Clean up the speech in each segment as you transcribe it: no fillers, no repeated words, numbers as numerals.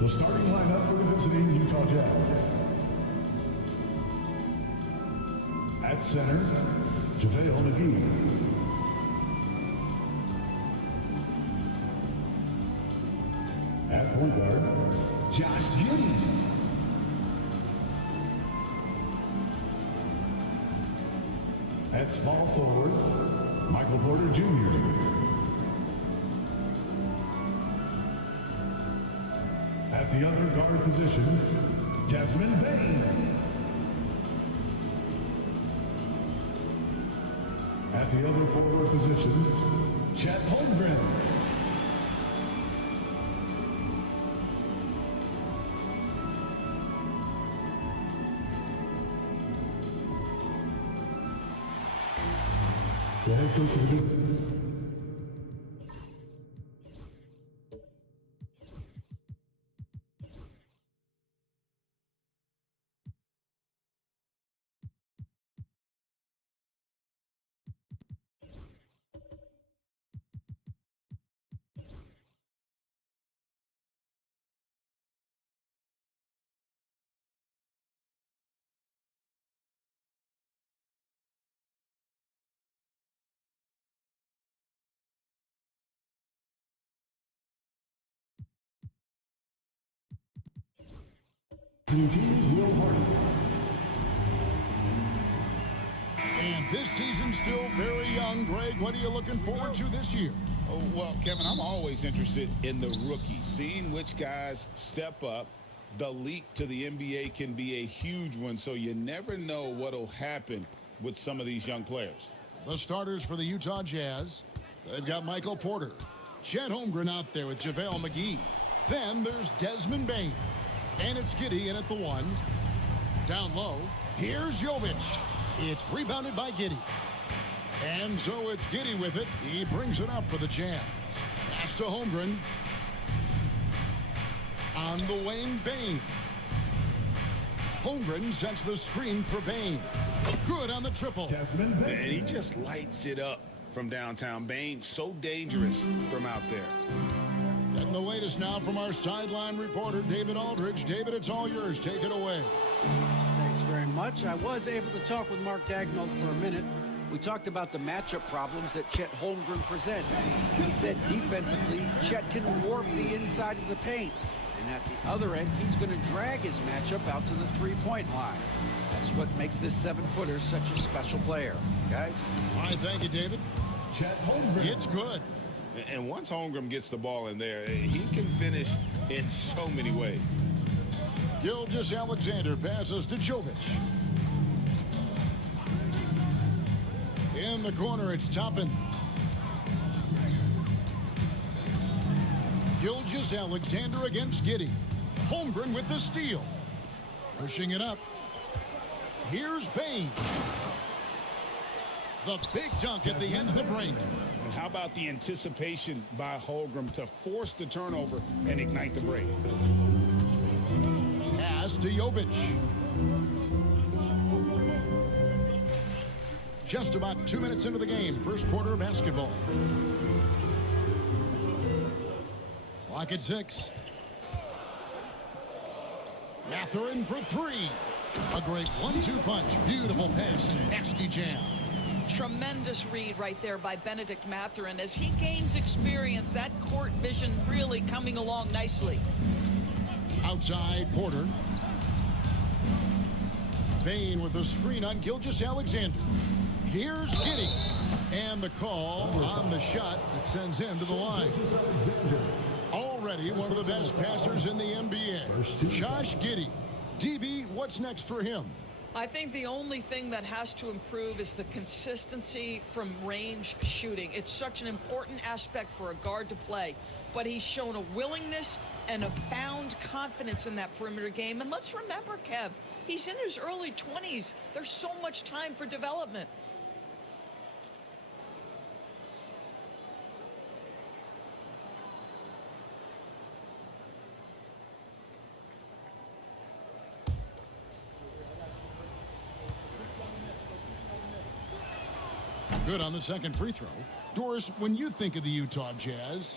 The starting lineup for the visiting Utah Jazz. At center, JaVale McGee. At point guard, Josh Giddey. At small forward, Michael Porter Jr. At the other guard position, Desmond Bane. At the other forward position, Chet Holmgren. The head coach of the business. Will Hardy. And this season's still very young. Greg, what are you looking forward to this year? Oh, well, Kevin, I'm always interested in the rookies, seeing which guys step up. The leap to the NBA can be a huge one, so you never know what will happen with some of these young players. The starters for the Utah Jazz, they've got Michael Porter, Chet Holmgren out there with JaVale McGee. Then there's Desmond Bane. And it's Giddey in at the one. Down low, here's Jovic. It's rebounded by Giddey. And so it's Giddey with it. He brings it up for the Jazz. Pass to Holmgren. On the wing, Bane. Holmgren sets the screen for Bane. Good on the triple. And he just lights it up from downtown. Bane, so dangerous from out there. Getting the latest now from our sideline reporter, David Aldridge. David, it's all yours. Take it away. Thanks very much. I was able to talk with Mark Daigneault for a minute. We talked about the matchup problems that Chet Holmgren presents. He said defensively, Chet can warp the inside of the paint. And at the other end, he's going to drag his matchup out to the three-point line. That's what makes this seven-footer such a special player. Guys? All right, thank you, David. Chet Holmgren. It's good. And once Holmgren gets the ball in there, he can finish in so many ways. Gilgeous-Alexander passes to Jovic. In the corner, it's Toppin. Gilgeous-Alexander against Giddey. Holmgren with the steal. Pushing it up. Here's Bane. The big dunk at the end of the break. And how about the anticipation by Holmgren to force the turnover and ignite the break? Pass to Jovic. Just about 2 minutes into the game, first quarter of basketball. Clock at 6. Mathurin for 3. A great 1-2 punch. Beautiful pass and nasty jam. tremendous read right there by Benedict Mathurin. As he gains experience, that court vision really coming along nicely. Outside, Porter. Bain with a screen on Gilgeous-Alexander. Here's Giddey. And the call on the shot that sends him to the line. Already one of the best passers in the NBA. Josh Giddey. DB, what's next for him? I think the only thing that has to improve is the consistency from range shooting. It's such an important aspect for a guard to play, but he's shown a willingness and a found confidence in that perimeter game. And let's remember, Kev, he's in his early 20s. There's so much time for development. Good on the second free throw. Doris, when you think of the Utah Jazz,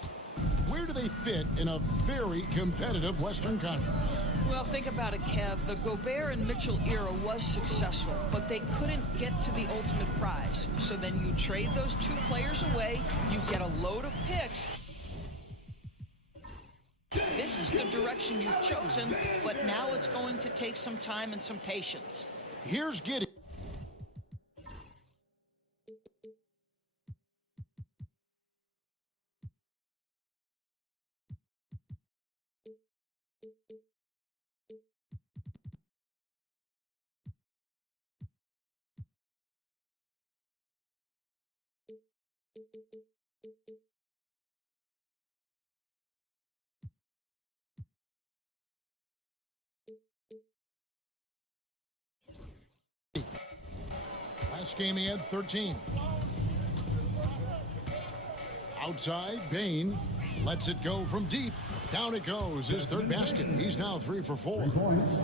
where do they fit in a very competitive Western Conference? Well, think about it, Kev. The Gobert and Mitchell era was successful, but they couldn't get to the ultimate prize. So then you trade those two players away, you get a load of picks. This is the direction you've chosen, but now it's going to take some time and some patience. Here's Giddey. Last game he had 13. Outside, Bain lets it go from deep. Down it goes, his third basket. He's now 3 for 4.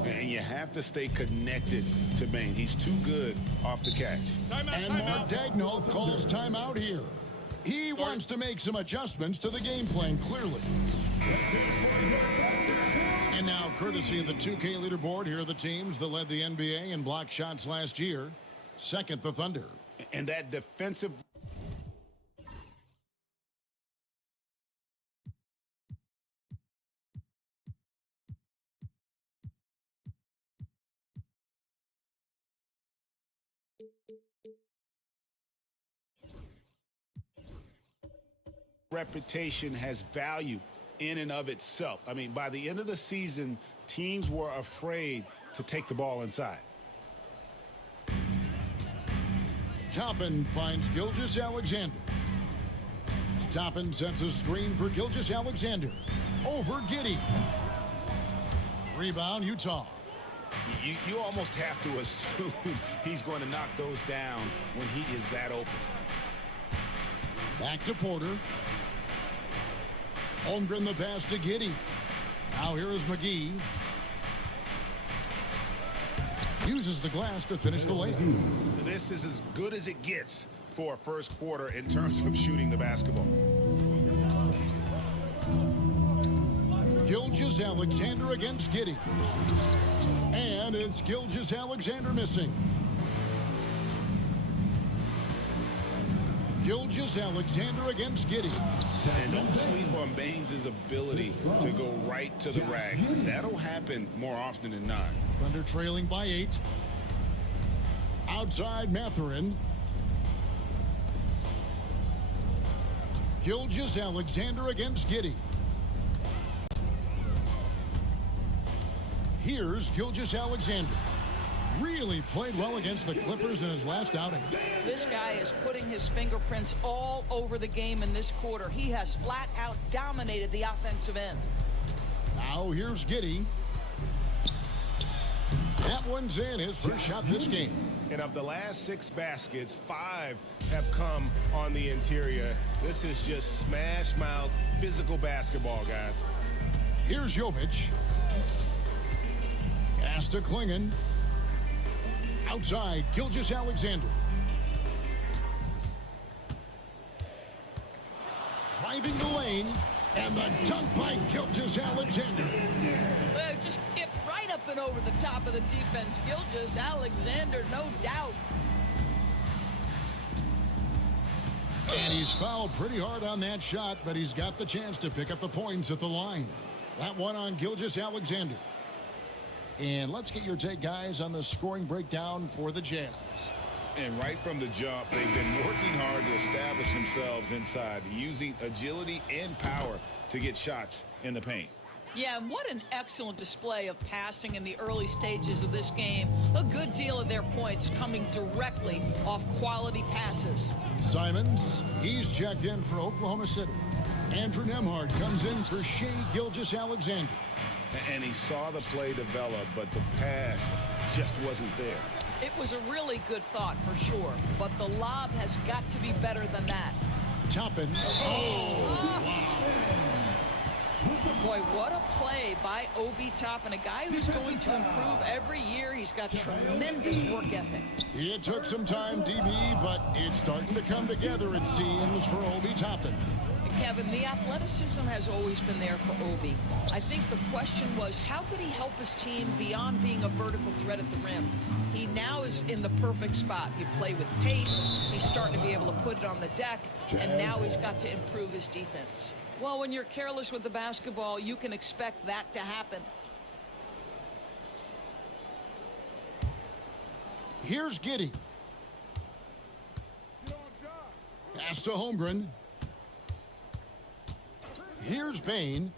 And you have to stay connected to Bain. He's too good off the catch. And Mark Daigneault calls timeout here. He wants to make some adjustments to the game plan, clearly. And now, courtesy of the 2K leaderboard, here are the teams that led the NBA in block shots last year. Second, the Thunder. And that defensive... reputation has value in and of itself. I mean, by the end of the season, teams were afraid to take the ball inside. Toppin finds Gilgeous-Alexander. Toppin sets a screen for Gilgeous-Alexander. Over Giddey. Rebound, Utah. You almost have to assume he's going to knock those down when he is that open. Back to Porter. Holmgren the pass to Giddey. Now here is McGee. Uses the glass to finish the layup. This is as good as it gets for a first quarter in terms of shooting the basketball. Gilgeous-Alexander against Giddey. And it's Gilgeous-Alexander missing. Gilgeous-Alexander against Giddey. And don't sleep on Baines' ability to go right to the rack. That'll happen more often than not. Thunder trailing by 8. Outside, Mathurin. Gilgeous-Alexander against Giddey. Here's Gilgeous-Alexander. Really played well against the Clippers in his last outing. This guy is putting his fingerprints all over the game in this quarter. He has flat out dominated the offensive end. Now here's Giddey. That one's in, his first shot this game. And of the last 6 baskets, 5 have come on the interior. This is just smash mouth physical basketball, guys. Here's Jovic. Pass to Klingon. Outside, Gilgeous-Alexander. Driving the lane, and the dunk by Gilgeous-Alexander. Well, just get right up and over the top of the defense. Gilgeous-Alexander, no doubt. And he's fouled pretty hard on that shot, but he's got the chance to pick up the points at the line. That one on Gilgeous-Alexander. And let's get your take, guys, on the scoring breakdown for the Jazz. And right from the jump, they've been working hard to establish themselves inside, using agility and power to get shots in the paint. Yeah, and what an excellent display of passing in the early stages of this game. A good deal of their points coming directly off quality passes. Simons, he's checked in for Oklahoma City. Andrew Nembhard comes in for Shai Gilgeous-Alexander. And he saw the play develop, but the pass just wasn't there. It was a really good thought for sure, but the lob has got to be better than that. Toppin. Boy, what a play by Obi Toppin, a guy who's going to improve every year. He's got tremendous work ethic. It took some time, DB, but it's starting to come together, it seems, for Obi Toppin. Kevin, the athleticism has always been there for Obi. I think the question was, how could he help his team beyond being a vertical threat at the rim? He now is in the perfect spot. He play with pace. He's starting to be able to put it on the deck, and now he's got to improve his defense. Well, when you're careless with the basketball, you can expect that to happen. Here's Giddey. Pass to Holmgren. Here's Bane.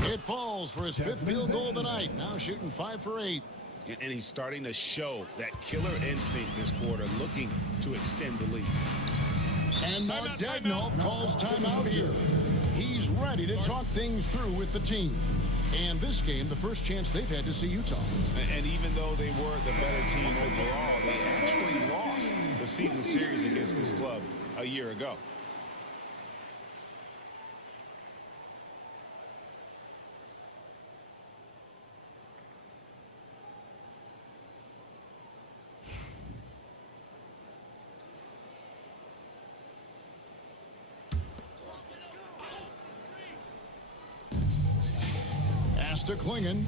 It falls for his fifth field goal tonight. Now shooting 5 for 8. And he's starting to show that killer instinct this quarter, looking to extend the lead. And Mark Daigneault calls timeout here. He's ready to talk things through with the team. And this game, the first chance they've had to see Utah. And even though they were the better team overall, they actually lost the season series against this club a year ago. To Klingon.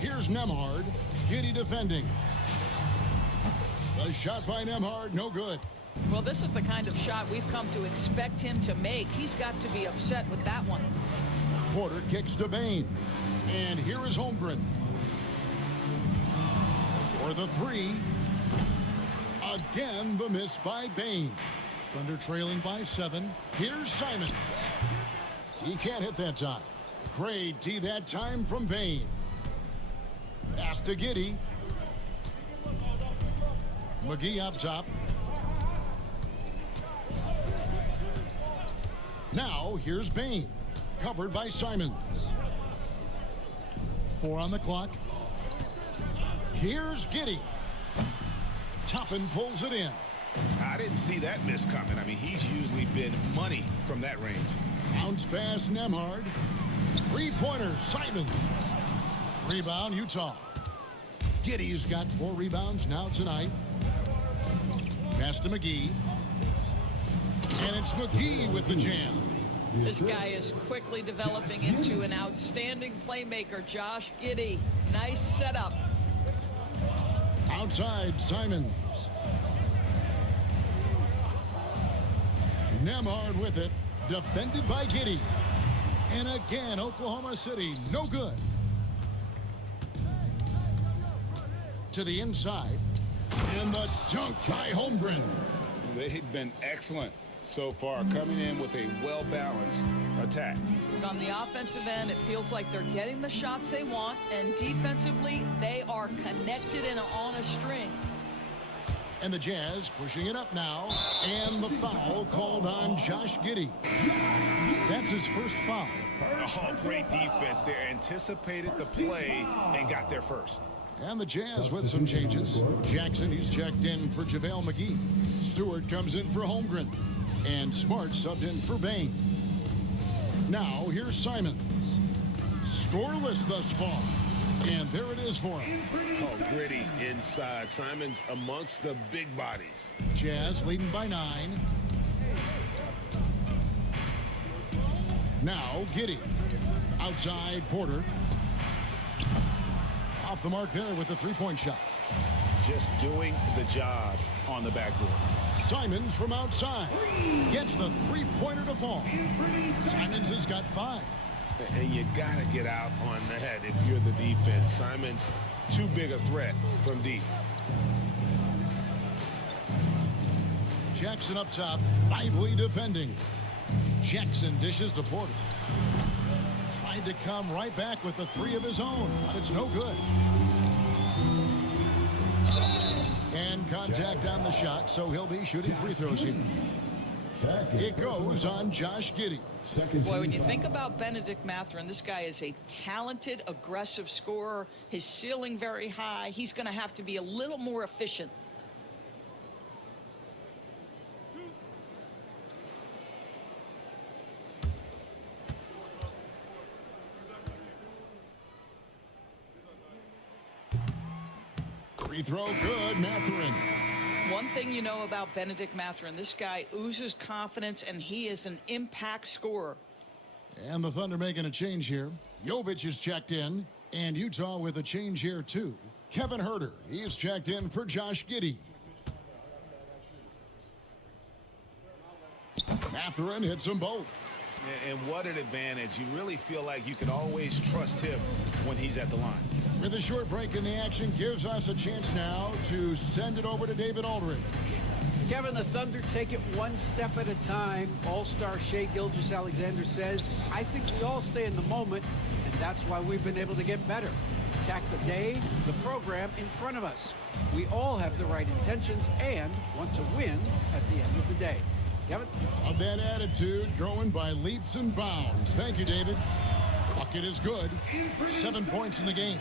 Here's Nembhard. Giddey defending. The shot by Nembhard, no good. Well, this is the kind of shot we've come to expect him to make. He's got to be upset with that one. Porter kicks to Bane. And here is Holmgren. For the 3. Again, the miss by Bane. Thunder trailing by 7. Here's Simons. He can't hit that time. Great D that time from Bane. Pass to Giddey. McGee up top. Now here's Bane. Covered by Simons. 4 on the clock. Here's Giddey. Toppin pulls it in. I didn't see that miss coming. I mean, he's usually been money from that range. Bounce pass Nembhard. 3-pointer Simons. Rebound Utah. Giddey's got 4 rebounds now tonight. Pass to McGee. And it's McGee with the jam. This guy is quickly developing into an outstanding playmaker, Josh Giddey. Nice setup. Outside Simons. Nembhard with it. Defended by Giddey. And again, Oklahoma City, no good. To the inside. And the dunk by Holmgren. They've been excellent so far, coming in with a well-balanced attack. On the offensive end, it feels like they're getting the shots they want, and defensively, they are connected and on a string. And the Jazz pushing it up now. And the foul called on Josh Giddey. That's his first foul. Oh, great defense there. Anticipated the play and got there first. And the Jazz with some changes. Jackson, he's checked in for JaVale McGee. Stewart comes in for Holmgren. And Smart subbed in for Bane. Now, here's Simons. Scoreless thus far. And there it is for him. Oh, gritty inside. Simons amongst the big bodies. Jazz leading by 9. Now, Giddey. Outside Porter. Off the mark there with the 3-point shot. just doing the job on the backboard. Simons from outside gets the three-pointer to fall. Simons has got 5. And you got to get out on that if you're the defense. Simons, too big a threat from deep. Jackson up top, lively defending. Jackson dishes to Porter. Tried to come right back with the 3 of his own, but it's no good. And contact on the shot, so he'll be shooting free throws here. It goes on Josh Giddey. Boy, when you think about Benedict Mathurin, this guy is a talented, aggressive scorer. His ceiling very high. He's going to have to be a little more efficient. Free throw good, Mathurin. One thing you know about Benedict Mathurin, this guy oozes confidence, and he is an impact scorer. And the Thunder making a change here. Jovic is checked in, and Utah with a change here too. Kevin Huerter, he is checked in for Josh Giddey. Mathurin hits them both. And what an advantage. You really feel like you can always trust him when he's at the line. With a short break in the action, gives us a chance now to send it over to David Aldridge. Kevin, the Thunder take it one step at a time. All-star Shai Gilgeous-Alexander says, I think we all stay in the moment, and that's why we've been able to get better. Attack the day, the program in front of us. We all have the right intentions and want to win at the end of the day. Kevin? Of that attitude growing by leaps and bounds. Thank you, David. Bucket is good. 7 points in the game.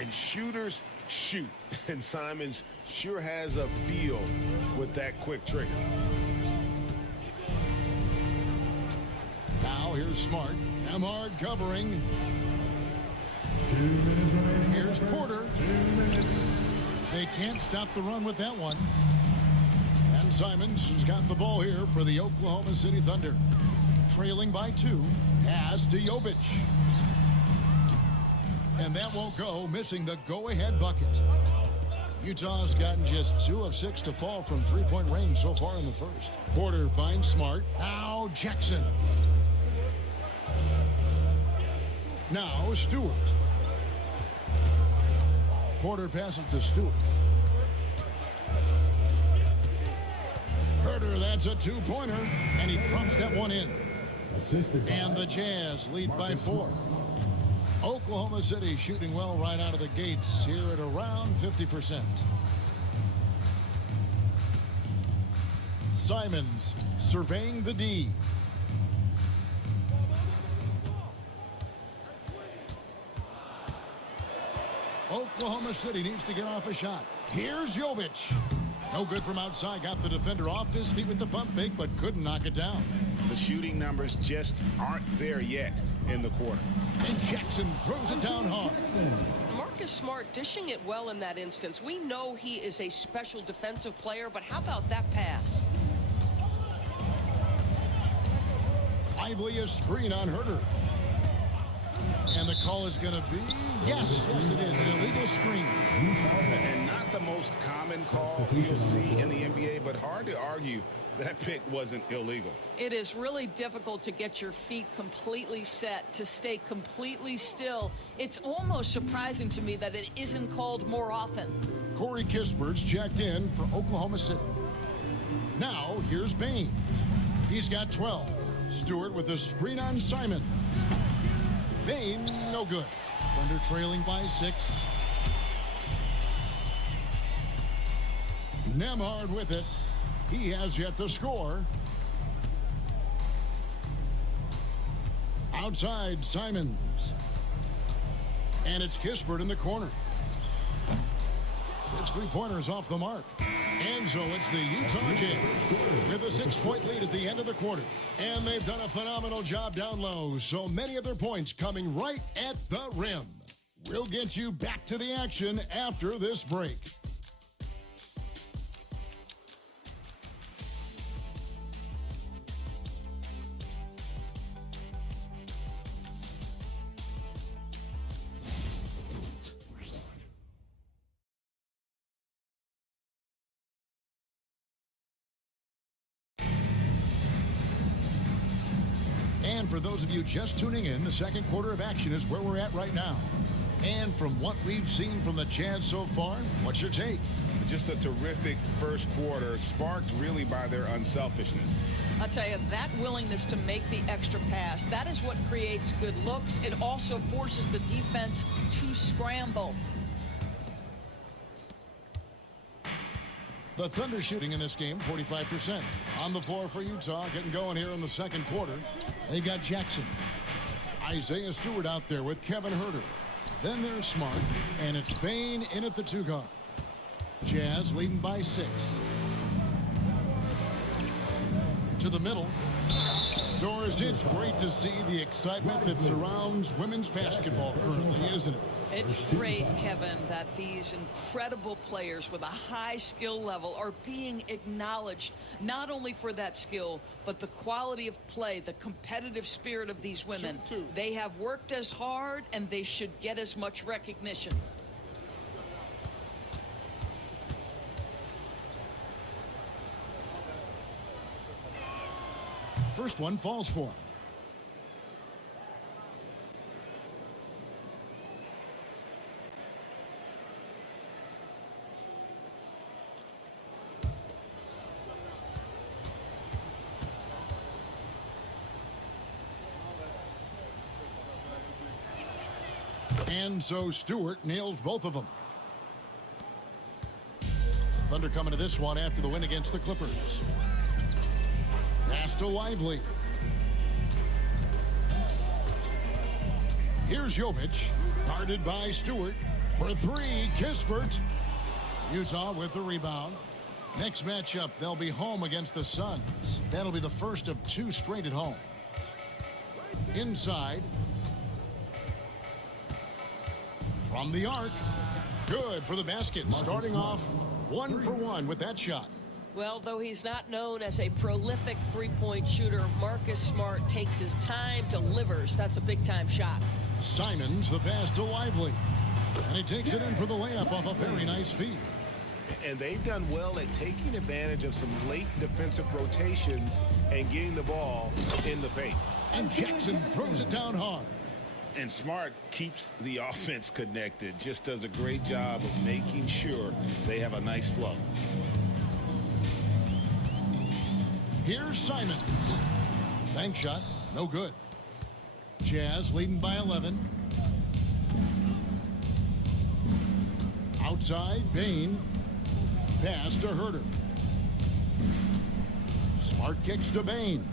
And shooters shoot. And Simons sure has a feel with that quick trigger. Now here's Smart. Emard covering. 2 minutes remaining. Here's Porter. 2 minutes. They can't stop the run with that one. And Simons has got the ball here for the Oklahoma City Thunder. Trailing by 2. Pass to Jovic. And that won't go, missing the go-ahead bucket. Utah's gotten just 2 of 6 to fall from three-point range so far in the first. Porter finds Smart. Now Jackson. Now Stewart. Porter passes to Stewart. Huerter, that's a 2-pointer, and he drops that one in. Assisted by And the Jazz lead by 4. Oklahoma City shooting well right out of the gates here at around 50%. Simons surveying the D. Oklahoma City needs to get off a shot. Here's Jovic. No good from outside. Got the defender off his feet with the pump fake, but couldn't knock it down. The shooting numbers just aren't there yet in the quarter. And Jackson throws it down hard. Marcus Smart dishing it well in that instance. We know he is a special defensive player, but how about that pass? Lively a screen on Huerter. And the call is going to be, yes, it is, an illegal screen. And not the most common call you'll see in the NBA, but hard to argue that pick wasn't illegal. It is really difficult to get your feet completely set, to stay completely still. It's almost surprising to me that it isn't called more often. Corey Kispert's checked in for Oklahoma City. Now, here's Bain. He's got 12. Stewart with a screen on Simon. Bain, no good. Thunder trailing by 6. Nembhard with it. He has yet to score. Outside, Simons. And it's Kispert in the corner. His three-pointer's off the mark. And so it's the Utah Jazz with a 6-point lead at the end of the quarter. And they've done a phenomenal job down low. So many of their points coming right at the rim. We'll get you back to the action after this break. for those of you just tuning in, the second quarter of action is where we're at right now. And from what we've seen from the Jazz so far, what's your take? Just a terrific first quarter, sparked really by their unselfishness. I'll tell you, that willingness to make the extra pass, that is what creates good looks. It also forces the defense to scramble. The Thunder shooting in this game, 45%. On the floor for Utah, getting going here in the second quarter. They've got Jackson. Isaiah Stewart out there with Kevin Huerter. Then there's Smart, and it's Bane in at the 2 guard. Jazz leading by 6. To the middle. Doris, it's great to see the excitement that surrounds women's basketball currently, isn't it? It's great, Kevin, that these incredible players with a high skill level are being acknowledged, not only for that skill, but the quality of play, the competitive spirit of these women. They have worked as hard, and they should get as much recognition. First one falls for him. And so Stewart nails both of them. Thunder coming to this one after the win against the Clippers. Pass to Lively. Here's Jovic, guarded by Stewart. For 3, Kispert. Utah with the rebound. Next matchup, they'll be home against the Suns. That'll be the first of 2 straight at home. Inside. From the arc. Good for the basket. Starting off 1 for 1 with that shot. Well, though he's not known as a prolific three-point shooter, Marcus Smart takes his time, delivers. That's a big-time shot. Simons, the pass to Lively. And he takes it in for the layup off a very nice feed. And they've done well at taking advantage of some late defensive rotations and getting the ball in the paint. And Jackson throws it down hard. And Smart keeps the offense connected, just does a great job of making sure they have a nice flow. Here's Simons. Bank shot, no good. Jazz leading by 11. Outside, Bane. Pass to Huerter. Smart kicks to Bane.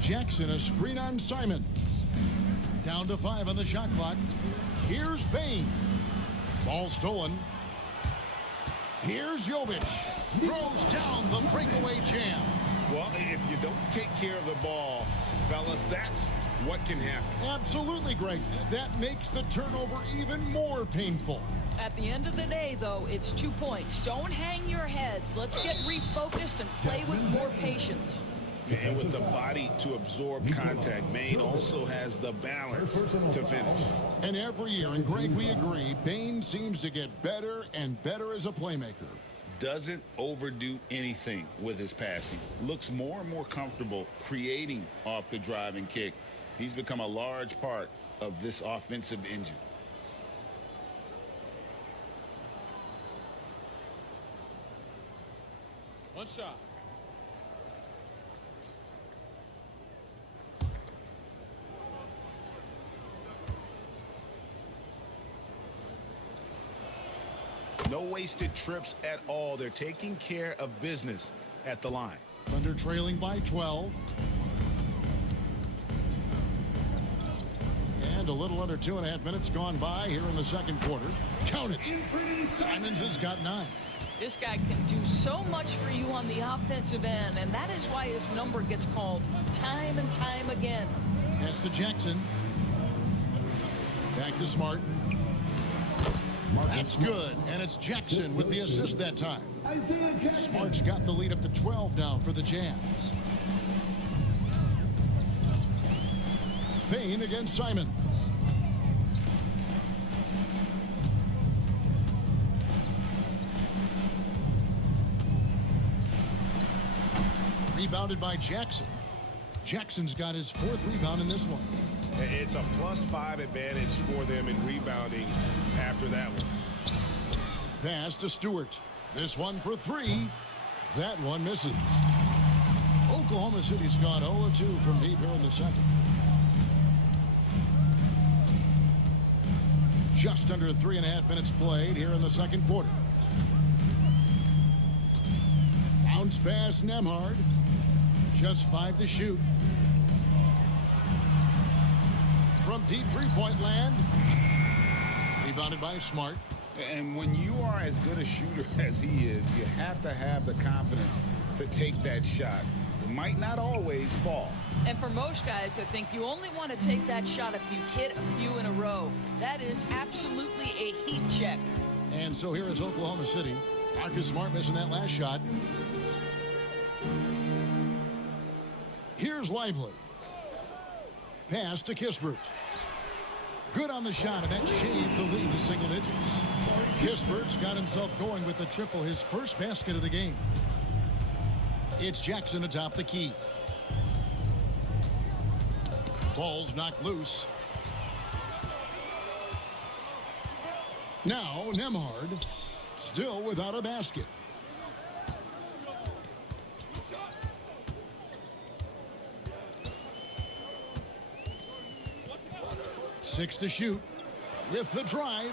Jackson, a screen on Simons. Down to 5 on the shot clock. Here's Bane. Ball stolen. Here's Jovic. Throws down the breakaway jam. Well, if you don't take care of the ball, fellas, that's what can happen. Absolutely, Greg. That makes the turnover even more painful. At the end of the day, though, it's 2 points. Don't hang your heads. Let's get refocused and play with more patience. And with the body to absorb contact, Bane also has the balance to finish. And every year, and Greg, we agree, Bane seems to get better and better as a playmaker. Doesn't overdo anything with his passing. Looks more and more comfortable creating off the driving kick. He's become a large part of this offensive engine. One shot. No wasted trips at all. They're taking care of business at the line. Thunder trailing by 12. And a little under 2.5 minutes gone by here in the second quarter. Count it. Simons has got 9. This guy can do so much for you on the offensive end, and that is why his number gets called time and time again. Pass to Jackson. Back to Smart. That's good, and it's Jackson with the assist that time. Smart's got the lead up to 12 now for the Jazz. Bane against Simons. Rebounded by Jackson. Jackson's got his 4th rebound in this one. It's a +5 advantage for them in rebounding after that one. Pass to Stewart. This one for 3. That one misses. Oklahoma City's gone 0-2 from deep here in the second. Just under 3.5 minutes played here in the second quarter. Bounce pass Nembhard. Just 5 to shoot. From deep three-point land. Rebounded by Smart. And when you are as good a shooter as he is, you have to have the confidence to take that shot. It might not always fall. And for most guys, I think you only want to take that shot if you hit a few in a row. That is absolutely a heat check. And so here is Oklahoma City. Marcus Smart missing that last shot. Here's Lively. Pass to Kispert. Good on the shot, and that shaves the lead to single digits. Kispert's got himself going with the triple, his first basket of the game. It's Jackson atop the key. Ball's knocked loose. Now Nembhard, still without a basket. Six to shoot with the drive.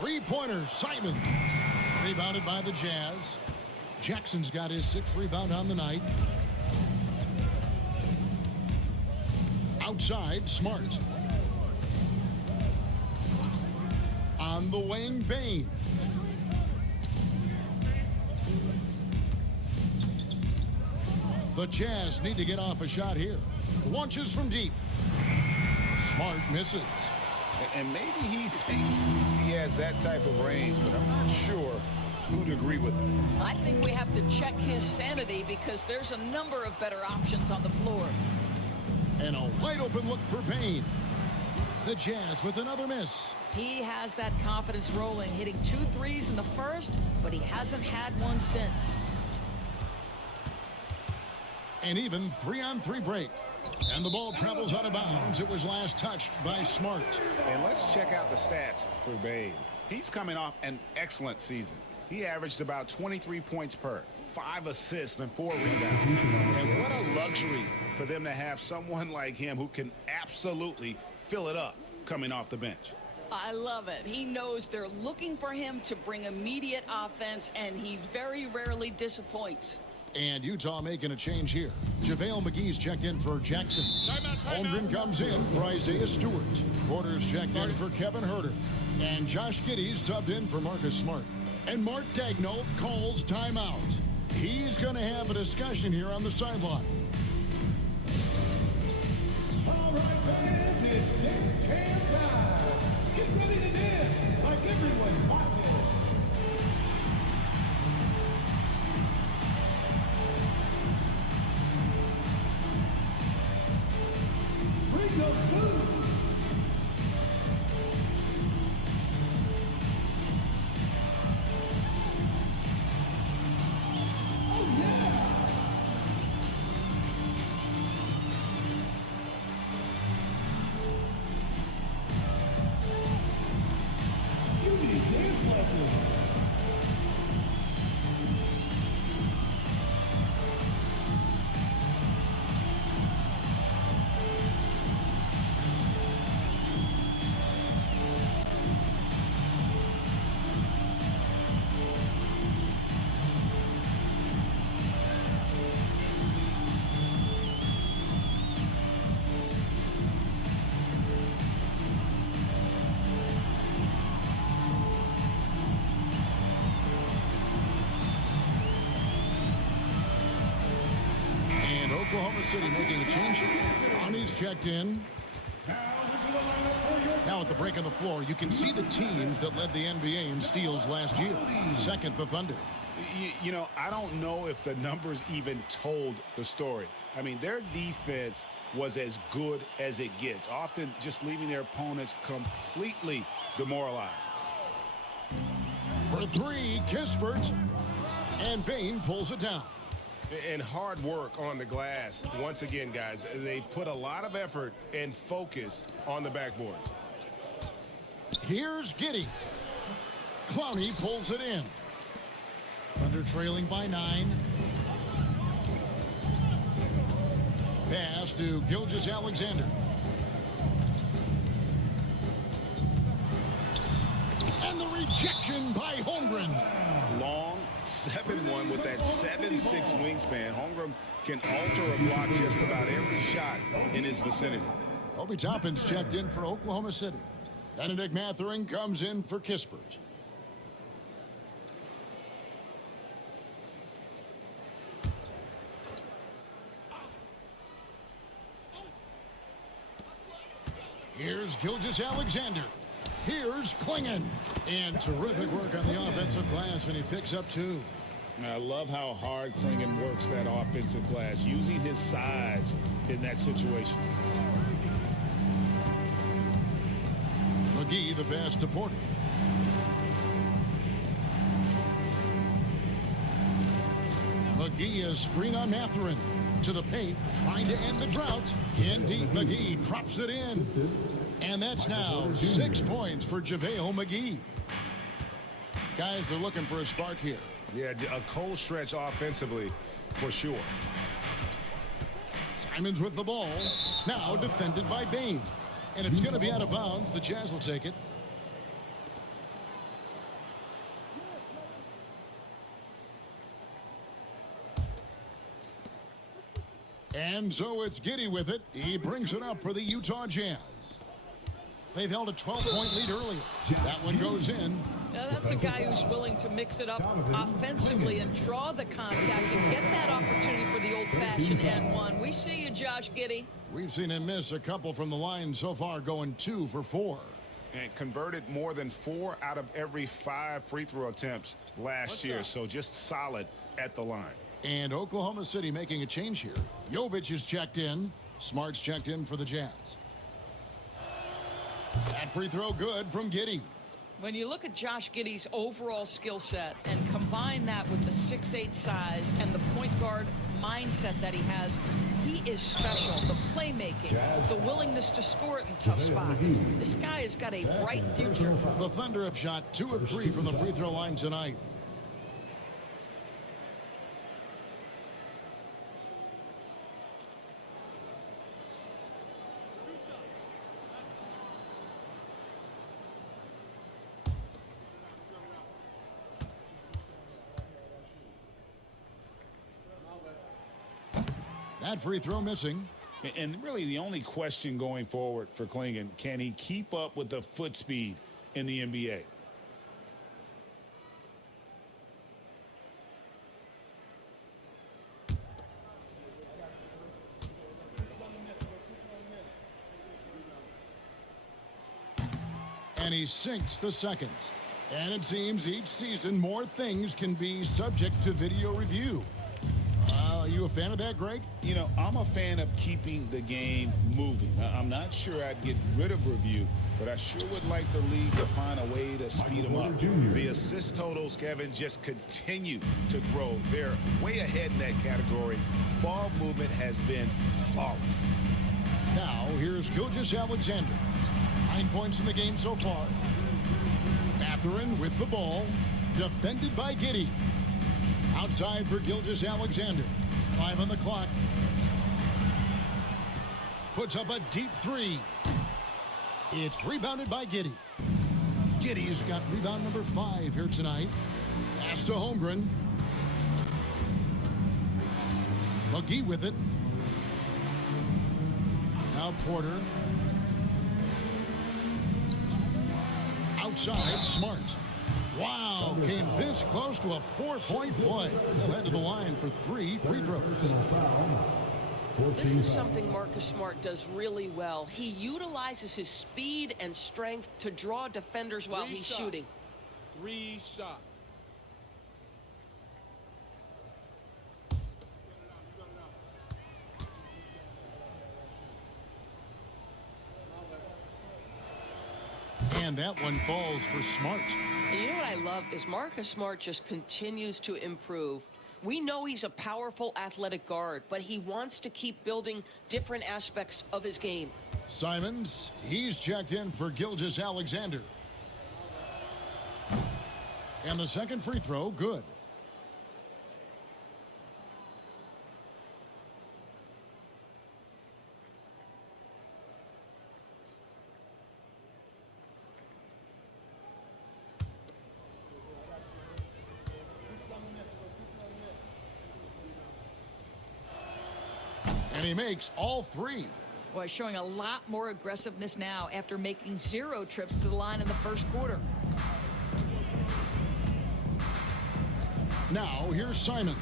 Three-pointer, Simon. Rebounded by the Jazz. Jackson's got his 6th rebound on the night. Outside, Smart. On the wing, Bane. The Jazz need to get off a shot here. Launches from deep. Smart misses. And maybe he thinks he has that type of range, but I'm not sure who'd agree with him. I think we have to check his sanity because there's a number of better options on the floor. And a wide open look for Bane. The Jazz with another miss. He has that confidence rolling, hitting 2 threes in the first, but he hasn't had one since. An even 3-on-3 break. And the ball travels out of bounds. It was last touched by Smart. And let's check out the stats for Bane. He's coming off an excellent season. He averaged about 23 points per, 5 assists and 4 rebounds. And what a luxury for them to have someone like him who can absolutely fill it up coming off the bench. I love it. He knows they're looking for him to bring immediate offense, and he very rarely disappoints. And Utah making a change here. JaVale McGee's checked in for Jackson. Holmgren comes in for Isaiah Stewart. Porter's checked in for Kevin Huerter. And Josh Giddey's subbed in for Marcus Smart. And Mark Daigneault calls timeout. He's going to have a discussion here on the sideline. All right, fans, it's dance cam time. Get ready to dance like everyone's watching. Bring those moves. Oh, yeah. You need dance lessons. And Oklahoma City making a change. Ani's checked in. Now at the break on the floor, you can see the teams that led the NBA in steals last year. Second, the Thunder. You know, I don't know if the numbers even told the story. I mean, their defense was as good as it gets, often just leaving their opponents completely demoralized. For three, Kispert. And Bane pulls it down. And hard work on the glass. Once again, guys, they put a lot of effort and focus on the backboard. Here's Giddey. Clowney pulls it in. Thunder trailing by 9. Pass to Gilgeous-Alexander. And the rejection by Holmgren. Long 7-1 with that 7'6" wingspan. Holmgren can alter a block just about every shot in his vicinity. Obi Toppin's checked in for Oklahoma City. Benedict Mathurin comes in for Kispert. Here's Gilgeous-Alexander. Here's Klingon. And terrific work on the offensive glass, and he picks up 2. I love how hard Klingon works that offensive glass, using his size in that situation. McGee the pass to Porter. McGee is screen on Mathurin. To the paint, trying to end the drought. In deep, McGee drops it in. And that's now 6 points for JaVale McGee. Guys are looking for a spark here. Yeah, a cold stretch offensively for sure. Simons with the ball. Now defended by Bane. And it's going to be out of bounds. The Jazz will take it. And so it's Giddey with it. He brings it up for the Utah Jazz. They've held a 12-point lead earlier. That one goes in. Now that's a guy who's willing to mix it up offensively and draw the contact and get that opportunity for the old-fashioned and one. We see you, Josh Giddey. We've seen him miss a couple from the line so far, going 2 for 4. And converted more than 4 out of every 5 free throw attempts last year. So just solid at the line. And Oklahoma City making a change here. Jovic is checked in. Smart's checked in for the Jazz. That free throw good from Giddey. When you look at Josh Giddey's overall skill set and combine that with the 6'8" size and the point guard mindset that he has, he is special. The playmaking, the willingness to score it in tough spots. This guy has got a bright future. The Thunder have shot 2 of 3 from the free throw line tonight. That free throw missing. And really the only question going forward for Klingon, can he keep up with the foot speed in the NBA? And he sinks the second. And it seems each season more things can be subject to video review. Are you a fan of that, Greg? You know, I'm a fan of keeping the game moving. I'm not sure I'd get rid of review, but I sure would like the league to find a way to speed them up. The assist totals, Kevin, just continue to grow. They're way ahead in that category. Ball movement has been flawless. Now, here's Gilgeous-Alexander. 9 points in the game so far. Mathurin with the ball. Defended by Giddey. Outside for Gilgeous-Alexander. 5 on the clock. Puts up a deep 3. It's rebounded by Giddey. Giddey's got rebound number 5 here tonight. Pass to Holmgren. McGee with it. Now Porter. Outside, Smart. Wow, came this close to a 4-point play. He'll head to the line for 3 free throws. This is something Marcus Smart does really well. He utilizes his speed and strength to draw defenders while he's shooting. 3 shots. And that one falls for Smart. And you know what I love is Marcus Smart just continues to improve. We know he's a powerful athletic guard, but he wants to keep building different aspects of his game. Simons, he's checked in for Gilgeous Alexander. And the second free throw, good. And he makes all three. Boy, showing a lot more aggressiveness now after making 0 trips to the line in the first quarter. Now, here's Simons.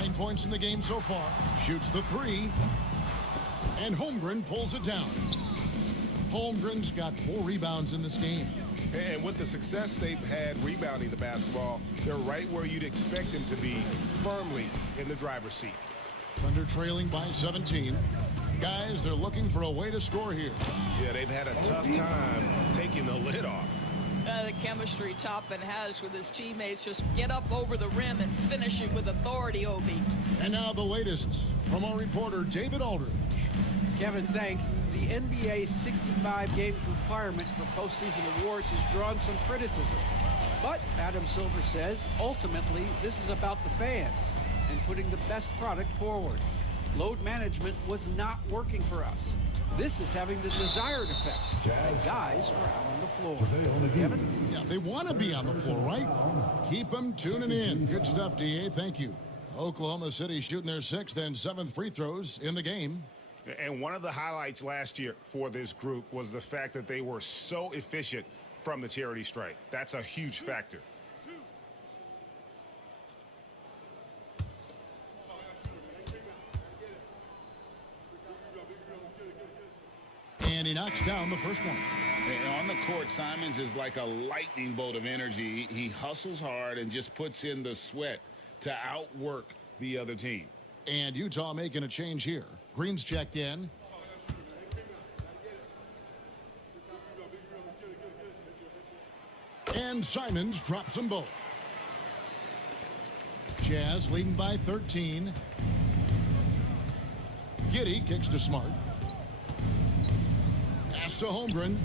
9 points in the game so far. Shoots the three. And Holmgren pulls it down. Holmgren's got 4 rebounds in this game. And with the success they've had rebounding the basketball, they're right where you'd expect them to be, firmly in the driver's seat. Thunder trailing by 17. Guys, they're looking for a way to score here. Yeah, they've had a tough time taking the lid off. The chemistry Toppin has with his teammates. Just get up over the rim and finish it with authority, Obi. And now the latest from our reporter, David Aldridge. Kevin, thanks. The NBA's 65 games requirement for postseason awards has drawn some criticism. But Adam Silver says, ultimately, this is about the fans and putting the best product forward. Load management was not working for us. This is having the desired effect. And guys are out on the floor. Kevin? Yeah, they want to be on the floor, right? Keep them tuning in. Good stuff, DA. Thank you. Oklahoma City shooting their 6th and 7th free throws in the game. And one of the highlights last year for this group was the fact that they were so efficient from the charity stripe. That's a huge factor. And he knocks down the first one. And on the court, Simons is like a lightning bolt of energy. He hustles hard and just puts in the sweat to outwork the other team. And Utah making a change here. Green's checked in. And Simons drops them both. Jazz leading by 13. Giddey kicks to Smart. Pass to Holmgren.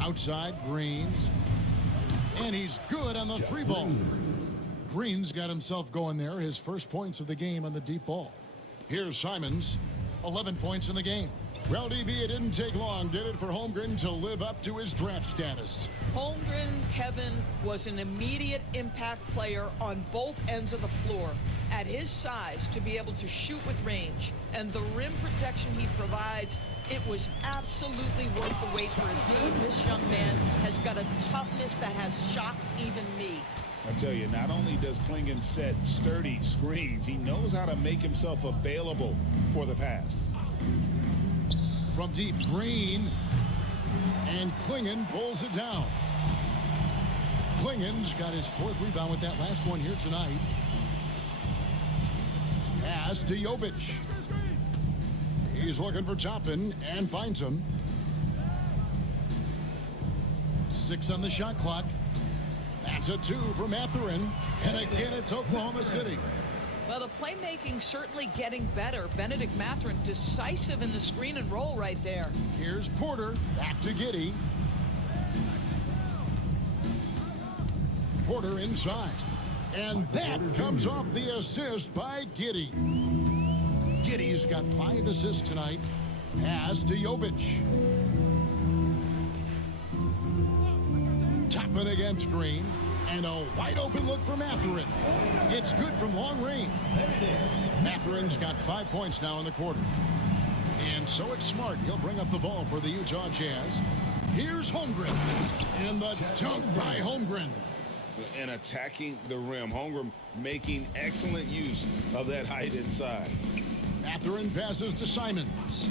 Outside, Green. And he's good on the 3-ball. Green's got himself going there. His first points of the game on the deep ball. Here's Simons. 11 points in the game. Well, DB, it didn't take long, did it, for Holmgren to live up to his draft status? Holmgren, Kevin, was an immediate impact player on both ends of the floor. At his size, to be able to shoot with range and the rim protection he provides, it was absolutely worth the wait for his team. This young man has got a toughness that has shocked even me. I tell you, not only does Klingon set sturdy screens, he knows how to make himself available for the pass. From deep, Green. And Klingon pulls it down. Klingon's got his 4th rebound with that last one here tonight. Pass to Jovic. He's looking for Toppin and finds him. 6 on the shot clock. That's a 2 from Mathurin. And again, it's Oklahoma City. Well, the playmaking certainly getting better. Benedict Mathurin decisive in the screen and roll right there. Here's Porter. Back to Giddey. Porter inside. And that comes off the assist by Giddey. Giddey's got 5 assists tonight. Pass to Jovic. Toppin against Green. And a wide open look for Mathurin. It's good from long range. Mathurin's got 5 points now in the quarter. And so it's Smart. He'll bring up the ball for the Utah Jazz. Here's Holmgren. And the dunk by Holmgren. And attacking the rim. Holmgren making excellent use of that height inside. Mathurin passes to Simons.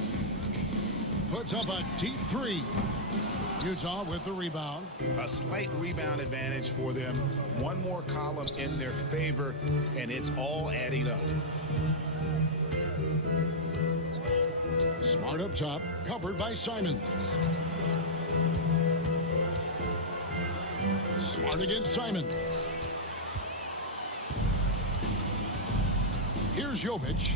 Puts up a deep 3. Utah with the rebound. A slight rebound advantage for them. One more column in their favor, and it's all adding up. Smart up top, covered by Simons. Smart against Simons. Here's Jovic.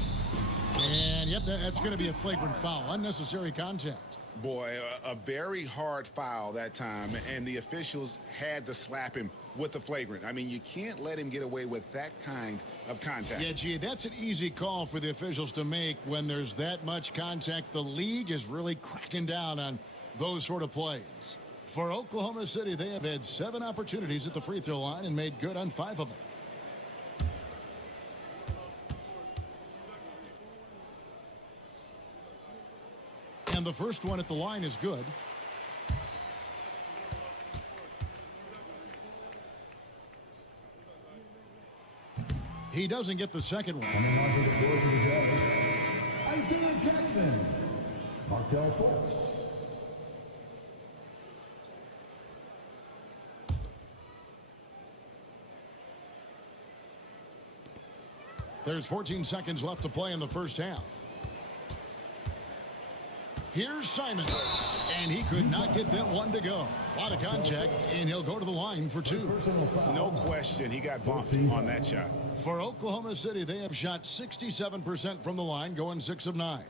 And yep, that's going to be a flagrant foul. Unnecessary contact. Boy, a very hard foul that time, and the officials had to slap him with the flagrant. I mean, you can't let him get away with that kind of contact. Yeah, gee, that's an easy call for the officials to make when there's that much contact. The league is really cracking down on those sort of plays. For Oklahoma City, they have had 7 opportunities at the free throw line and made good on 5 of them. And the first one at the line is good. He doesn't get the second one. Coming onto the floor for the Jazz, Isaiah Jackson, Markel Fultz. There's 14 seconds left to play in the first half. Here's Simon, and he could not get that one to go. A lot of contact, and he'll go to the line for 2. No question, he got bumped on that shot. For Oklahoma City, they have shot 67% from the line, going 6 of 9.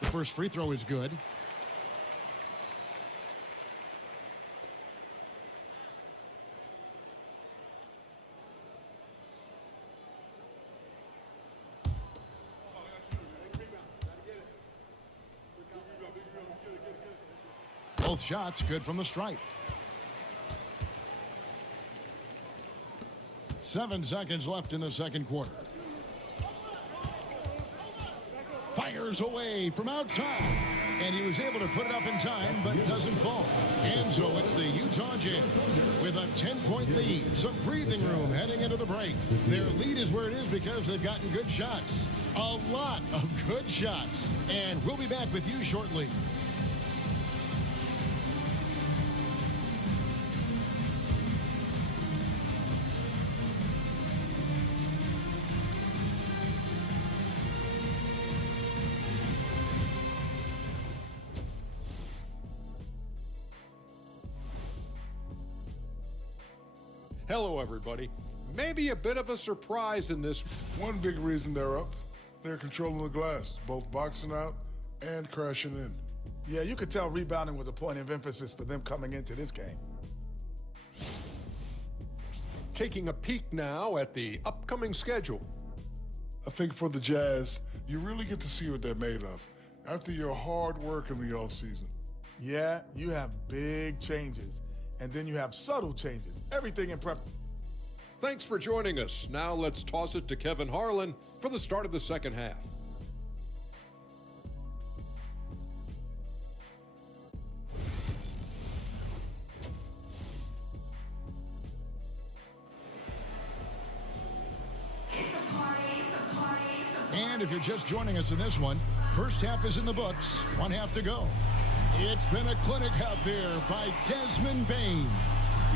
The first free throw is good. Both shots good from the stripe. 7 seconds left in the second quarter. Fires away from outside. And he was able to put it up in time, but doesn't fall. And so it's the Utah Jazz with a 10-point lead. Some breathing room heading into the break. Their lead is where it is because they've gotten good shots. A lot of good shots. And we'll be back with you shortly. Hello, everybody. Maybe a bit of a surprise in this. One big reason they're up, they're controlling the glass, both boxing out and crashing in. Yeah, you could tell rebounding was a point of emphasis for them coming into this game. Taking a peek now at the upcoming schedule. I think for the Jazz, you really get to see what they're made of after your hard work in the offseason. Yeah, you have big changes, and then you have subtle changes. Everything in prep. Thanks for joining us. Now let's toss it to Kevin Harlan for the start of the second half. And if you're just joining us in this one, first half is in the books, 1 half to go. It's been a clinic out there by Desmond Bane.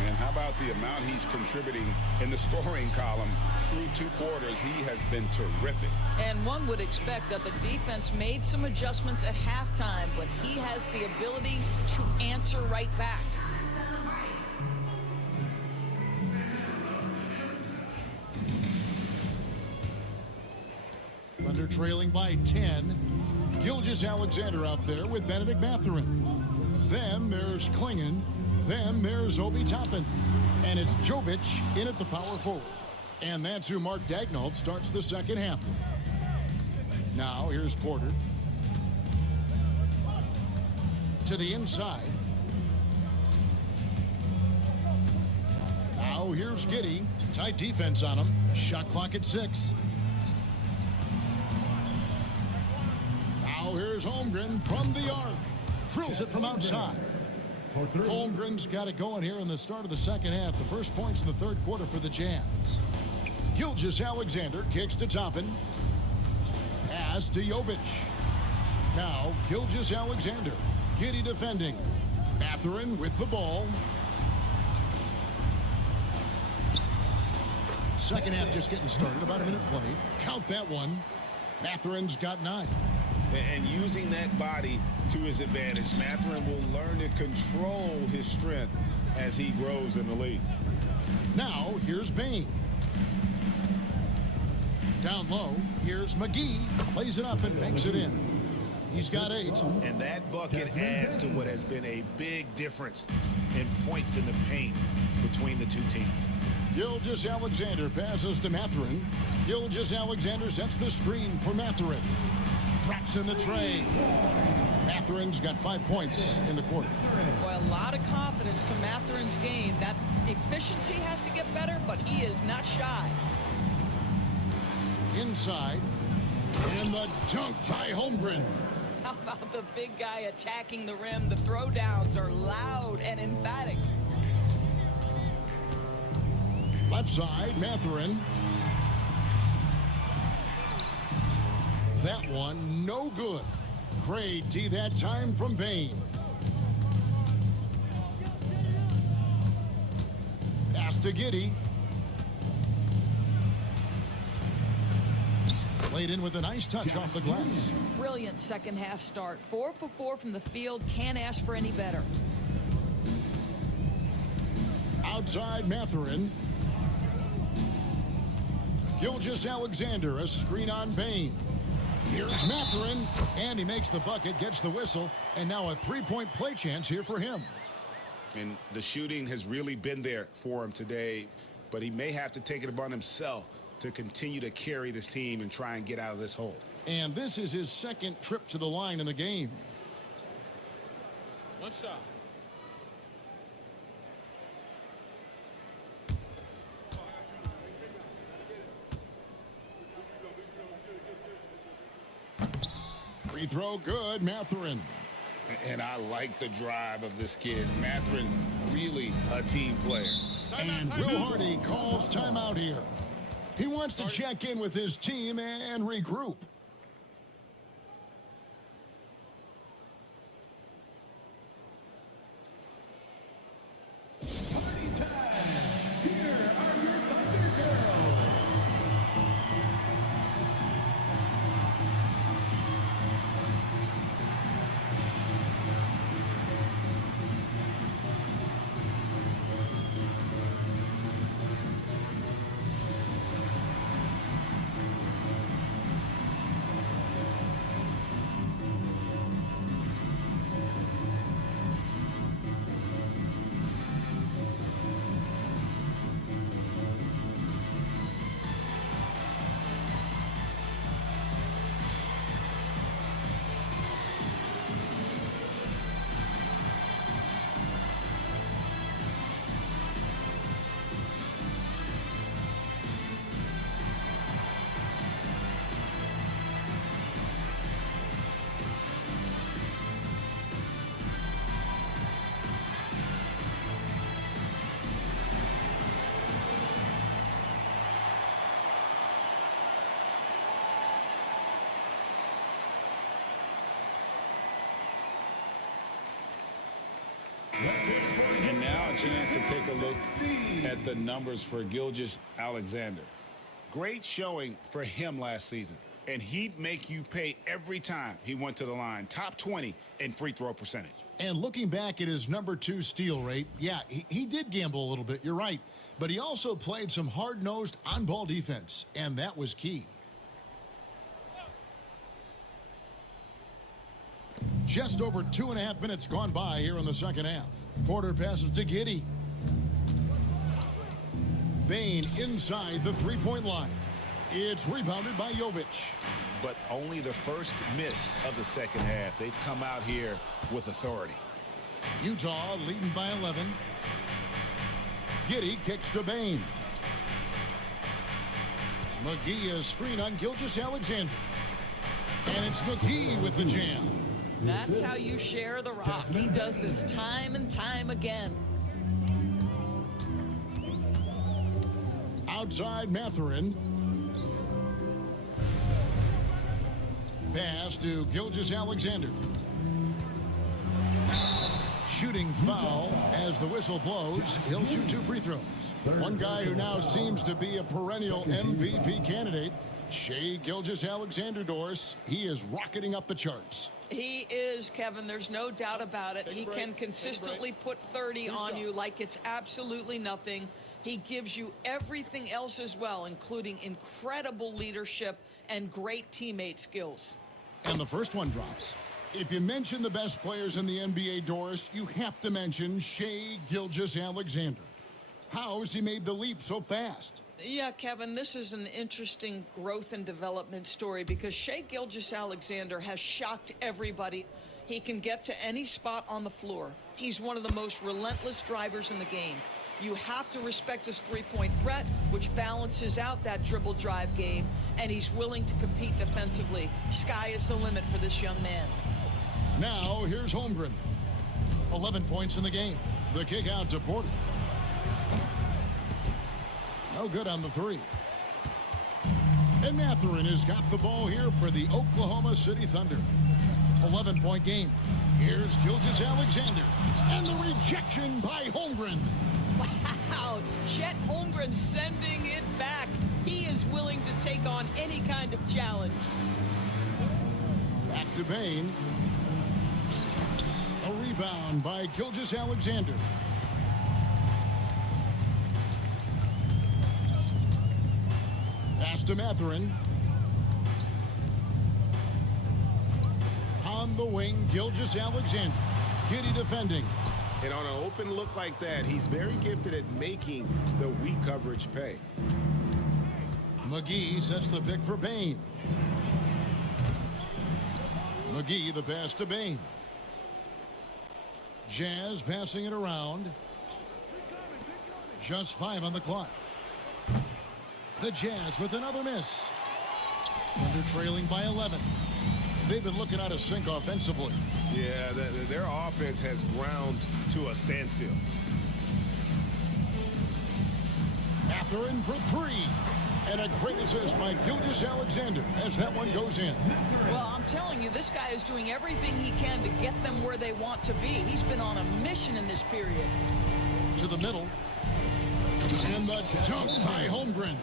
And how about the amount he's contributing in the scoring column through 2 quarters? He has been terrific. And one would expect that the defense made some adjustments at halftime, but he has the ability to answer right back. Thunder trailing by 10. Gilgeous-Alexander out there with Benedict Mathurin. Then there's Klingon. Then there's Obi Toppin. And it's Jovic in at the power forward. And that's who Mark Daigneault starts the second half with. Now here's Porter. To the inside. Now here's Giddey. Tight defense on him. Shot clock at 6. Now here's Holmgren from the arc. Drills it from outside. Holmgren's got it going here in the start of the second half. The first points in the third quarter for the Jazz. Gilgeous-Alexander kicks to Toppin. Pass to Jovic. Now Gilgeous-Alexander. Giddey defending. Mathurin with the ball. Second half just getting started. About a minute played. Count that one. Matherin's got 9. And using that body to his advantage, Mathurin will learn to control his strength as he grows in the league. Now, here's Bain. Down low, here's McGee. Plays it up and banks it in. He's got 8. And that bucket adds to what has been a big difference in points in the paint between the two teams. Gilgeous-Alexander passes to Mathurin. Gilgeous-Alexander sets the screen for Mathurin. Drops in the tray. Matherin's got 5 points in the quarter. Boy, a lot of confidence to Matherin's game. That efficiency has to get better, but he is not shy. Inside. And the dunk by Holmgren. How about the big guy attacking the rim? The throwdowns are loud and emphatic. Left side, Mathurin. That one, no good. Great D that time from Bain. Pass to Giddey. Played in with a nice touch off the glass. Brilliant second half start. 4 for 4 from the field. Can't ask for any better. Outside Mathurin. Gilgeous-Alexander, a screen on Bain. Here's Mathurin, and he makes the bucket, gets the whistle, and now a 3-point play chance here for him. And the shooting has really been there for him today, but he may have to take it upon himself to continue to carry this team and try and get out of this hole. And this is his second trip to the line in the game. One shot. Free throw good, Mathurin. And I like the drive of this kid. Mathurin, really a team player. And Will Hardy calls timeout here. He wants to check in with his team and regroup. Party time. Here are your Thunder Girls. And now a chance to take a look at the numbers for Gilgeous-Alexander. Great showing for him last season. And he'd make you pay every time he went to the line. Top 20 in free throw percentage. And looking back at his #2 steal rate, yeah, he did gamble a little bit, you're right. But he also played some hard-nosed on-ball defense, and that was key. Just over 2.5 minutes gone by here in the second half. Porter passes to Giddey. Bain inside the three-point line. It's rebounded by Jovic. But only the first miss of the second half. They've come out here with authority. Utah leading by 11. Giddey kicks to Bain. McGee is screen on Gilgeous-Alexander. And it's McGee with the jam. That's how you share the rock. He does this time and time again. Outside Mathurin. Pass to Gilgeous-Alexander. shooting foul as the whistle blows. He'll shoot 2 free throws. One guy who now seems to be a perennial MVP candidate, Shai Gilgeous-Alexander, Doris. He is rocketing up the charts. He is, Kevin. There's no doubt about it. He can consistently put 30 on you like it's absolutely nothing. He gives you everything else as well, including incredible leadership and great teammate skills. And the first one drops. If you mention the best players in the NBA, Doris, you have to mention Shai Gilgeous-Alexander. How has he made the leap so fast? Yeah, Kevin, this is an interesting growth and development story because Shai Gilgeous-Alexander has shocked everybody. He can get to any spot on the floor. He's one of the most relentless drivers in the game. You have to respect his three-point threat, which balances out that dribble drive game, and he's willing to compete defensively. Sky is the limit for this young man. Now, here's Holmgren. 11 points in the game. The kick out to Porter. No good on the 3. And Mathurin has got the ball here for the Oklahoma City Thunder. 11-point game. Here's Gilgeous-Alexander. And the rejection by Holmgren. Wow, Chet Holmgren sending it back. He is willing to take on any kind of challenge. Back to Bane. A rebound by Gilgeous-Alexander. Pass to Mathurin. On the wing, Gilgeous-Alexander. Giddey defending. And on an open look like that, he's very gifted at making the weak coverage pay. McGee sets the pick for Bane. McGee the pass to Bane. Jazz passing it around. Just 5 on the clock. The Jazz with another miss. Thunder trailing by 11. They've been looking out of sync offensively. Yeah, their offense has ground to a standstill. Mathurin for 3. And a great assist by Gilgeous-Alexander as that one goes in. Well, I'm telling you, this guy is doing everything he can to get them where they want to be. He's been on a mission in this period. To the middle. And the dunk by Holmgren.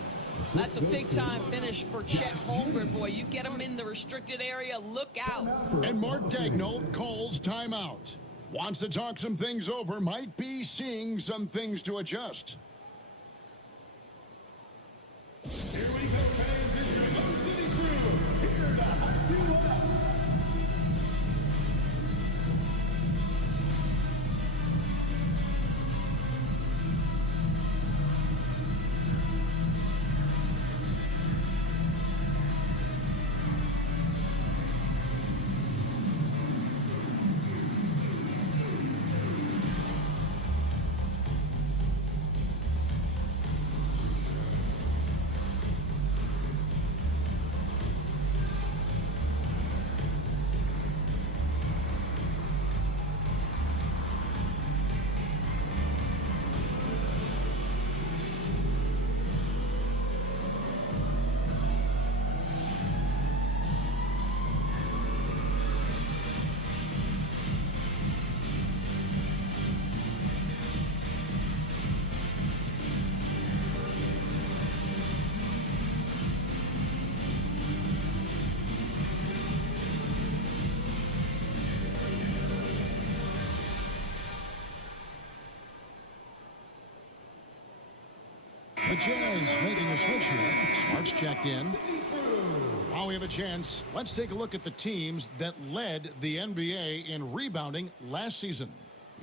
That's a big-time finish for Chet Holmgren, boy. You get him in the restricted area, look out. And Mark Daigneault calls timeout. Wants to talk some things over, might be seeing some things to adjust. Here we go, fans. It's your Mo City Crew. Here to you up. The Jazz making a switch here. Smart's checked in. While we have a chance, let's take a look at the teams that led the NBA in rebounding last season.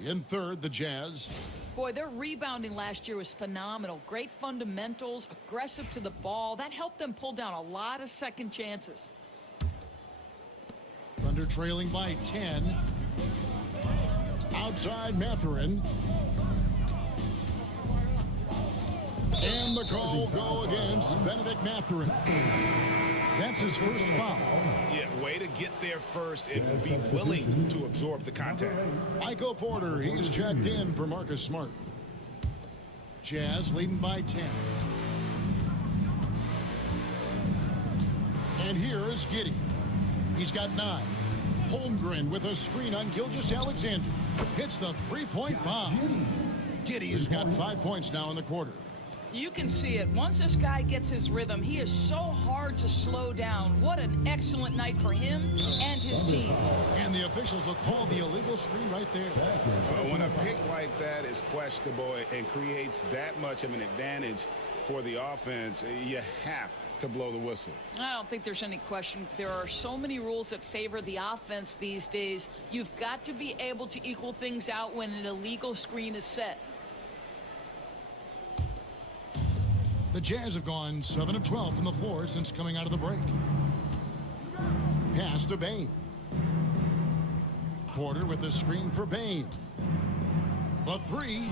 In third, the Jazz. Boy, their rebounding last year was phenomenal. Great fundamentals, aggressive to the ball. That helped them pull down a lot of second chances. Thunder trailing by 10. Outside Mathurin. And the call will go against Benedict Mathurin. That's his first foul. Yeah, way to get there first and be willing to absorb the contact. Michael Porter, he's checked in for Marcus Smart. Jazz leading by 10. And here is Giddey. He's got 9. Holmgren with a screen on Gilgeous-Alexander. Hits the three-point bomb. Giddey's got 5 points now in the quarter. You can see it. Once this guy gets his rhythm, he is so hard to slow down. What an excellent night for him and his team. And the officials will call the illegal screen right there. When a pick like that is questionable and creates that much of an advantage for the offense, you have to blow the whistle. I don't think there's any question. There are so many rules that favor the offense these days. You've got to be able to equal things out when an illegal screen is set. The Jazz have gone 7 of 12 from the floor since coming out of the break. Pass to Bane. Porter with the screen for Bane. The three.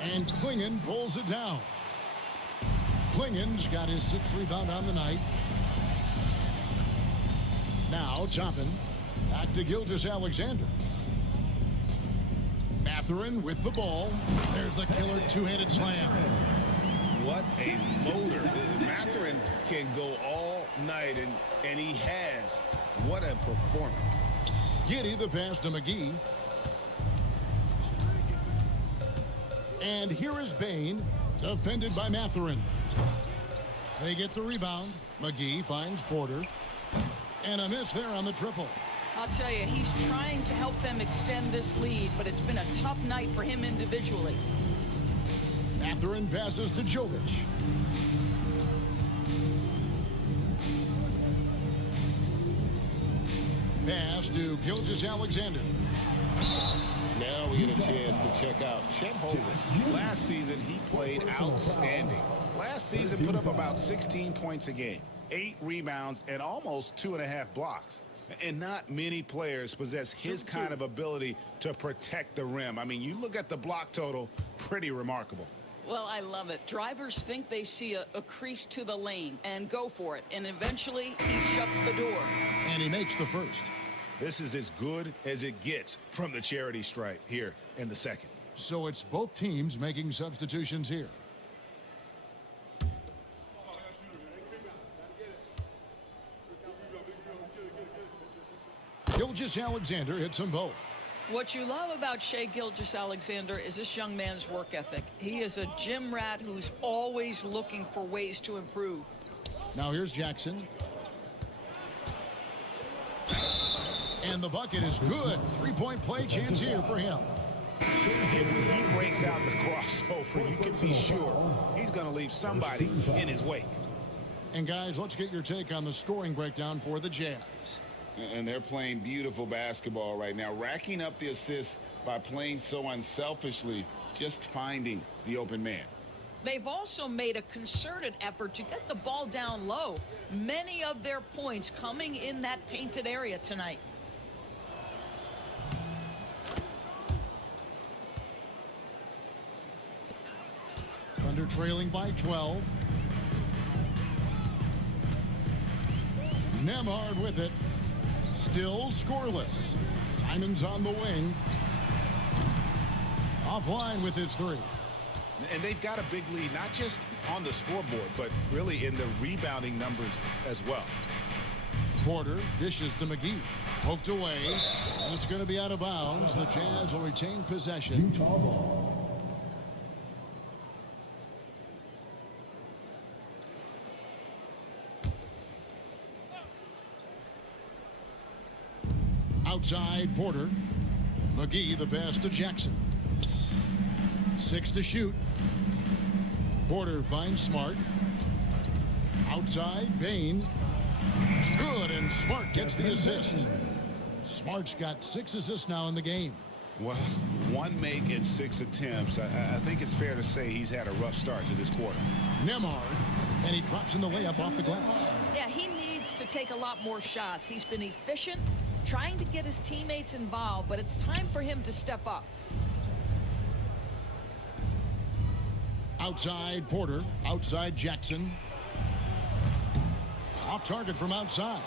And Klingon pulls it down. Klingon's got his 6th rebound on the night. Now Toppin. Back to Gilgeous-Alexander. Mathurin with the ball. There's the killer two-handed slam. What a motor. Mathurin can go all night, and he has. What a performance. Giddey the pass to McGee. And here is Bane, defended by Mathurin. They get the rebound. McGee finds Porter. And a miss there on the triple. I'll tell you, he's trying to help them extend this lead, but it's been a tough night for him individually. Mathurin passes to Jovic. Pass to Gilgeous-Alexander. Now we get a chance to check out Chet Holmgren. Last season, he played outstanding. Last season, put up about 16 points a game, 8 rebounds, and almost 2.5 blocks. And not many players possess his kind of ability to protect the rim. I mean, you look at the block total, pretty remarkable. Well, I love it. Drivers think they see a crease to the lane and go for it. And eventually, he shuts the door. And he makes the first. This is as good as it gets from the charity stripe here in the second. So it's both teams making substitutions here. Gilgeous-Alexander hits them both. What you love about Shai Gilgeous-Alexander is this young man's work ethic. He is a gym rat who's always looking for ways to improve. Now here's Jackson. And the bucket is good. 3-point play chance here for him. And when he breaks out the crossover, you can be sure he's going to leave somebody in his wake. And guys, let's get your take on the scoring breakdown for the Jazz. And they're playing beautiful basketball right now, racking up the assists by playing so unselfishly, just finding the open man. They've also made a concerted effort to get the ball down low. Many of their points coming in that painted area tonight. Thunder trailing by 12. Nembhard with it. Still scoreless. Simons on the wing. Offline with his three. And they've got a big lead, not just on the scoreboard, but really in the rebounding numbers as well. Porter dishes to McGee. Poked away. And it's going to be out of bounds. The Jazz will retain possession. Utah ball. Outside Porter. McGee the pass to Jackson. 6 to shoot. Porter finds Smart. Outside Bane. Good, and Smart gets the assist. Smart's got 6 assists now in the game. Well, 1 make and 6 attempts. I think it's fair to say he's had a rough start to this quarter. Nembhard, and he drops in the layup off the glass. Yeah, he needs to take a lot more shots. He's been efficient, trying to get his teammates involved, but it's time for him to step up. Outside Porter, outside Jackson. Off target from outside.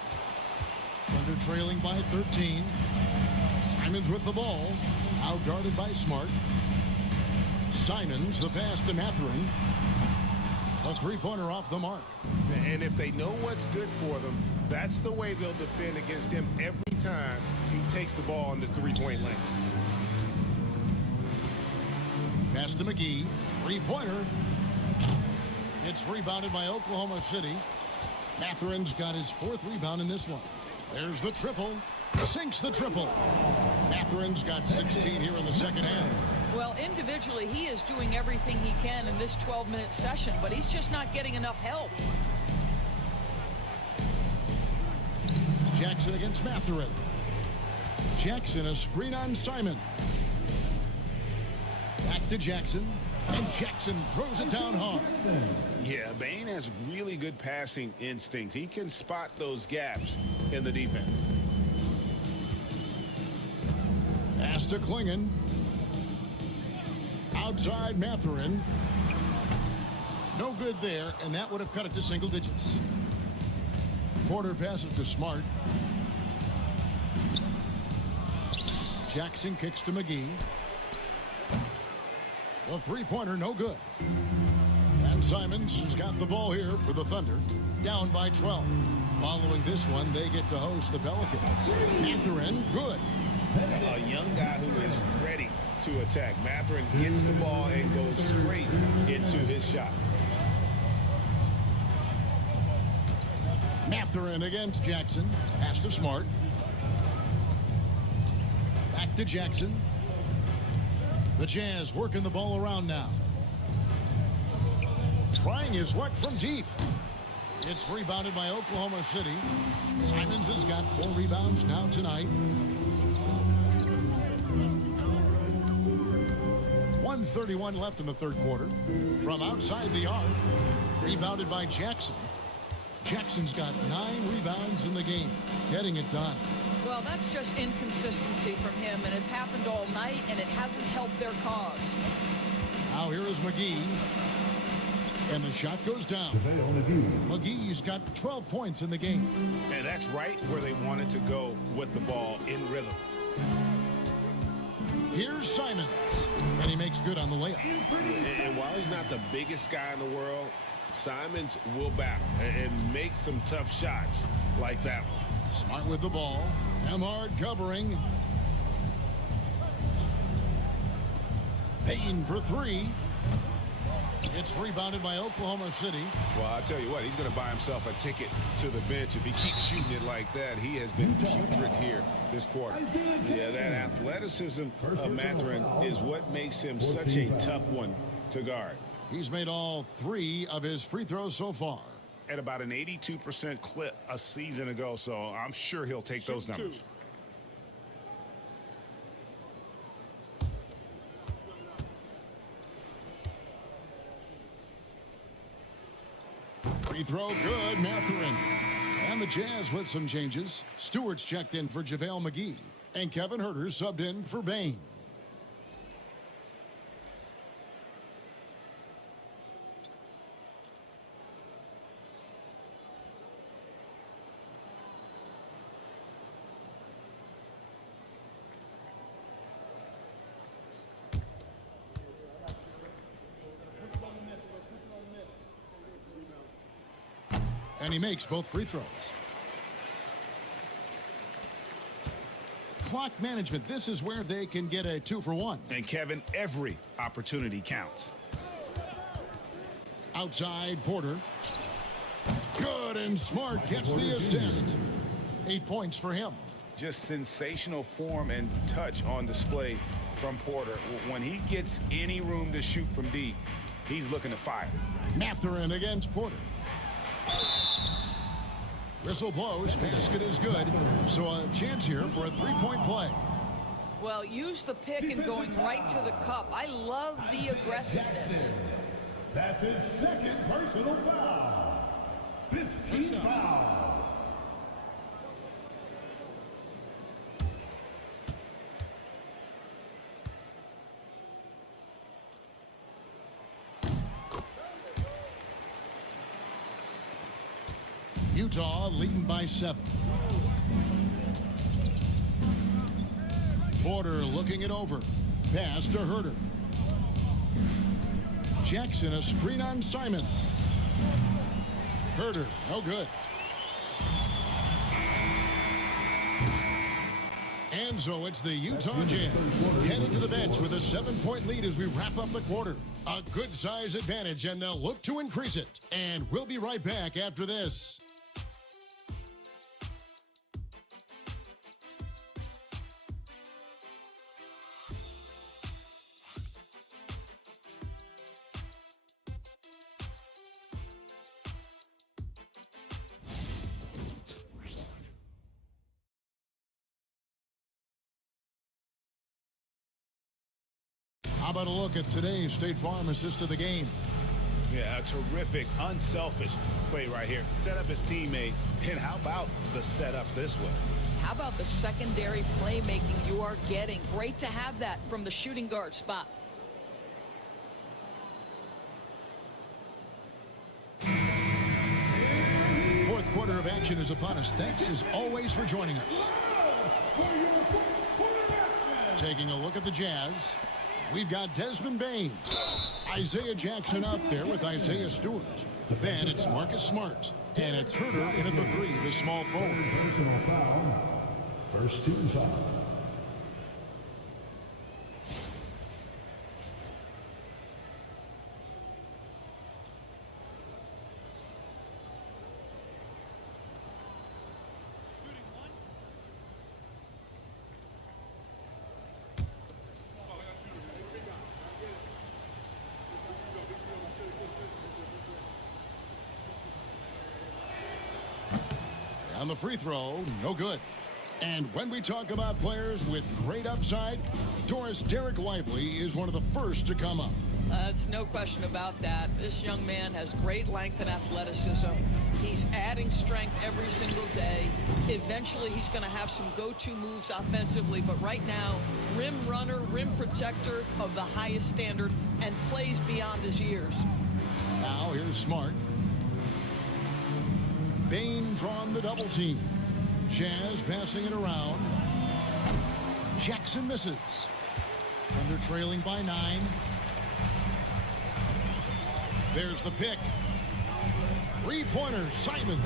Thunder trailing by 13. Simons with the ball. Now guarded by Smart. Simons, the pass to Mathurin. A three-pointer off the mark. And if they know what's good for them, that's the way they'll defend against him every time he takes the ball in the three-point lane. Pass to McGee. Three-pointer. It's rebounded by Oklahoma City. Matherin's got his 4th rebound in this one. There's the triple. Sinks the triple. Matherin's got 16 here in the second half. Well, individually, he is doing everything he can in this 12-minute session, but he's just not getting enough help. Jackson against Mathurin. Jackson, a screen on Simon. Back to Jackson. And Jackson throws it down hard. Yeah, Bane has really good passing instincts. He can spot those gaps in the defense. Pass to Klingon. Outside Mathurin. No good there, and that would have cut it to single digits. Porter passes to Smart. Jackson kicks to McGee. The three-pointer, no good. And Simons has got the ball here for the Thunder. Down by 12. Following this one, they get to host the Pelicans. Mathurin, good. A young guy who is ready to attack. Mathurin gets the ball and goes straight into his shot. Mathurin against Jackson. Pass to Smart. Back to Jackson. The Jazz working the ball around now. Trying his luck from deep. It's rebounded by Oklahoma City. Simons has got 4 rebounds now tonight. 1:31 left in the third quarter. From outside the arc. Rebounded by Jackson. Jackson's got 9 rebounds in the game. Getting it done. Well, that's just inconsistency from him, and it's happened all night, and it hasn't helped their cause. Now here is McGee. And the shot goes down. McGee's got 12 points in the game. And that's right where they wanted to go with the ball in rhythm. Here's Simon. And he makes good on the layup. And while he's not the biggest guy in the world, Simons will battle and make some tough shots like that one. Smart with the ball. Hamard covering. Payne for 3. It's rebounded by Oklahoma City. Well, I'll tell you what, he's going to buy himself a ticket to the bench. If he keeps shooting it like that, he has been putrid here this quarter. Yeah, that athleticism of Mathurin is what makes him such a tough one to guard. He's made all 3 of his free throws so far. At about an 82% clip a season ago, so I'm sure he'll take those numbers. Free throw good, Mathurin. And the Jazz with some changes. Stewart's checked in for JaVale McGee. And Kevin Huerter subbed in for Bane. And he makes both free throws. Clock management. This is where they can get a 2-for-1. And Kevin, every opportunity counts. Outside Porter. Good, and Smart gets the assist. 8 points for him. Just sensational form and touch on display from Porter. When he gets any room to shoot from deep, he's looking to fire. Mathurin against Porter. Whistle blows, basket is good, so a chance here for a 3-point play. Well, use the pick and going right to the cup. I love the aggressiveness. That's his 2nd personal foul. 15 foul. Utah leading by 7. Porter looking it over. Pass to Huerter. Jackson, a screen on Simon. Huerter, no good. And so it's the Utah Jazz heading to the bench with a 7-point lead as we wrap up the quarter. A good size advantage, and they'll look to increase it. And we'll be right back after this. How about a look at today's State Farm assist of the game? Yeah, a terrific, unselfish play right here. Set up his teammate. And how about the setup this was? How about the secondary playmaking you are getting? Great to have that from the shooting guard spot. Fourth quarter of action is upon us. Thanks as always for joining us. Taking a look at the Jazz, we've got Desmond Bane, Isaiah Jackson up there with Isaiah Stewart. Then it's Marcus Smart, and it's Herter in at the 3, the small forward. Personal foul. First team foul. On the free throw, no good. And when we talk about players with great upside, Doris Derek Lively is one of the first to come up. It's no question about that. This young man has great length and athleticism. He's adding strength every single day. Eventually, he's going to have some go-to moves offensively, but right now, rim runner, rim protector of the highest standard, and plays beyond his years. Now here's Smart. Bane drawn the double team. Jazz passing it around. Jackson misses. And they're trailing by 9. There's the pick. Three-pointer, Simons.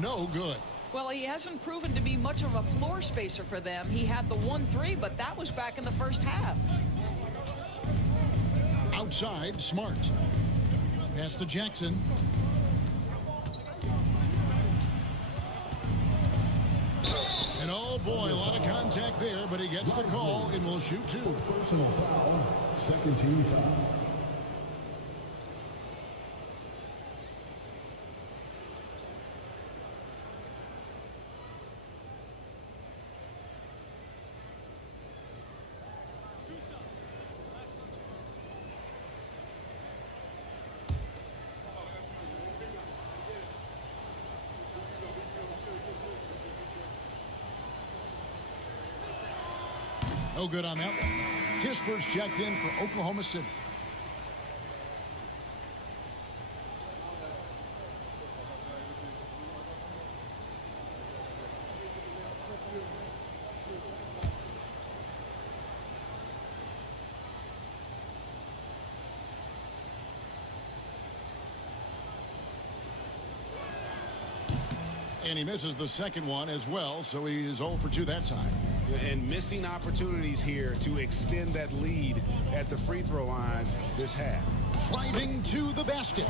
No good. Well, he hasn't proven to be much of a floor spacer for them. He had the 1-3, but that was back in the first half. Outside, Smart. Pass to Jackson. And oh boy, a lot of contact there, but he gets the call and will shoot 2. Personal foul. Second team foul. No good on that one. Kispert's checked in for Oklahoma City. And he misses the second one as well, so he is 0 for 2 that time. And missing opportunities here to extend that lead at the free throw line this half. Driving to the basket,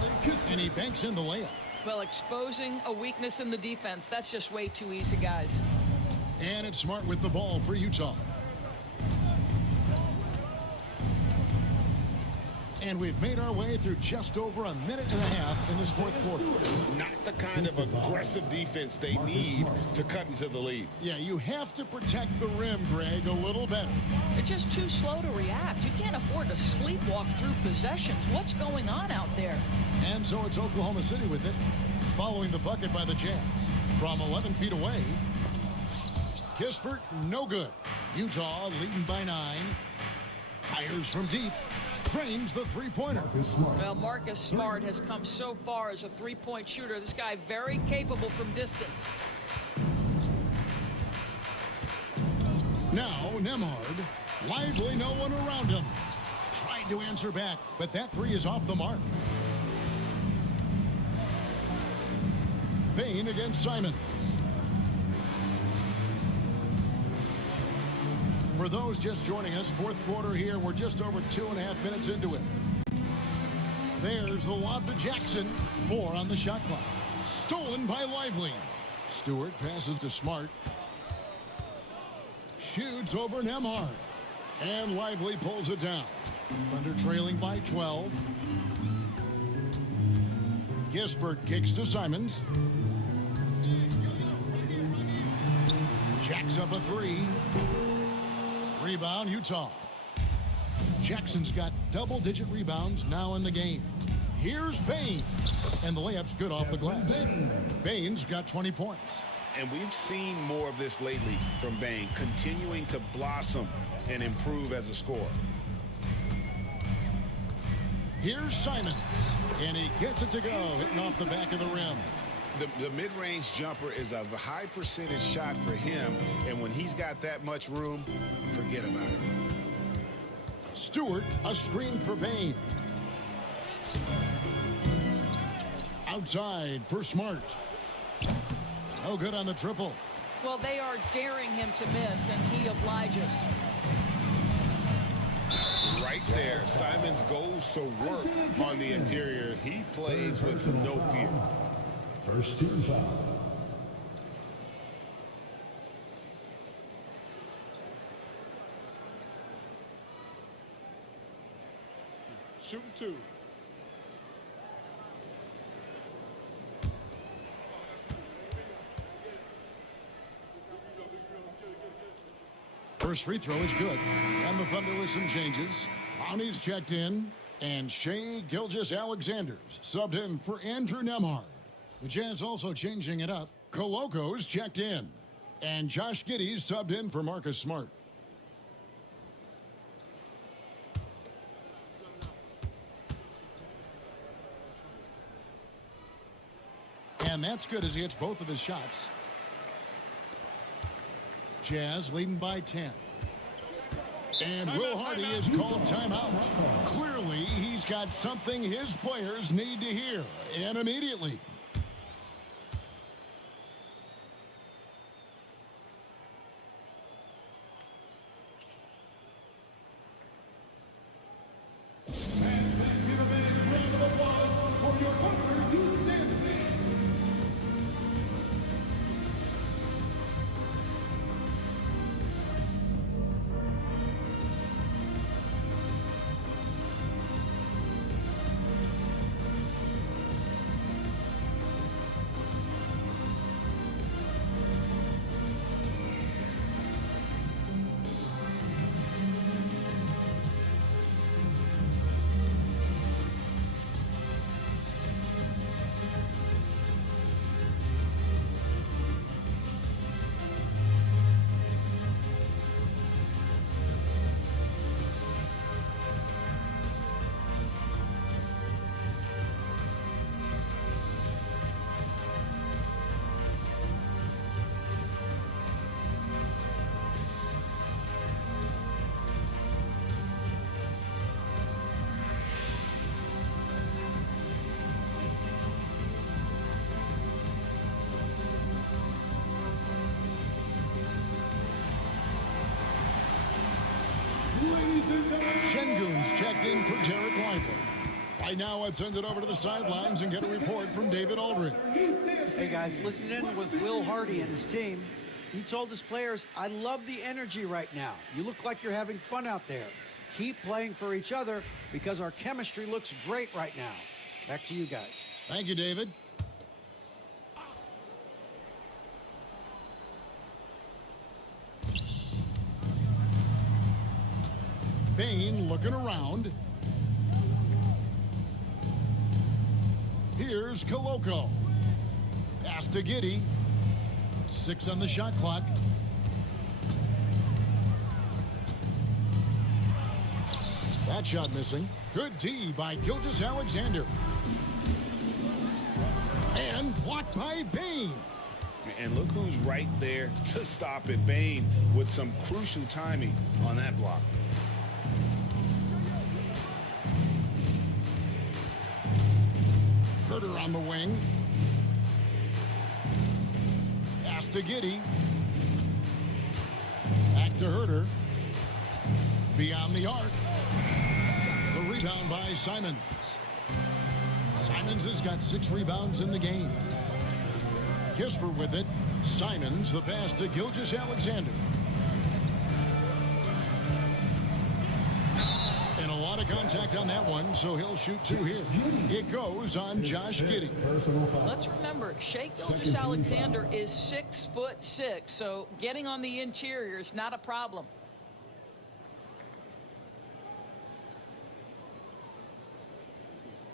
and he banks in the layup. Well, exposing a weakness in the defense, that's just way too easy, guys. And it's Smart with the ball for Utah. And we've made our way through just over a minute and a half in this fourth quarter. Not the kind of aggressive defense they need to cut into the lead. Yeah, you have to protect the rim, Greg, a little better. They're just too slow to react. You can't afford to sleepwalk through possessions. What's going on out there? And so it's Oklahoma City with it, following the bucket by the Jazz. From 11 feet away, Kispert, no good. Utah leading by 9. Fires from deep. Trains the three-pointer. Well, Marcus Smart has come so far as a three-point shooter. This guy very capable from distance. Now Nembhard. Lively, no one around him. Tried to answer back, but that 3 is off the mark. Bane against Simon. For those just joining us, fourth quarter here. We're just over 2.5 minutes into it. There's the lob to Jackson. 4 on the shot clock. Stolen by Lively. Stewart passes to Smart. Shoots over Nembhard. And Lively pulls it down. Thunder trailing by 12. Kispert kicks to Simons. Jacks up a 3. Rebound, Utah. Jackson's got double-digit rebounds now in the game. Here's Bane. And the layup's good off the glass. Bane's got 20 points. And we've seen more of this lately from Bane, continuing to blossom and improve as a scorer. Here's Simons. And he gets it to go, hitting off the back of the rim. The mid-range jumper is a high percentage shot for him, and when he's got that much room, forget about it. Stewart, a screen for Bane. Outside for Smart. No good on the triple. Well, they are daring him to miss, and he obliges. Right there, Simons goes to work on the interior. He plays with no fear. First team foul. Shooting 2. First free throw is good. And the Thunder with some changes. Brownie's checked in. And Shai Gilgeous-Alexander subbed in for Andrew Nembhard. The Jazz also changing it up. Coloco's checked in. And Josh Giddey's subbed in for Marcus Smart. And that's good as he hits both of his shots. Jazz leading by 10. And Will Hardy is called timeout. Clearly, he's got something his players need to hear, and immediately. Şengün's checked in for Jared Lively. Right now, let's send it over to the sidelines and get a report from David Aldridge. Hey guys, listen in with Will Hardy and his team. He told his players, I love the energy right now. You look like you're having fun out there. Keep playing for each other because our chemistry looks great right now. Back to you guys. Thank you, David. Bane looking around. Here's Koloko. Pass to Giddey. 6 on the shot clock. That shot missing. Good D by Gilgeous-Alexander. And blocked by Bane. And look who's right there to stop it. Bane with some crucial timing on that block. Herter on the wing. Pass to Giddey. Back to Herter. beyond the arc. The rebound by Simons. Simons has got 6 rebounds in the game. Kisper with it. Simons, the pass to Gilgeous-Alexander. And a lot of contact on that one, so he'll shoot 2 here. It goes on Josh Giddey. Let's remember, Shai Gilgeous-Alexander is 6'6", so getting on the interior is not a problem.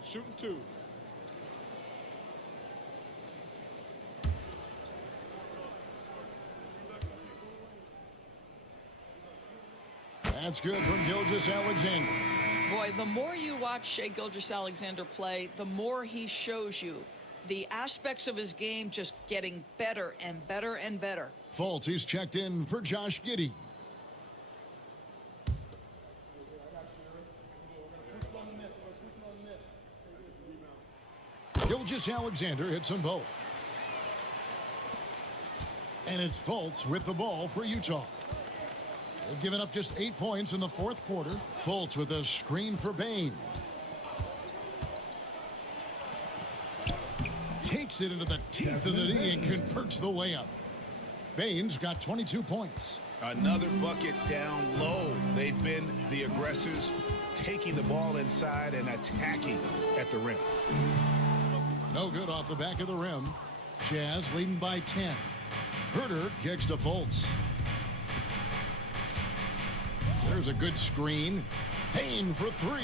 Shooting 2. That's good from Gilgeous-Alexander. Boy, the more you watch Shai Gilgeous-Alexander play, the more he shows you the aspects of his game just getting better and better and better. Fultz, he's checked in for Josh Giddey. Gilgeous-Alexander hits them both. And it's Fultz with the ball for Utah. They've given up just 8 points in the 4th quarter. Fultz with a screen for Bane. Takes it into the teeth of the knee and converts the layup. Bane's got 22 points. Another bucket down low. They've been the aggressors, taking the ball inside and attacking at the rim. No good off the back of the rim. Jazz leading by 10. Herter kicks to Fultz. There's a good screen. Payne for 3.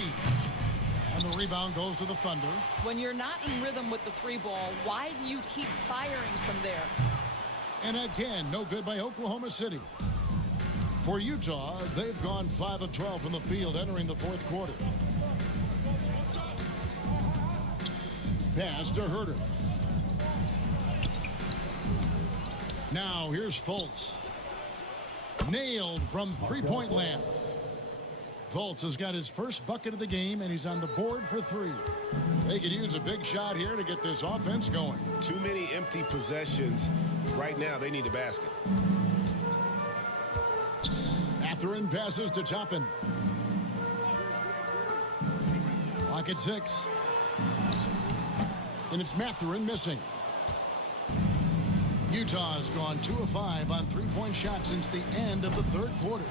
And the rebound goes to the Thunder. When you're not in rhythm with the 3 ball, why do you keep firing from there? And again, no good by Oklahoma City. For Utah, they've gone 5 of 12 from the field entering the 4th quarter. Pass to Herter. Now here's Fultz. Nailed from 3-point land. Fultz has got his first bucket of the game, and he's on the board for 3. They could use a big shot here to get this offense going. Too many empty possessions. Right now, they need a basket. Mathurin passes to Toppin. Clock at 6. And it's Mathurin missing. Utah's gone 2 of 5 on 3-point shots since the end of the 3rd quarter.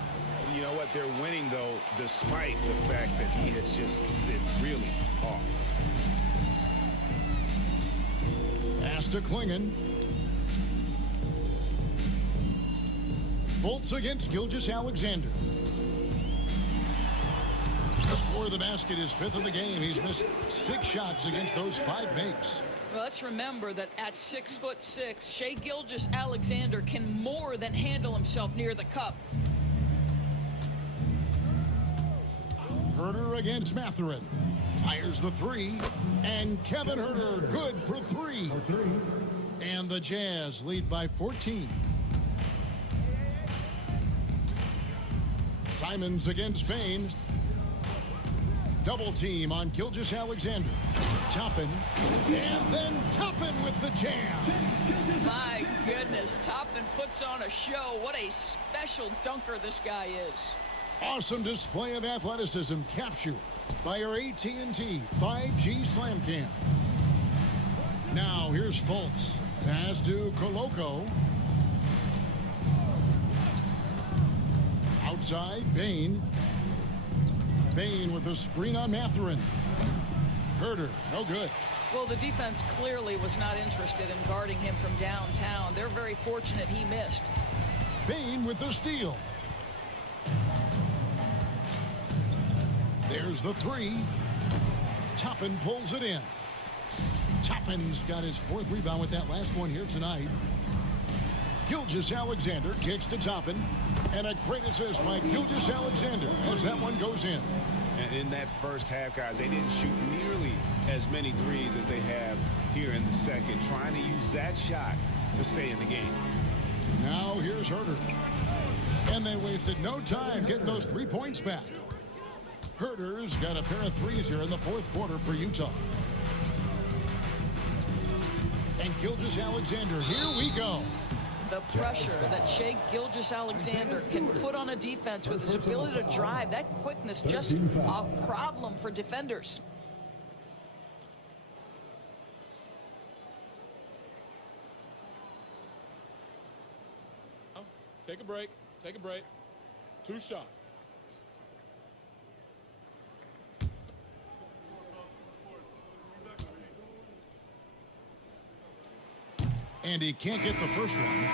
You know what? They're winning, though, despite the fact that he has just been really off. Pass to Klingon. Fultz against Gilgeous-Alexander. Score the basket, his 5th of the game. He's missed 6 shots against those 5 makes. Well, let's remember that at 6'6", Shai Gilgeous-Alexander can more than handle himself near the cup. Herter against Mathurin. Fires the 3. And Kevin Herter good for 3. And the Jazz lead by 14. Simons against Bane. Double team on Gilgeous-Alexander. Toppin. And then Toppin with the jam. My goodness, Toppin puts on a show. What a special dunker this guy is. Awesome display of athleticism captured by our AT&T 5G Slam Cam. Now here's Fultz. Pass to Koloko. Outside, Bane. Bane with a screen on Mathurin. Herter, no good. Well, the defense clearly was not interested in guarding him from downtown. They're very fortunate he missed. Bane with the steal. There's the 3. Toppin pulls it in. Toppin's got his 4th rebound with that last one here tonight. Gilgeous-Alexander kicks to Toppin. And a great assist by Gilgeous-Alexander as that one goes in. And in that first half, guys, they didn't shoot nearly as many threes as they have here in the second, trying to use that shot to stay in the game. Now here's Herter. And they wasted no time getting those 3 points back. Herter's got a pair of 3s here in the 4th quarter for Utah. And Gilgeous-Alexander, here we go. The pressure that Shai Gilgeous-Alexander can put on a defense with his ability to drive, that quickness, just a problem for defenders. Take a break. Take a break. 2 shots. And he can't get the first one.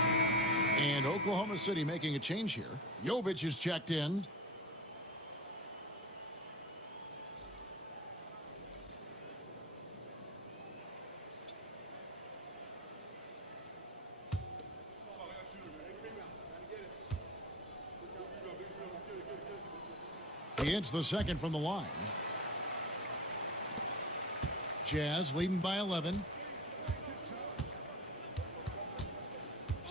And Oklahoma City making a change here. Jovic is checked in. He hits the second from the line. Jazz leading by 11.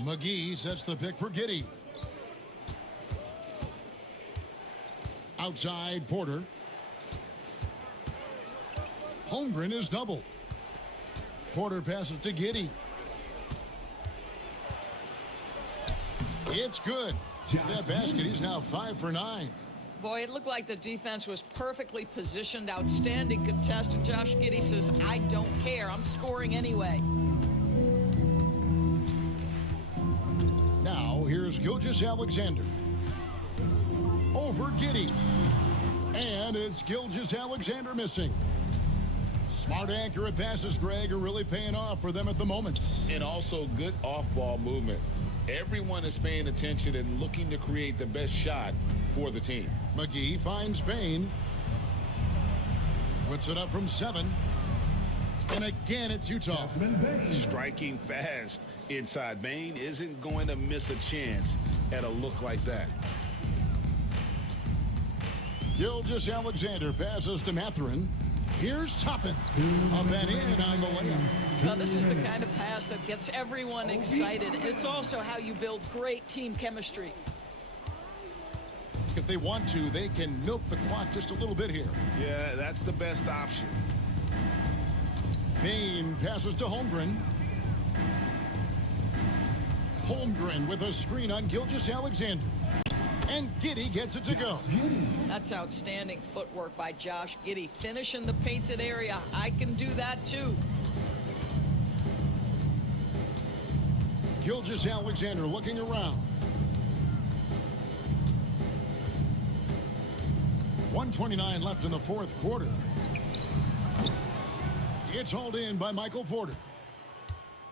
McGee sets the pick for Giddey. Outside Porter. Holmgren is double. Porter passes to Giddey. It's good. That basket, he's now 5 for 9. Boy, it looked like the defense was perfectly positioned. Outstanding contest. And Josh Giddey says, I don't care. I'm scoring anyway. Now, here's Gilgeous-Alexander. Over Giddey. And it's Gilgeous-Alexander missing. Smart, accurate passes, Greg, are really paying off for them at the moment. And also good off-ball movement. Everyone is paying attention and looking to create the best shot for the team. McGee finds Bain. Puts it up from 7. And again, it's Utah. Striking fast inside. Bain isn't going to miss a chance at a look like that. Gilgeous-Alexander passes to Mathurin. Here's Toppin. Up and in on the layup. Well, this is the kind of pass that gets everyone excited. It's also how you build great team chemistry. If they want to, they can milk the clock just a little bit here. Yeah, that's the best option. Bain passes to Holmgren. Holmgren with a screen on Gilgeous-Alexander. And Giddey gets it to go. That's outstanding footwork by Josh Giddey. Finish in the painted area. I can do that too. Gilgeous-Alexander looking around. 1:29 left in the fourth quarter. It's hauled in by Michael Porter.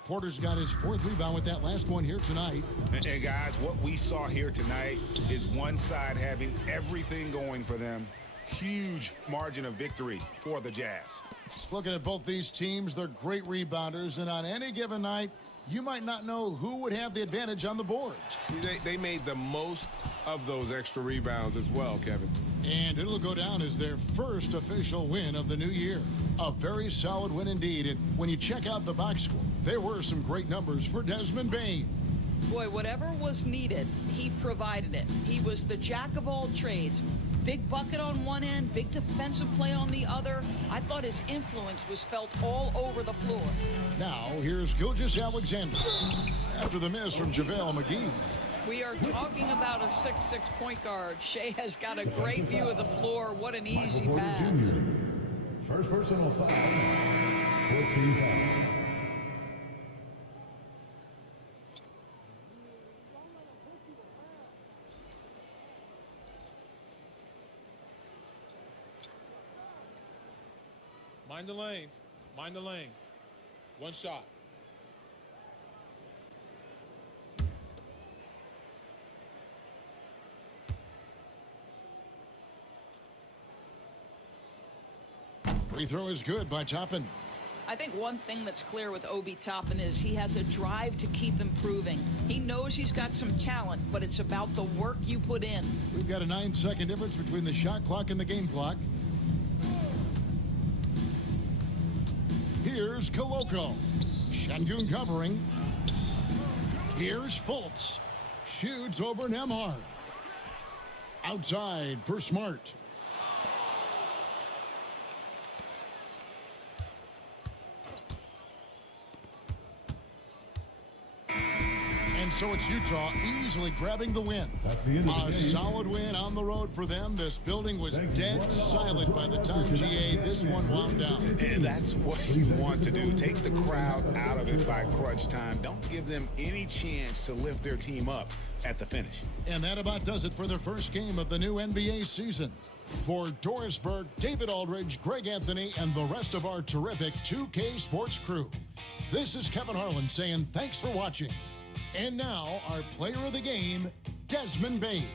Porter's got his 4th rebound with that last one here tonight. And guys, what we saw here tonight is one side having everything going for them. Huge margin of victory for the Jazz. Looking at both these teams, they're great rebounders, and on any given night, you might not know who would have the advantage on the boards. They made the most of those extra rebounds as well, Kevin. And it'll go down as their first official win of the new year. A very solid win indeed. And when you check out the box score, there were some great numbers for Desmond Bain. Boy, whatever was needed, he provided it. He was the jack of all trades. Big bucket on one end, big defensive play on the other. I thought his influence was felt all over the floor. Now, here's Gilgeous-Alexander. After the miss from JaVale McGee. We are talking about a 6'6" point guard. Shai has got a great view of the floor. What an easy pass. First personal foul. 4th team foul. Mind the lanes. Mind the lanes. 1 shot. Free throw is good by Toppin. I think one thing that's clear with Obi Toppin is he has a drive to keep improving. He knows he's got some talent, but it's about the work you put in. We've got a 9-second difference between the shot clock and the game clock. Here's Koloko. Şengün covering. Here's Fultz. Shoots over Nembhard. Outside for Smart. And so it's Utah easily grabbing the win. A solid win on the road for them. This building was dead silent by the time, GA, this one wound down. And that's what you want to do. Take the crowd out of it by crunch time. Don't give them any chance to lift their team up at the finish. And that about does it for the first game of the new NBA season. For Doris Burke, David Aldridge, Greg Anthony, and the rest of our terrific 2K Sports crew, this is Kevin Harlan saying thanks for watching. And now, our player of the game, Desmond Bane.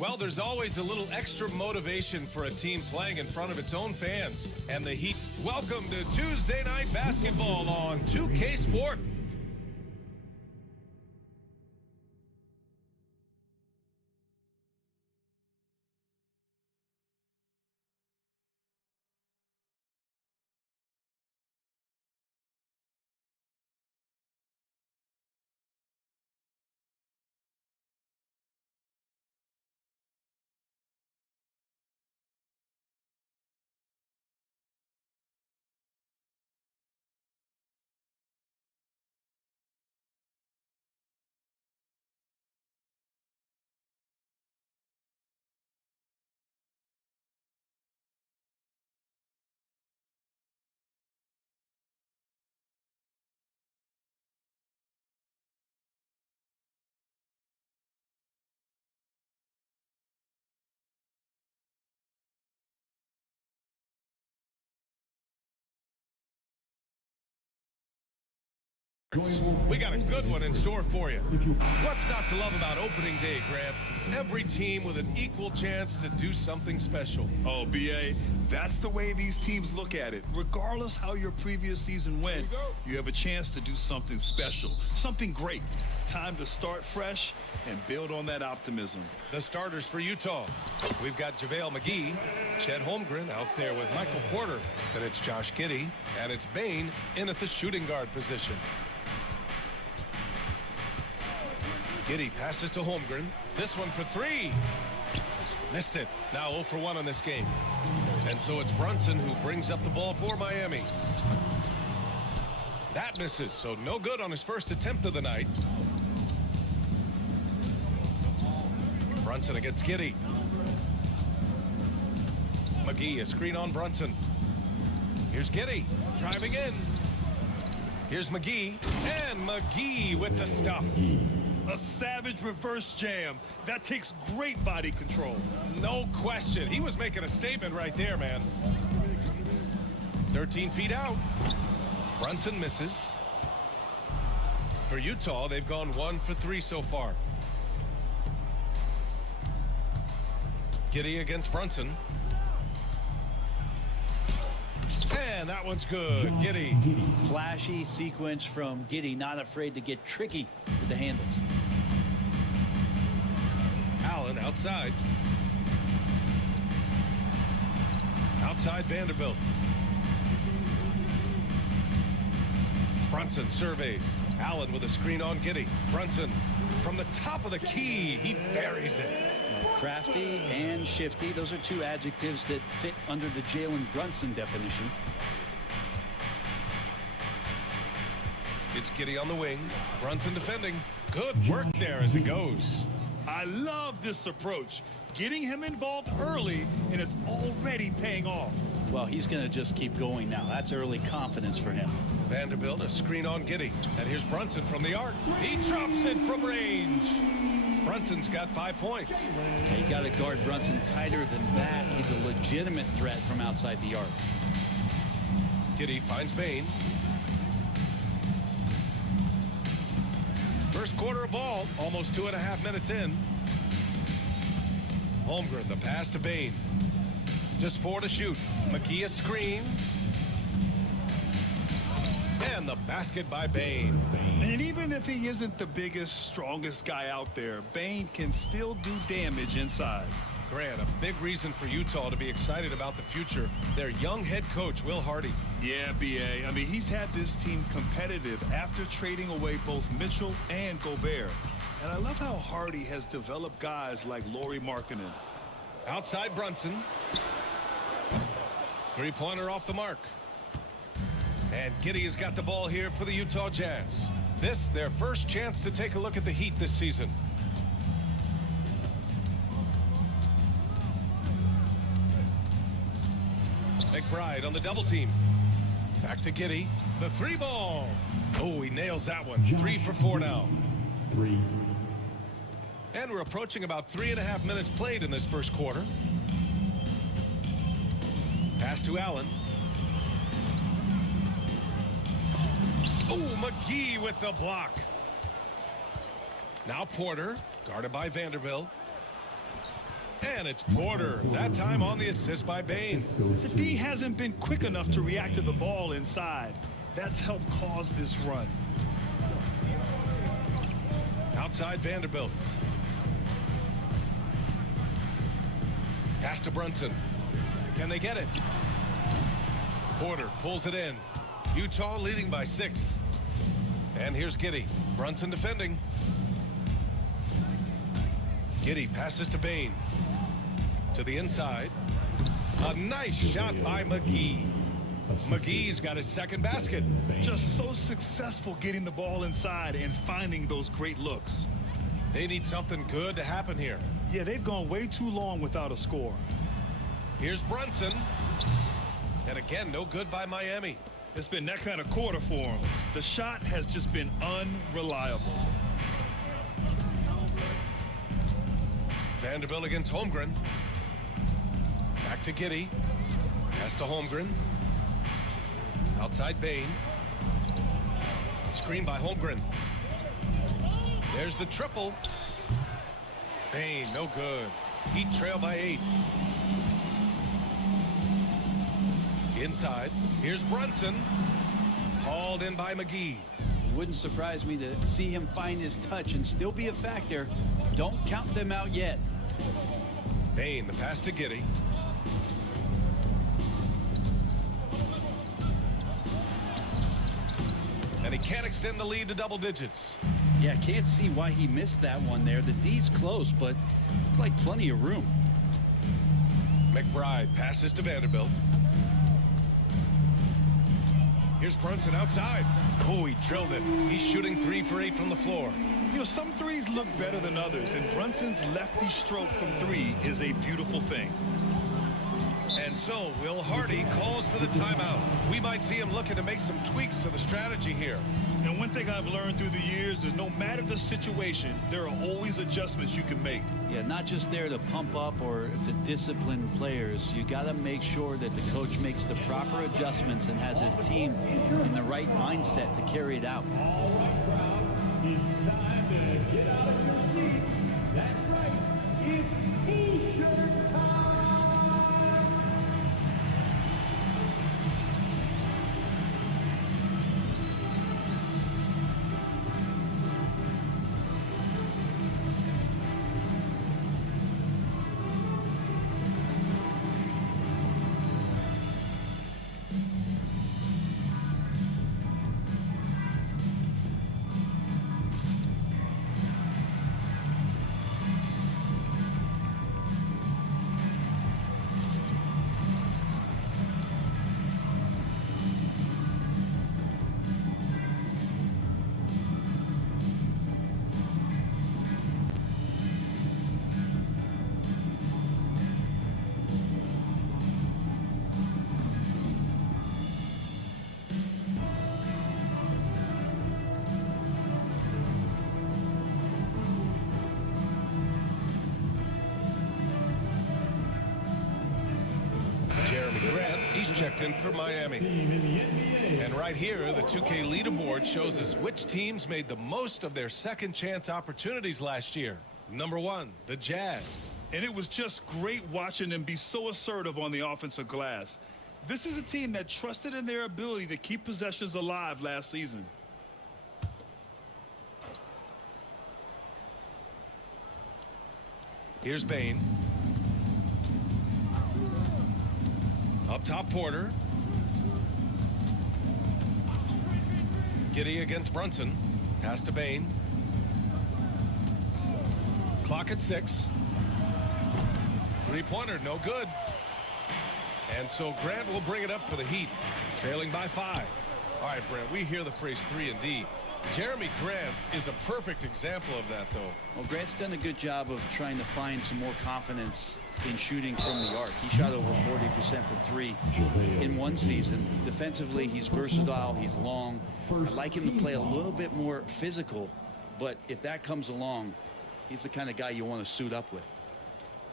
Well, there's always a little extra motivation for a team playing in front of its own fans. And the Heat welcome to Tuesday Night Basketball on 2K Sport. We got a good one in store for you. What's not to love about opening day, Grant? Every team with an equal chance to do something special. Oh, B.A., that's the way these teams look at it. Regardless how your previous season went, you have a chance to do something special, something great. Time to start fresh and build on that optimism. The starters for Utah. We've got JaVale McGee, Chet Holmgren out there with Michael Porter. Then it's Josh Giddey, and it's Bane in at the shooting guard position. Giddey passes to Holmgren. This one for three. Missed it. Now 0 for 1 on this game. And so it's Brunson who brings up the ball for Miami. That misses, so no good on his first attempt of the night. Brunson against Giddey. McGee, a screen on Brunson. Here's Giddey driving in. Here's McGee, and McGee with the stuff. A savage reverse jam. That takes great body control. No question. He was making a statement right there, man. 13 feet out. Brunson misses. For Utah, they've gone 1 for 3 so far. Giddey against Brunson. And that one's good. Giddey. Flashy sequence from Giddey, not afraid to get tricky with the handles. Allen outside. Outside Vanderbilt. Brunson surveys. Allen with a screen on Giddey. Brunson from the top of the key. He buries it. Crafty and shifty. Those are two adjectives that fit under the Jalen Brunson definition. It's Giddey on the wing. Brunson defending. Good work there as it goes. I love this approach. Getting him involved early, and it's already paying off. Well, he's going to just keep going now. That's early confidence for him. Vanderbilt, a screen on Giddey. And here's Brunson from the arc. He drops it from range. Brunson's got 5 points. You got to guard Brunson tighter than that. He's a legitimate threat from outside the arc. Giddey finds Bane. First quarter of ball, almost 2.5 minutes in. Holmgren, the pass to Bane. Just 4 to shoot. McGee a screen. And the basket by Bane. And even if he isn't the biggest, strongest guy out there, Bane can still do damage inside. Grant, a big reason for Utah to be excited about the future. Their young head coach, Will Hardy. Yeah, B.A. I mean, he's had this team competitive after trading away both Mitchell and Gobert. And I love how Hardy has developed guys like Lauri Markkanen. Outside Brunson. Three-pointer off the mark. And Giddey has got the ball here for the Utah Jazz. This, their first chance to take a look at the Heat this season. McBride on the double team. Back to Giddey. The 3-ball. Oh, he nails that one. 3 for 4 now. 3. And we're approaching about 3.5 minutes played in this first quarter. Pass to Allen. Oh, McGee with the block. Now Porter, guarded by Vanderbilt. And it's Porter, that time on the assist by Bane. The D hasn't been quick enough to react to the ball inside. That's helped cause this run. Outside Vanderbilt. Pass to Brunson. Can they get it? Porter pulls it in. Utah leading by 6. And here's Giddey. Brunson defending. Giddey passes to Bane. To the inside. A nice shot by McGee. McGee's got his second basket. Just so successful getting the ball inside and finding those great looks. They need something good to happen here. Yeah, they've gone way too long without a score. Here's Brunson. And again, no good by Miami. It's been that kind of quarter for him. The shot has just been unreliable. Vanderbilt against Holmgren. Back to Giddey. Pass to Holmgren. Outside Bane. Screen by Holmgren. There's the triple. Bane, no good. Heat trail by 8. Inside. Here's Brunson. Hauled in by McGee. Wouldn't surprise me to see him find his touch and still be a factor. Don't count them out yet. Bane, the pass to Giddey. And he can't extend the lead to double digits. Yeah, can't see why he missed that one there. The D's close, but looked like plenty of room. McBride passes to Vanderbilt. Here's Brunson outside. Oh, he drilled it. He's shooting 3 for 8 from the floor. You know, some threes look better than others, and Brunson's lefty stroke from 3 is a beautiful thing. And so Will Hardy calls for the timeout. We might see him looking to make some tweaks to the strategy here. And one thing I've learned through the years is no matter the situation, there are always adjustments you can make. Yeah, not just there to pump up or to discipline players. You got to make sure that the coach makes the proper adjustments and has his team in the right mindset to carry it out. It's time to get out of your seats. That's right. It's T-shirt time. Grant, he's checked in for Miami. And right here, the 2K leaderboard shows us which teams made the most of their second chance opportunities last year. Number 1, the Jazz. And it was just great watching them be so assertive on the offensive glass. This is a team that trusted in their ability to keep possessions alive last season. Here's Bane. Up top, Porter. Giddey against Brunson. Pass to Bane. Clock at 6. Three-pointer, no good. And so Grant will bring it up for the Heat, trailing by 5. All right, Brent, we hear the phrase 3 and D. Jeremy Grant is a perfect example of that, though. Well, Grant's done a good job of trying to find some more confidence in shooting from the arc. He shot over 40% from 3 in one season. Defensively, he's versatile, he's long. I'd like him to play a little bit more physical, but if that comes along, he's the kind of guy you want to suit up with.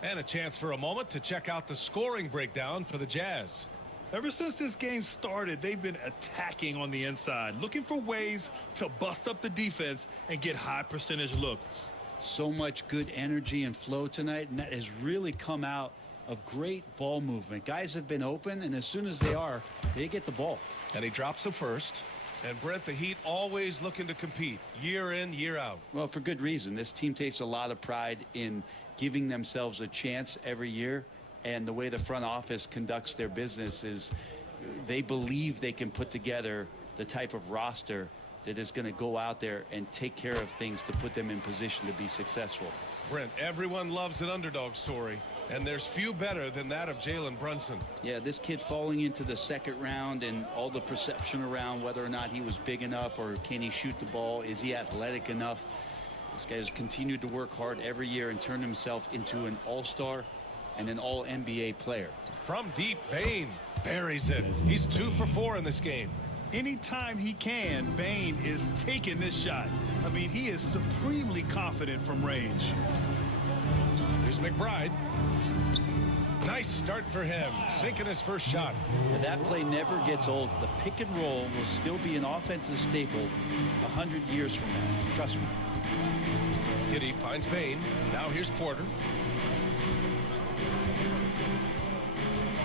And a chance for a moment to check out the scoring breakdown for the Jazz. Ever since this game started, they've been attacking on the inside, looking for ways to bust up the defense and get high percentage looks. So much good energy and flow tonight, and that has really come out of great ball movement. Guys have been open, and as soon as they get the ball. And he drops the first. And Brent, the Heat always looking to compete year in, year out. Well, for good reason. This team takes a lot of pride in giving themselves a chance every year. And the way the front office conducts their business is they believe they can put together the type of roster that is going to go out there and take care of things to put them in position to be successful. Brent, everyone loves an underdog story, and there's few better than that of Jalen Brunson. Yeah, this kid falling into the second round and all the perception around whether or not he was big enough or can he shoot the ball, is he athletic enough? This guy has continued to work hard every year and turn himself into an all-star and an all-NBA player. From deep, Bane buries it. He's 2 for 4 in this game. Anytime he can, Bane is taking this shot. I mean, he is supremely confident from range. Here's McBride. Nice start for him, sinking his first shot. And that play never gets old. The pick and roll will still be an offensive staple 100 years from now. Trust me. Giddey finds Bane. Now here's Porter.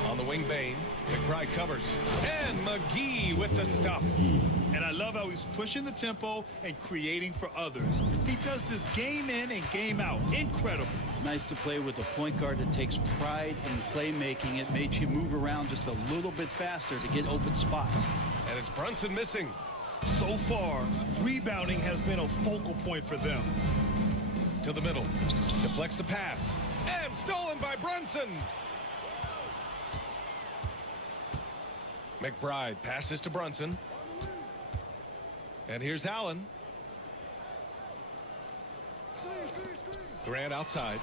On the wing, Bane. McBride covers. And McGee with the stuff. And I love how he's pushing the tempo and creating for others. He does this game in and game out. Incredible. Nice to play with a point guard that takes pride in playmaking. It makes you move around just a little bit faster to get open spots. And it's Brunson missing. So far, rebounding has been a focal point for them. To the middle. Deflects the pass. And stolen by Brunson. McBride passes to Brunson. And here's Allen. Grant outside.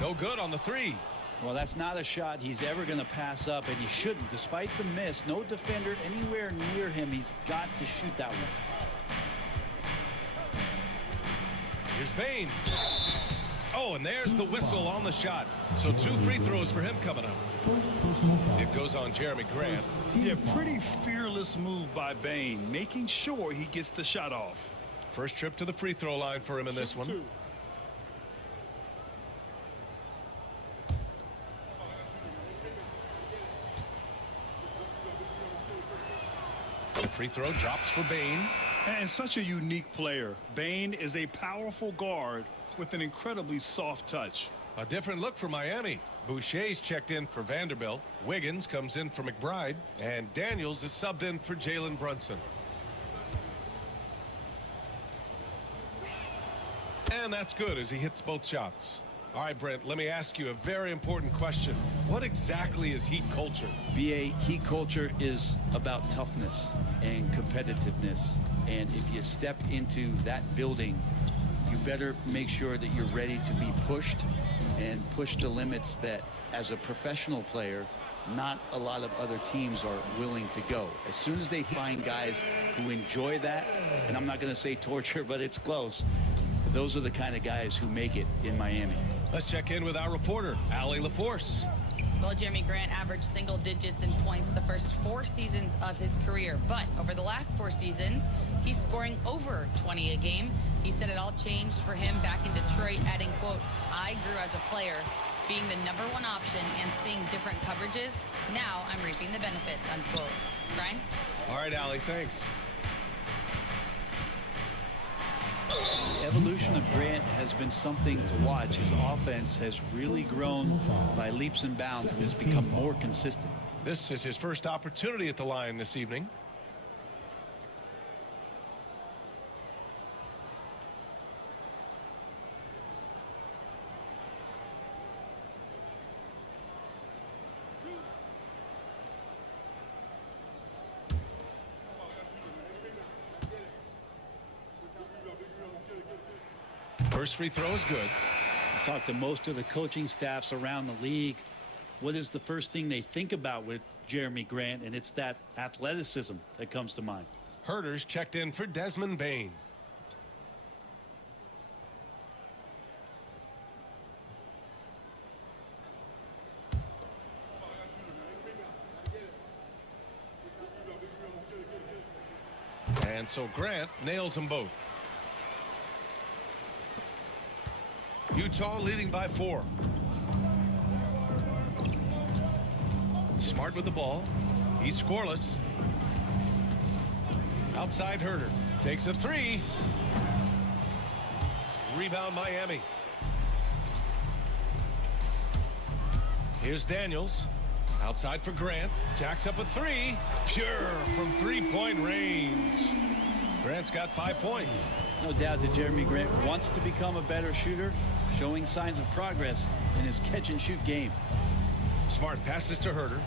No good on the 3. Well, that's not a shot he's ever going to pass up, and he shouldn't. Despite the miss, no defender anywhere near him. He's got to shoot that one. Here's Bane. Oh, and there's the whistle on the shot. So 2 free throws for him coming up. It goes on Jeremy Grant. Yeah, pretty fearless move by Bane, making sure he gets the shot off. First trip to the free throw line for him in this one. The free throw drops for Bane. And such a unique player. Bane is a powerful guard with an incredibly soft touch. A different look for Miami. Boucher's checked in for Vanderbilt. Wiggins comes in for McBride. And Daniels is subbed in for Jalen Brunson. And that's good as he hits both shots. All right, Brent, let me ask you a very important question. What exactly is Heat culture? BA, Heat culture is about toughness and competitiveness. And if you step into that building, you better make sure that you're ready to be pushed and push the limits that, as a professional player, not a lot of other teams are willing to go. As soon as they find guys who enjoy that, and I'm not going to say torture, but it's close, those are the kind of guys who make it in Miami. Let's check in with our reporter, Allie LaForce. Well, Jeremy Grant averaged single digits in points the first 4 seasons of his career, but over the last 4 seasons, he's scoring over 20 a game. He said it all changed for him back in Detroit, adding, quote, "I grew as a player, being the #1 option and seeing different coverages. Now I'm reaping the benefits," unquote. Brian? All right, Allie, thanks. Evolution of Grant has been something to watch. His offense has really grown by leaps and bounds and has become more consistent. This is his first opportunity at the line this evening. First free throw is good. I talked to most of the coaching staffs around the league. What is the first thing they think about with Jeremy Grant? And it's that athleticism that comes to mind. Herder's checked in for Desmond Bane. And so Grant nails them both. Utah leading by 4. Smart with the ball. He's scoreless. Outside Herder. Takes a 3. Rebound Miami. Here's Daniels. Outside for Grant. Jacks up a 3. Pure from 3-point range. Grant's got 5 points. No doubt that Jeremy Grant wants to become a better shooter, showing signs of progress in his catch-and-shoot game. Smart passes to Herder.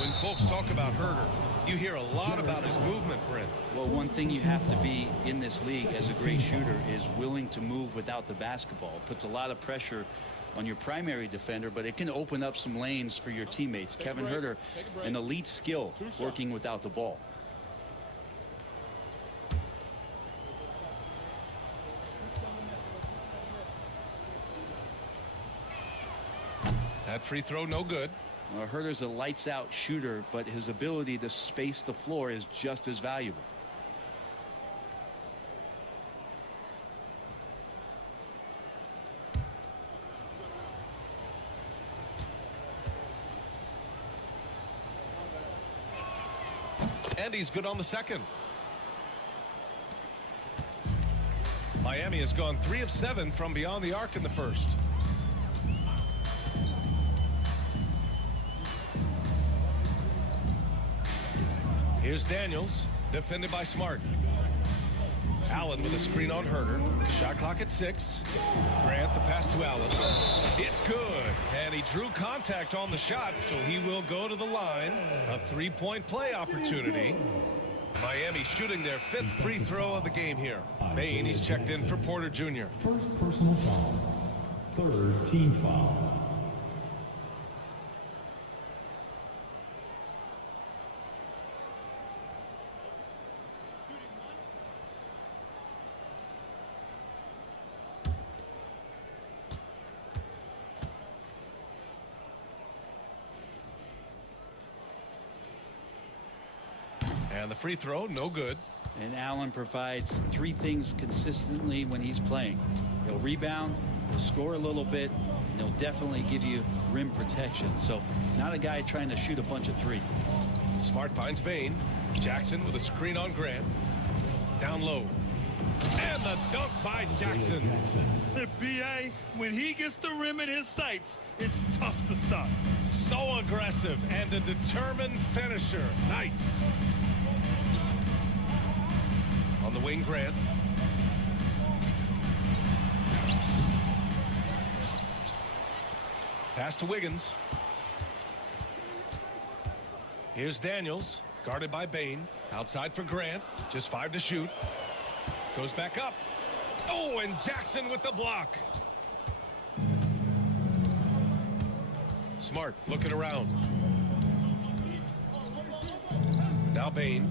When folks talk about Herder, you hear a lot about his movement, Brent. Well, one thing you have to be in this league as a great shooter is willing to move without the basketball. It puts a lot of pressure on your primary defender, but it can open up some lanes for your teammates. Kevin Herder, an elite skill working without the ball. That free throw no good. Well, Herder's a lights-out shooter, but his ability to space the floor is just as valuable. And he's good on the second. Miami has gone 3 of 7 from beyond the arc in the first. Here's Daniels, defended by Smart. Allen with a screen on Herder. Shot clock at 6. Grant the pass to Allen. It's good. And he drew contact on the shot, so he will go to the line. A 3-point play opportunity. Miami shooting their 5th free throw of the game here. Bane, he's checked in for Porter Jr. First personal foul. 3rd team foul. And the free throw, no good. And Allen provides 3 things consistently when he's playing. He'll rebound, he'll score a little bit, and he'll definitely give you rim protection. So not a guy trying to shoot a bunch of 3s. Smart finds Bane. Jackson with a screen on Grant. Down low. And the dunk by Jackson. B.A., when he gets the rim in his sights, it's tough to stop. So aggressive and a determined finisher. Nice. On the wing, Grant. Pass to Wiggins. Here's Daniels, guarded by Bane. Outside for Grant. Just 5 to shoot. Goes back up. Oh, and Jackson with the block. Smart looking around. Now Bane.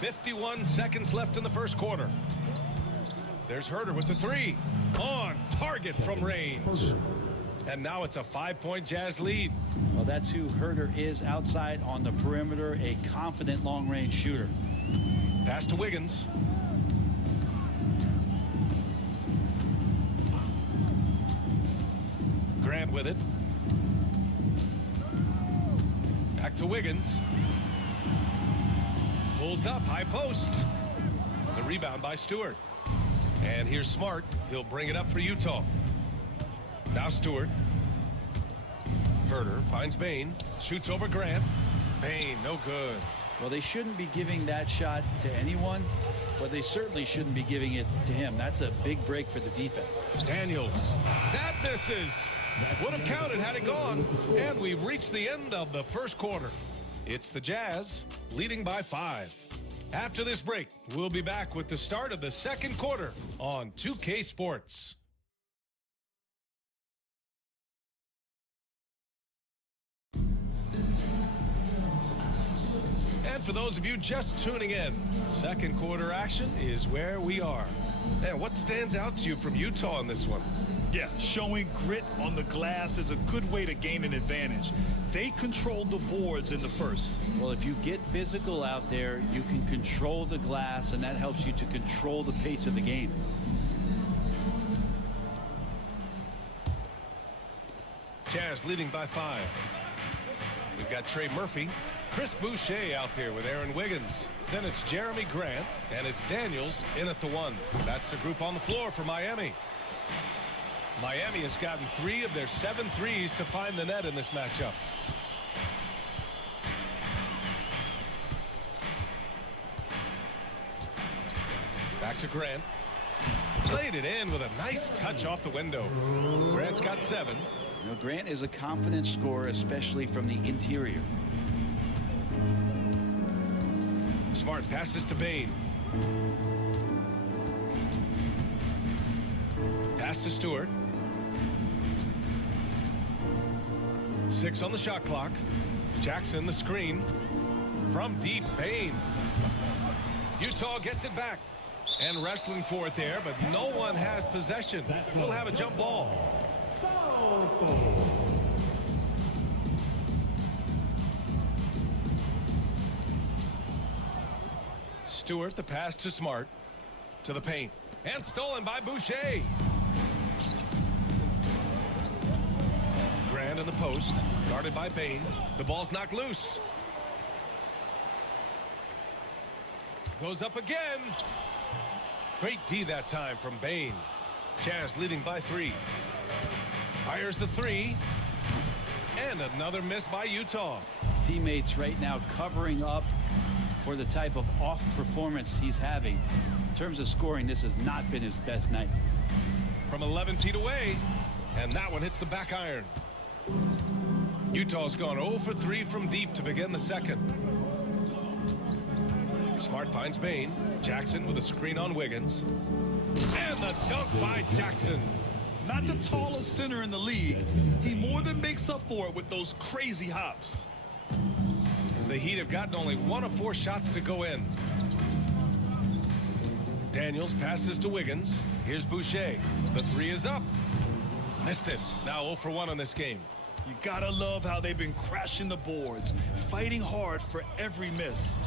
51 seconds left in the first quarter. There's Herder with the three. On target from range. And now it's a 5-point Jazz lead. Well, that's who Herder is outside on the perimeter, a confident long-range shooter. Pass to Wiggins. Grant with it. Back to Wiggins. Pulls up, high post. The rebound by Stewart. And here's Smart. He'll bring it up for Utah. Now Stewart. Herder finds Bane. Shoots over Grant. Bane, no good. Well, they shouldn't be giving that shot to anyone, but they certainly shouldn't be giving it to him. That's a big break for the defense. Daniels. That misses. Would have counted had it gone. And we've reached the end of the first quarter. It's the Jazz leading by 5. After this break, we'll be back with the start of the second quarter on 2K Sports. And for those of you just tuning in, second quarter action is where we are. And what stands out to you from Utah in this one? Yeah, showing grit on the glass is a good way to gain an advantage. They controlled the boards in the first. Well, if you get physical out there, you can control the glass, and that helps you to control the pace of the game. Jazz leading by 5. We've got Trey Murphy, Chris Boucher out there with Aaron Wiggins. Then it's Jeremy Grant, and it's Daniels in at the 1. That's the group on the floor for Miami. Miami has gotten 3 of their 7 threes to find the net in this matchup. Back to Grant. Laid it in with a nice touch off the window. Grant's got 7. You know, Grant is a confident scorer, especially from the interior. Smart passes to Bane. Pass to Stewart. 6 on the shot clock. Jackson the screen. From deep, Bane. Utah gets it back. And wrestling for it there, but no one has possession. We'll have a jump ball. Stewart, the pass to Smart. To the paint. And stolen by Boucher. Grant in the post. Guarded by Bane. The ball's knocked loose. Goes up again. Great D that time from Bane. Jazz leading by 3. Fires the 3. And another miss by Utah. Teammates right now covering up for the type of off performance he's having. In terms of scoring, this has not been his best night. From 11 feet away. And that one hits the back iron. Utah's gone 0 for 3 from deep to begin the second. Smart finds Bane. Jackson with a screen on Wiggins. And the dunk by Jackson. Not the tallest center in the league. He more than makes up for it with those crazy hops. The Heat have gotten only 1 of 4 shots to go in. Daniels passes to Wiggins. Here's Boucher. The 3 is up. Missed it. Now 0 for 1 on this game. You gotta love how they've been crashing the boards, fighting hard for every miss.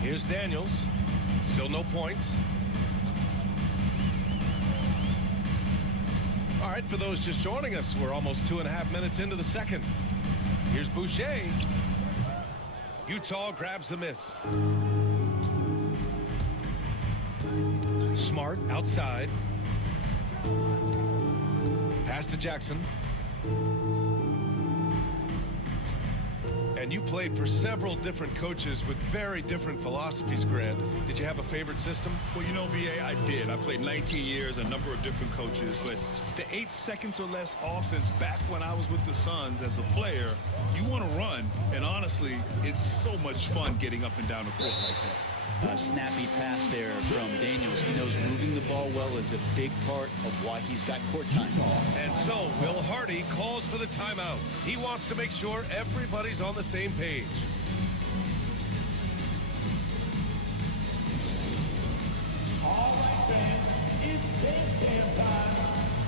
Here's Daniels. Still no points. All right, for those just joining us, we're almost 2.5 minutes into the second. Here's Boucher. Utah grabs the miss. Smart outside. Pass to Jackson. And you played for several different coaches with very different philosophies, Grant. Did you have a favorite system? Well, you know, B.A., I did. I played 19 years, a number of different coaches, but the 8 seconds or less offense back when I was with the Suns as a player, you want to run, and honestly, it's so much fun getting up and down the court like that. A snappy pass there from Daniels. He knows moving the ball well is a big part of why he's got court time. And so Will Hardy calls for the timeout. He wants to make sure everybody's on the same page. All right, fans, it's dance jam time.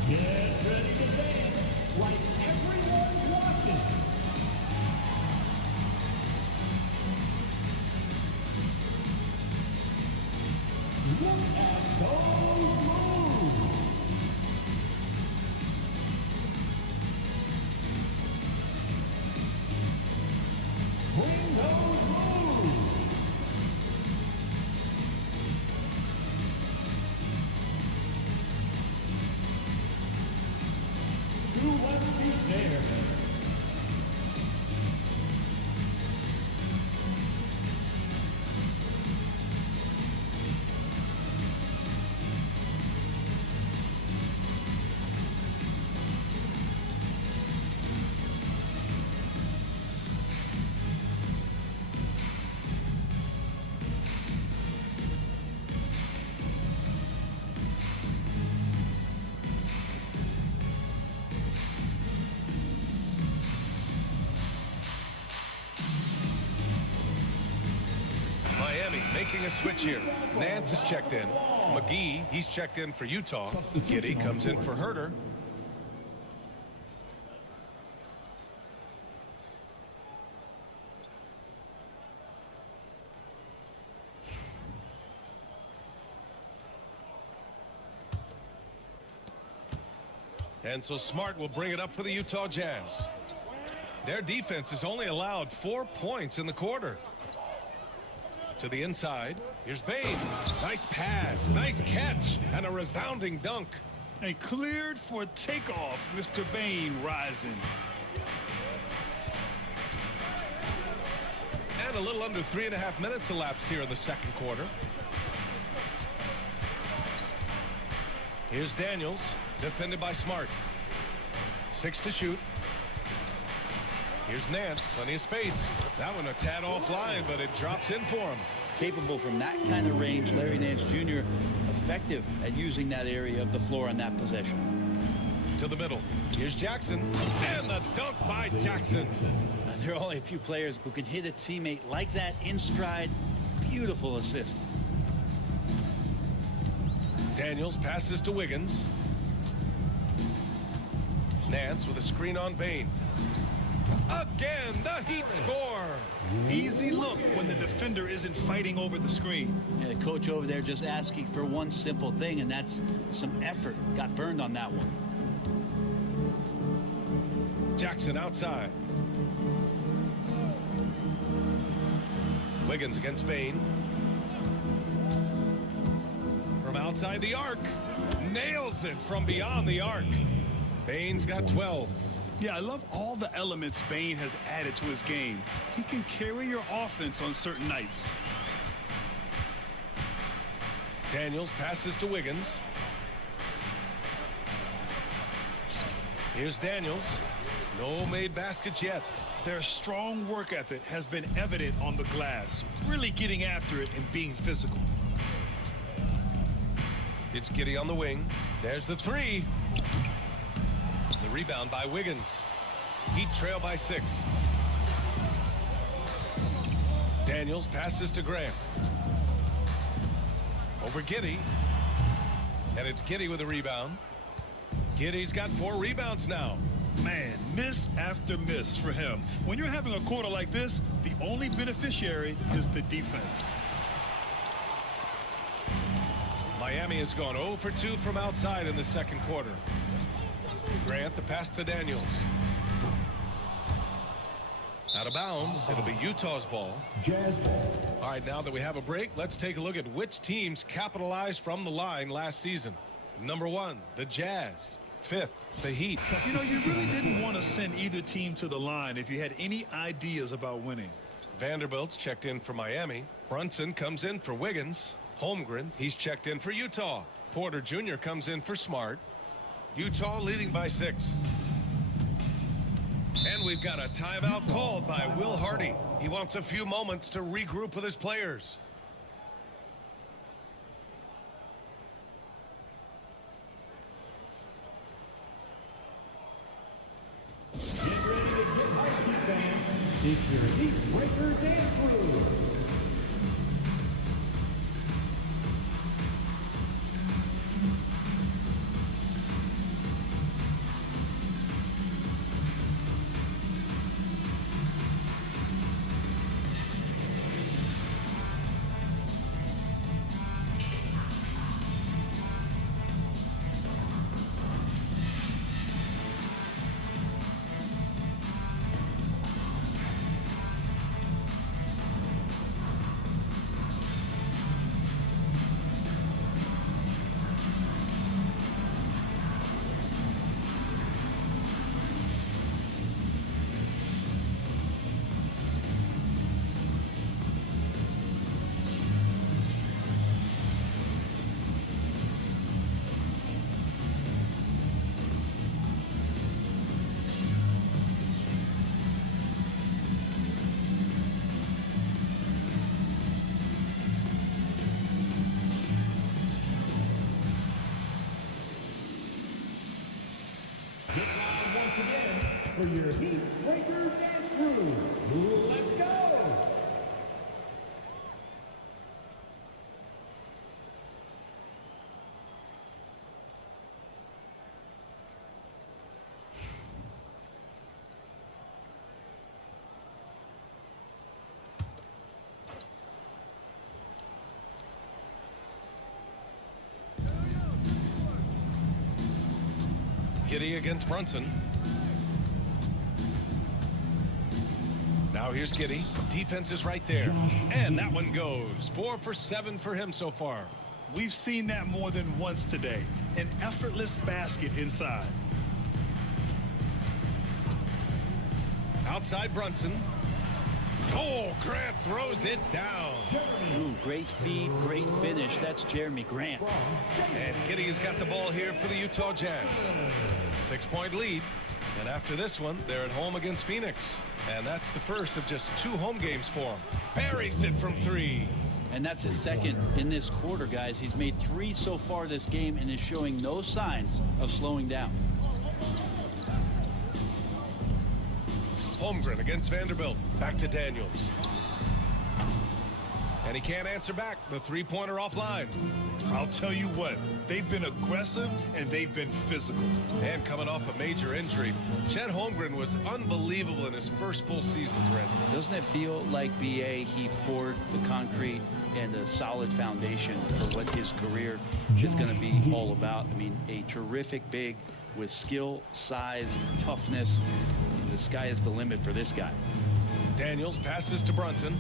Get ready to dance like everyone's watching. Look at those moves. Bring those moves. Two left feet there. Miami making a switch here. Nance is checked in. McGee, he's checked in for Utah. Giddey comes in for Herter. And so Smart will bring it up for the Utah Jazz. Their defense has only allowed 4 points in the quarter. To the inside. Here's Bane. Nice pass. Nice catch. And a resounding dunk. And cleared for takeoff. Mr. Bane rising. And a little under 3.5 minutes elapsed here in the second quarter. Here's Daniels. Defended by Smart. 6 to shoot. Here's Nance, plenty of space. That one a tad offline, but it drops in for him. Capable from that kind of range, Larry Nance Jr. effective at using that area of the floor on that possession. To the middle. Here's Jackson. And the dunk by Jackson. There are only a few players who can hit a teammate like that in stride. Beautiful assist. Daniels passes to Wiggins. Nance with a screen on Bane. Again, the Heat score. Easy look when the defender isn't fighting over the screen. Yeah, the coach over there just asking for one simple thing, and that's some effort. Got burned on that one. Jackson outside. Wiggins against Bane. From outside the arc. Nails it from beyond the arc. Bane's got 12. Yeah, I love all the elements Bane has added to his game. He can carry your offense on certain nights. Daniels passes to Wiggins. Here's Daniels. No made baskets yet. Their strong work ethic has been evident on the glass. Really getting after it and being physical. It's Giddey on the wing. There's the three. The rebound by Wiggins. Heat trail by 6. Daniels passes to Graham. Over Giddey. And it's Giddey with a rebound. Giddey's got 4 rebounds now. Man, miss after miss for him. When you're having a quarter like this, the only beneficiary is the defense. Miami has gone 0 for 2 from outside in the second quarter. Grant the pass to Daniels. Out of bounds. It'll be Utah's ball. Jazz ball. All right, now that we have a break, let's take a look at which teams capitalized from the line last season. Number 1, the Jazz. 5th, the Heat. You know, you really didn't want to send either team to the line if you had any ideas about winning. Vanderbilt's checked in for Miami. Brunson comes in for Wiggins. Holmgren, he's checked in for Utah. Porter Jr. comes in for Smart. Utah leading by 6. And we've got a timeout called by Will Hardy. He wants a few moments to regroup with his players. Get ready to get hyped, fans. It's your Heat Breaker Dance Crew. for your Heat Breaker Dance Crew. Let's go! Giddey against Brunson. Now here's Giddey. Defense is right there. And that one goes. 4 for 7 for him so far. We've seen that more than once today. An effortless basket inside. Outside Brunson. Oh, Grant throws it down. Ooh, great feed, great finish. That's Jeremy Grant. And Giddey has got the ball here for the Utah Jazz. 6-point lead. And after this one, they're at home against Phoenix. And that's the first of just 2 home games for him. Buries it from 3. And that's his second in this quarter, guys. He's made 3 so far this game and is showing no signs of slowing down. Holmgren against Vanderbilt. Back to Daniels. And he can't answer back. The 3-pointer offline. I'll tell you what, they've been aggressive and they've been physical. And coming off a major injury, Chet Holmgren was unbelievable in his first full season, Brent. Doesn't it feel like BA, he poured the concrete and a solid foundation for what his career is going to be all about? I mean, a terrific big with skill, size, toughness. The sky is the limit for this guy. Daniels passes to Brunson.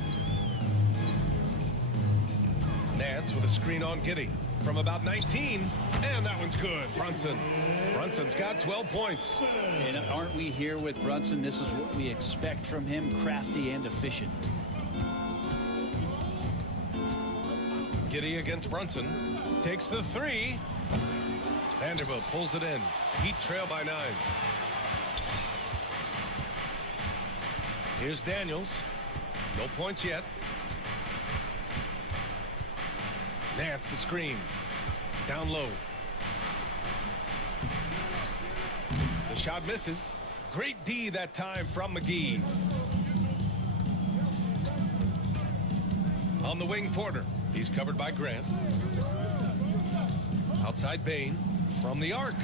Nance with a screen on Giddey from about 19, and that one's good. Brunson's got 12 points. And aren't we here with Brunson? This is what we expect from him, crafty and efficient. Giddey against Brunson, takes the 3. Vanderbilt pulls it in. Heat trail by 9. Here's Daniels. No points yet. Nance the screen. Down low. The shot misses. Great D that time from McGee. On the wing, Porter. He's covered by Grant. Outside Bane from the arc.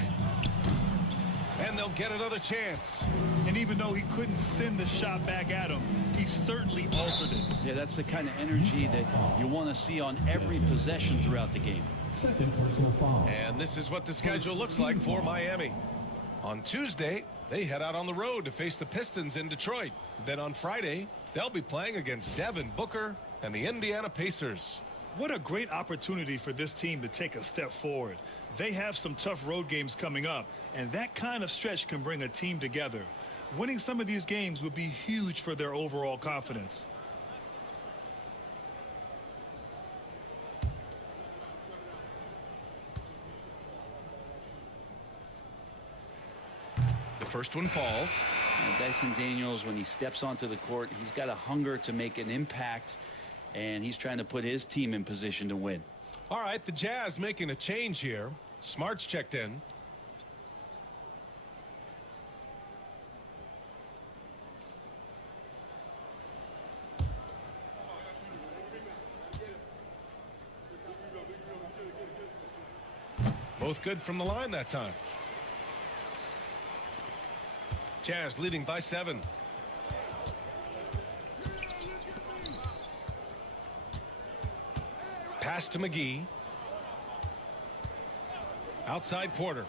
And they'll get another chance. And even though he couldn't send the shot back at him, he certainly altered it. Yeah, that's the kind of energy that you want to see on every possession throughout the game. Second personal foul. And this is what the schedule looks like for Miami. On Tuesday, they head out on the road to face the Pistons in Detroit. Then on Friday, they'll be playing against Devin Booker and the Indiana Pacers. What a great opportunity for this team to take a step forward. They have some tough road games coming up, and that kind of stretch can bring a team together. Winning some of these games would be huge for their overall confidence. The first one falls. Dyson Daniels, when he steps onto the court, he's got a hunger to make an impact, and he's trying to put his team in position to win. All right, the Jazz making a change here. Smart's checked in. Both good from the line that time. Jazz leading by 7. Pass to McGee. Outside Porter.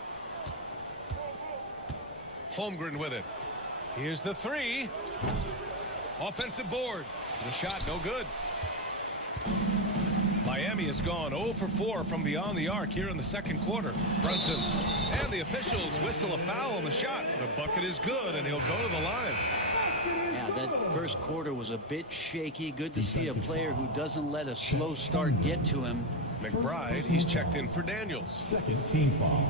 Holmgren with it. Here's the 3. Offensive board. The shot no good. Miami has gone 0 for 4 from beyond the arc here in the second quarter. Brunson and the officials whistle a foul on the shot. The bucket is good and he'll go to the line. Yeah, that first quarter was a bit shaky. Good to see a player who doesn't let a slow start get to him. McBride, he's checked in for Daniels. Second team foul.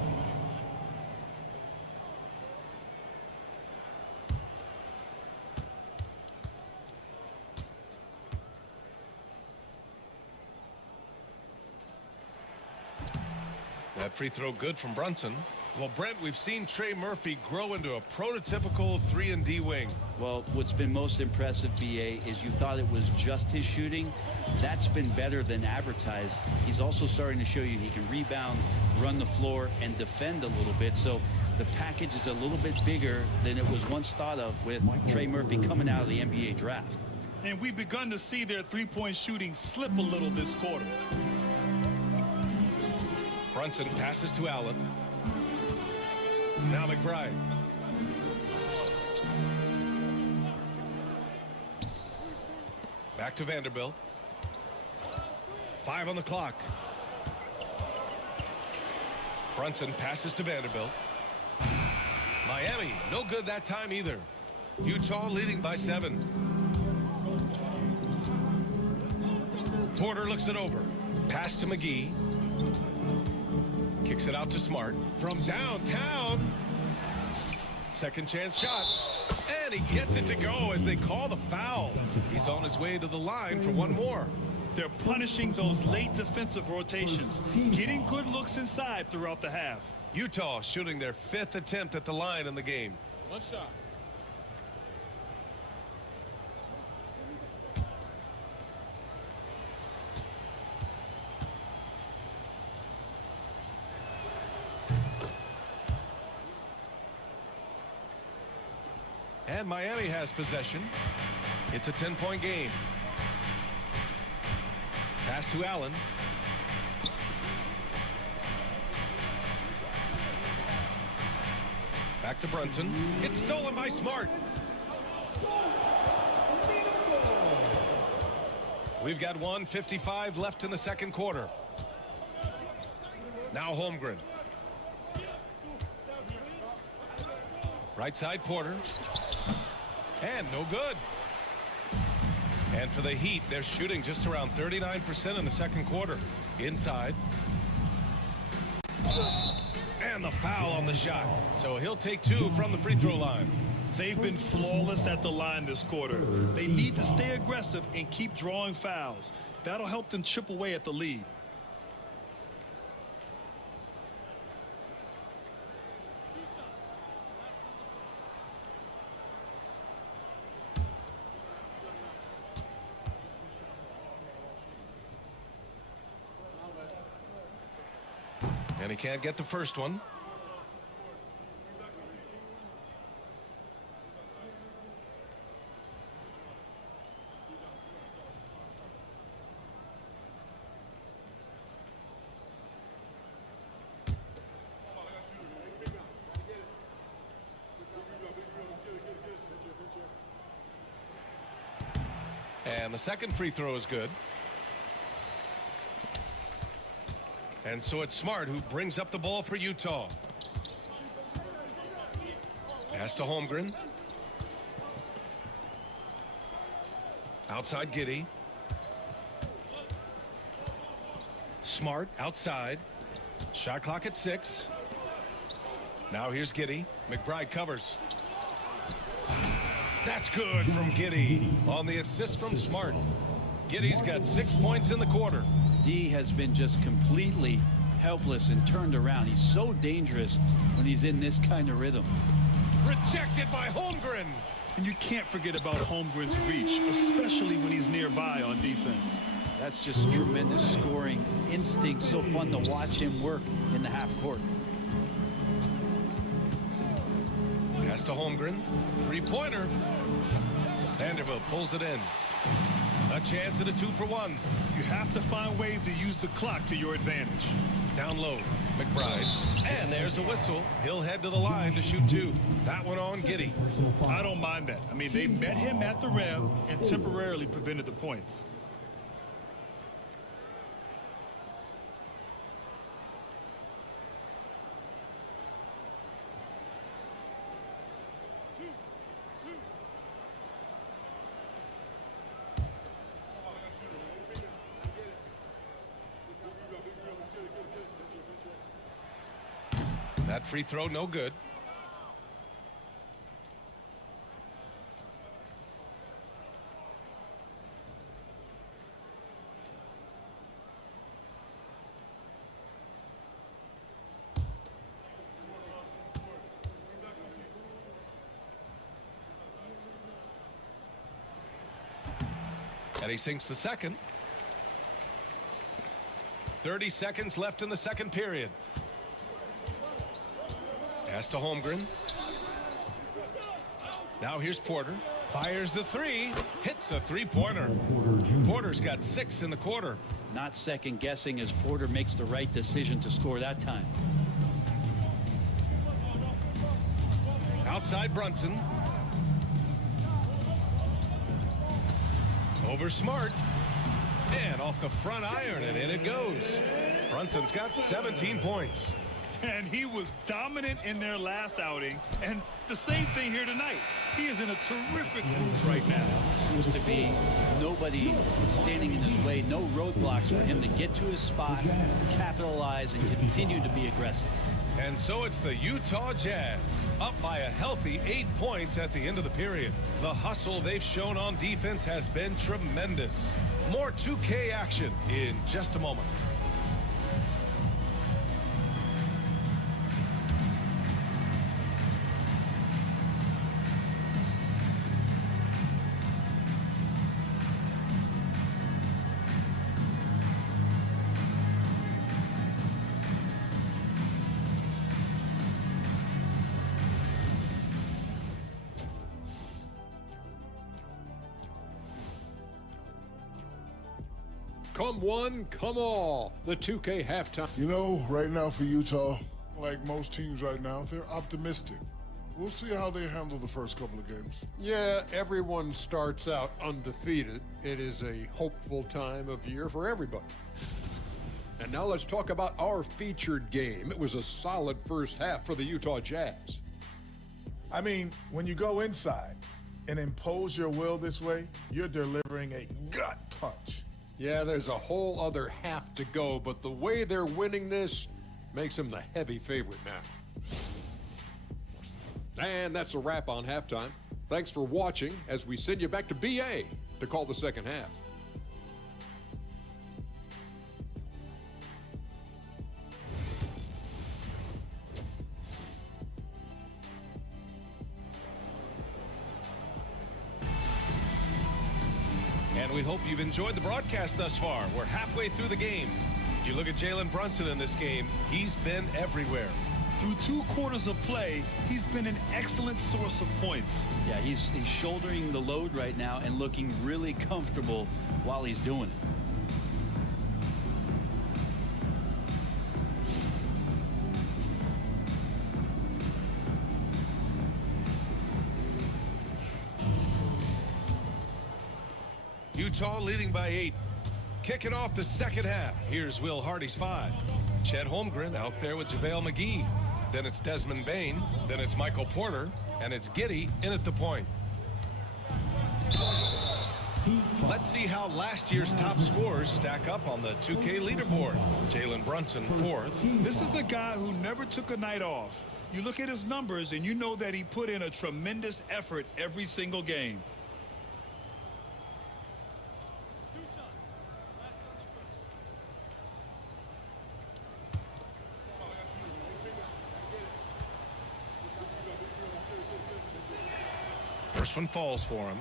That free throw good from Brunson. Well, Brent, we've seen Trey Murphy grow into a prototypical 3-and-D wing. Well, what's been most impressive, BA, is you thought it was just his shooting. That's been better than advertised. He's also starting to show you he can rebound, run the floor, and defend a little bit. So the package is a little bit bigger than it was once thought of with Trey Murphy coming out of the NBA draft. And we've begun to see their three-point shooting slip a little this quarter. Brunson passes to Allen. Now McBride. Back to Vanderbilt. 5 on the clock. Brunson passes to Vanderbilt. Miami, no good that time either. Utah leading by 7. Porter looks it over. Pass to McGee. Kicks it out to Smart from downtown. Second chance shot. And he gets it to go as they call the foul. He's on his way to the line for one more. They're punishing those late defensive rotations, getting good looks inside throughout the half. Utah shooting their 5th attempt at the line in the game. One shot. And Miami has possession. It's a 10-point game. Pass to Allen. Back to Brunson. It's stolen by Smart. We've got 1:55 left in the second quarter. Now Holmgren. Right side Porter. And no good. And for the Heat, they're shooting just around 39% in the second quarter. Inside. And the foul on the shot. So he'll take 2 from the free throw line. They've been flawless at the line this quarter. They need to stay aggressive and keep drawing fouls. That'll help them chip away at the lead. And he can't get the first one. And the second free throw is good. And so it's Smart who brings up the ball for Utah. Pass to Holmgren. Outside Giddey. Smart outside. Shot clock at 6. Now here's Giddey. McBride covers. That's good from Giddey on the assist from Smart. Giddey's got 6 points in the quarter. D has been just completely helpless and turned around. He's so dangerous when he's in this kind of rhythm. Rejected by Holmgren. And you can't forget about Holmgren's reach, especially when he's nearby on defense. That's just tremendous scoring instinct. So fun to watch him work in the half court. Pass to Holmgren. 3-pointer. Vanderbilt pulls it in. A chance at a 2-for-1. You have to find ways to use the clock to your advantage. Down low, McBride. And there's a whistle. He'll head to the line to shoot 2. That one on Giddey. I don't mind that. I mean, they met him at the rim and temporarily prevented the points. That free throw, no good. And he sinks the second. 30 seconds left in the second period. Pass to Holmgren. Now here's Porter. Fires the three. Hits the three-pointer. Porter's got 6 in the quarter. Not second guessing as Porter makes the right decision to score that time. Outside Brunson. Over Smart. And off the front iron, and in it goes. Brunson's got 17 points. And he was dominant in their last outing. And the same thing here tonight. He is in a terrific move right now. Seems to be nobody standing in his way, no roadblocks for him to get to his spot, capitalize, and continue to be aggressive. And so it's the Utah Jazz, up by a healthy 8 points at the end of the period. The hustle they've shown on defense has been tremendous. More 2K action in just a moment. Come one, come all. The 2K halftime. You know, right now for Utah, like most teams right now, they're optimistic. We'll see how they handle the first couple of games. Yeah, everyone starts out undefeated. It is a hopeful time of year for everybody. And now let's talk about our featured game. It was a solid first half for the Utah Jazz. I mean, when you go inside and impose your will this way, you're delivering a gut punch. Yeah, there's a whole other half to go, but the way they're winning this makes them the heavy favorite now. And that's a wrap on halftime. Thanks for watching as we send you back to BA to call the second half. And we hope you've enjoyed the broadcast thus far. We're halfway through the game. You look at Jalen Brunson in this game, he's been everywhere. Through 2 quarters of play, he's been an excellent source of points. Yeah, he's shouldering the load right now and looking really comfortable while he's doing it. Utah leading by 8. Kicking off the second half. Here's Will Hardy's 5. Chet Holmgren out there with JaVale McGee. Then it's Desmond Bane. Then it's Michael Porter. And it's Giddey in at the point. Let's see how last year's top scorers stack up on the 2K leaderboard. Jalen Brunson 4th. This is a guy who never took a night off. You look at his numbers and you know that he put in a tremendous effort every single game. First one falls for him.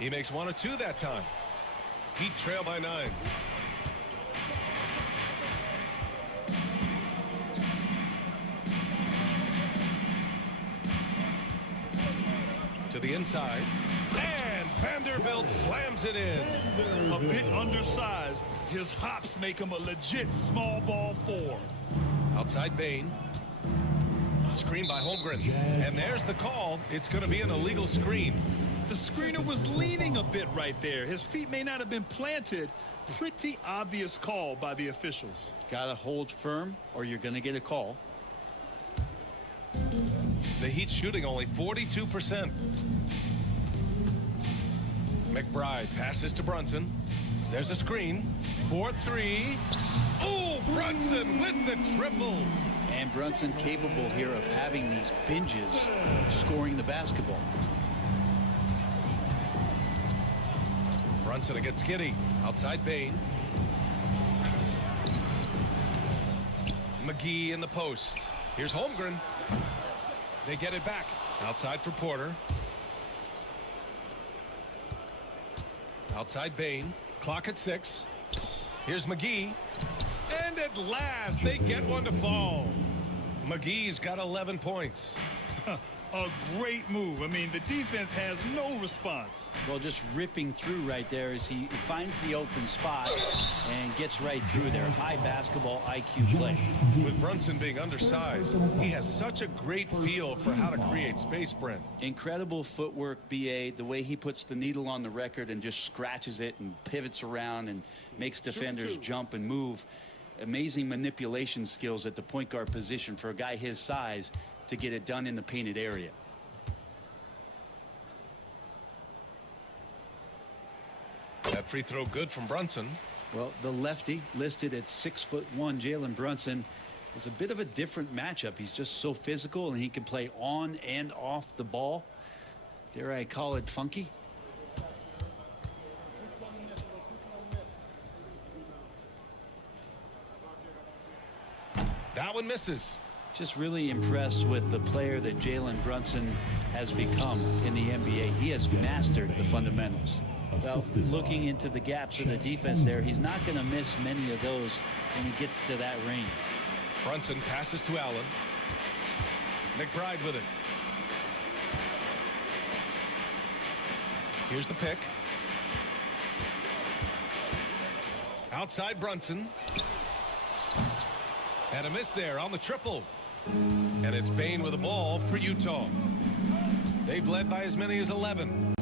He makes 1 of 2 that time. Heat trail by 9. To the inside, and Vanderbilt slams it in. A bit undersized, his hops make him a legit small ball 4. Outside Bane. Screen by Holmgren, and there's the call. It's going to be an illegal screen. The screener was leaning a bit right there. His feet may not have been planted. Pretty obvious call by the officials. Gotta hold firm or you're gonna get a call. The Heat shooting only 42%. McBride passes to Brunson. There's a screen. 4-3. Oh, Brunson with the triple. And Brunson capable here of having these binges, scoring the basketball. Brunson against Giddey. Outside Bane. McGee in the post. Here's Holmgren. They get it back. Outside for Porter. Outside Bane. Clock at 6. Here's McGee. And at last, they get one to fall. McGee's got 11 points. A great move. I mean, the defense has no response. Well, just ripping through right there as he finds the open spot and gets right through there. High basketball IQ play. With Brunson being undersized, he has such a great feel for how to create space, Brent. Incredible footwork, BA. The way he puts the needle on the record and just scratches it and pivots around and makes defenders jump and move. Amazing manipulation skills at the point guard position for a guy his size to get it done in the painted area. That free throw good from Brunson. Well, the lefty listed at 6'1", Jalen Brunson, is a bit of a different matchup. He's just so physical and he can play on and off the ball. Dare I call it funky? That one misses. Just really impressed with the player that Jalen Brunson has become in the NBA. He has mastered the fundamentals. Well, looking into the gaps in the defense there, he's not going to miss many of those when he gets to that range. Brunson passes to Allen. McBride with it. Here's the pick. Outside Brunson. And a miss there on the triple. And it's Bane with the ball for Utah. They've led by as many as 11.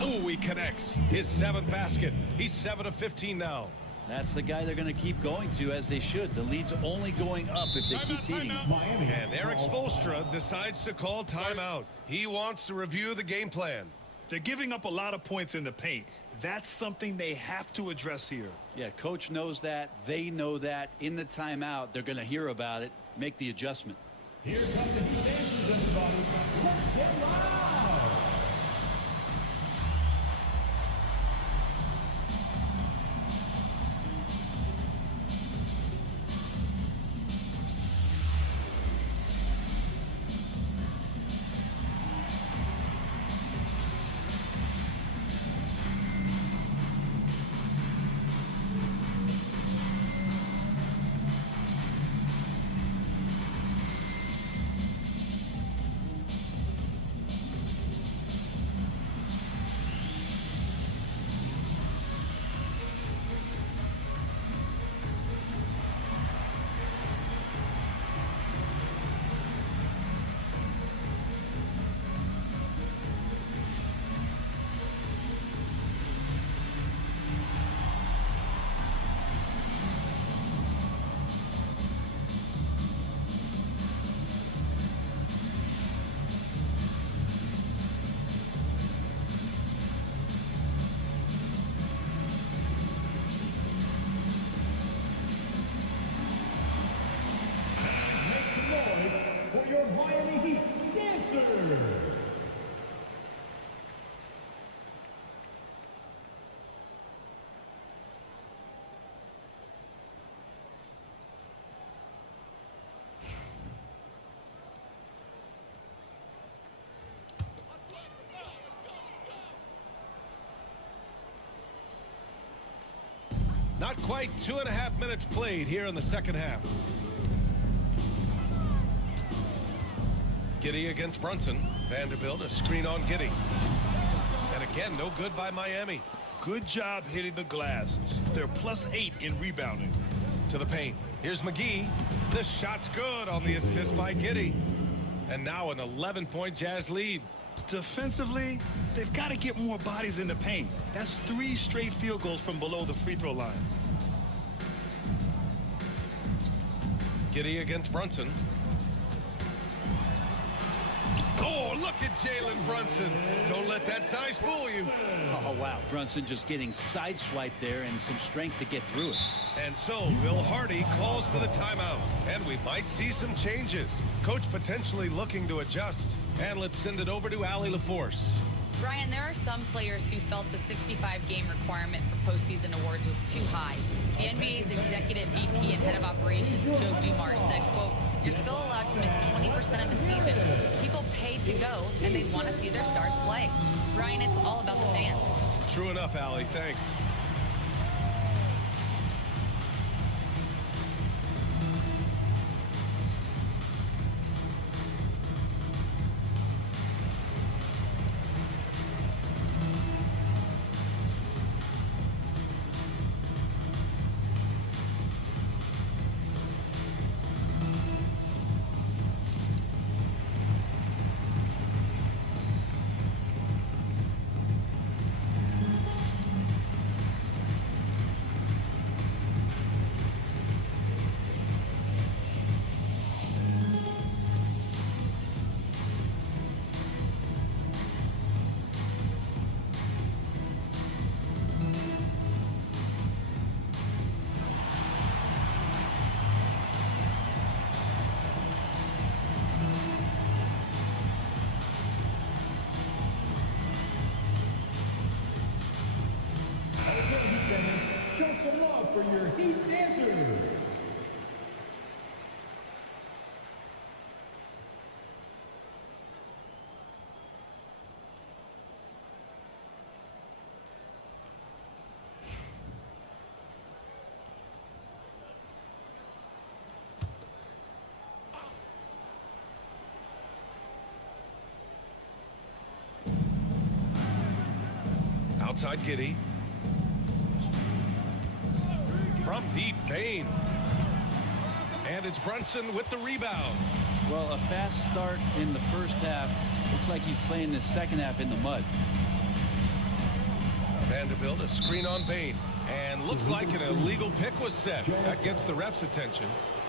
Oh, he connects. His 7th basket. He's 7 of 15 now. That's the guy they're going to keep going to, as they should. The lead's only going up if they keep feeding him. And Eric Spoelstra decides to call timeout. He wants to review the game plan. They're giving up a lot of points in the paint. That's something they have to address here. Yeah, coach knows that. They know that. In the timeout, they're going to hear about it, make the adjustment. Here come the Heat dancers, everybody. Let's get loud. For your Miami Heat dancer. Not quite 2.5 minutes played here in the second half. Giddey against Brunson. Vanderbilt, a screen on Giddey. And again, no good by Miami. Good job hitting the glass. They're +8 in rebounding. To the paint. Here's McGee. The shot's good on the assist by Giddey. And now an 11-point Jazz lead. Defensively, they've got to get more bodies in the paint. That's 3 straight field goals from below the free throw line. Giddey against Brunson. Oh, look at Jalen Brunson. Don't let that size fool you. Oh, wow. Brunson just getting sideswiped there and some strength to get through it. And so Will Hardy calls for the timeout. And we might see some changes. Coach potentially looking to adjust. And let's send it over to Allie LaForce. Brian, there are some players who felt the 65-game requirement for postseason awards was too high. The NBA's executive VP and head of operations, Joe Dumars, said, quote, "You're still allowed to miss 20% of the season. People pay to go, and they want to see their stars play." Brian, it's all about the fans. True enough, Allie. Thanks. Show some love for your Heat dancers. Outside Giddey. From deep, Bane. And it's Brunson with the rebound. Well, a fast start in the first half. Looks like he's playing the second half in the mud. Vanderbilt, a screen on Bane. And looks like an illegal pick was set. That gets the ref's attention.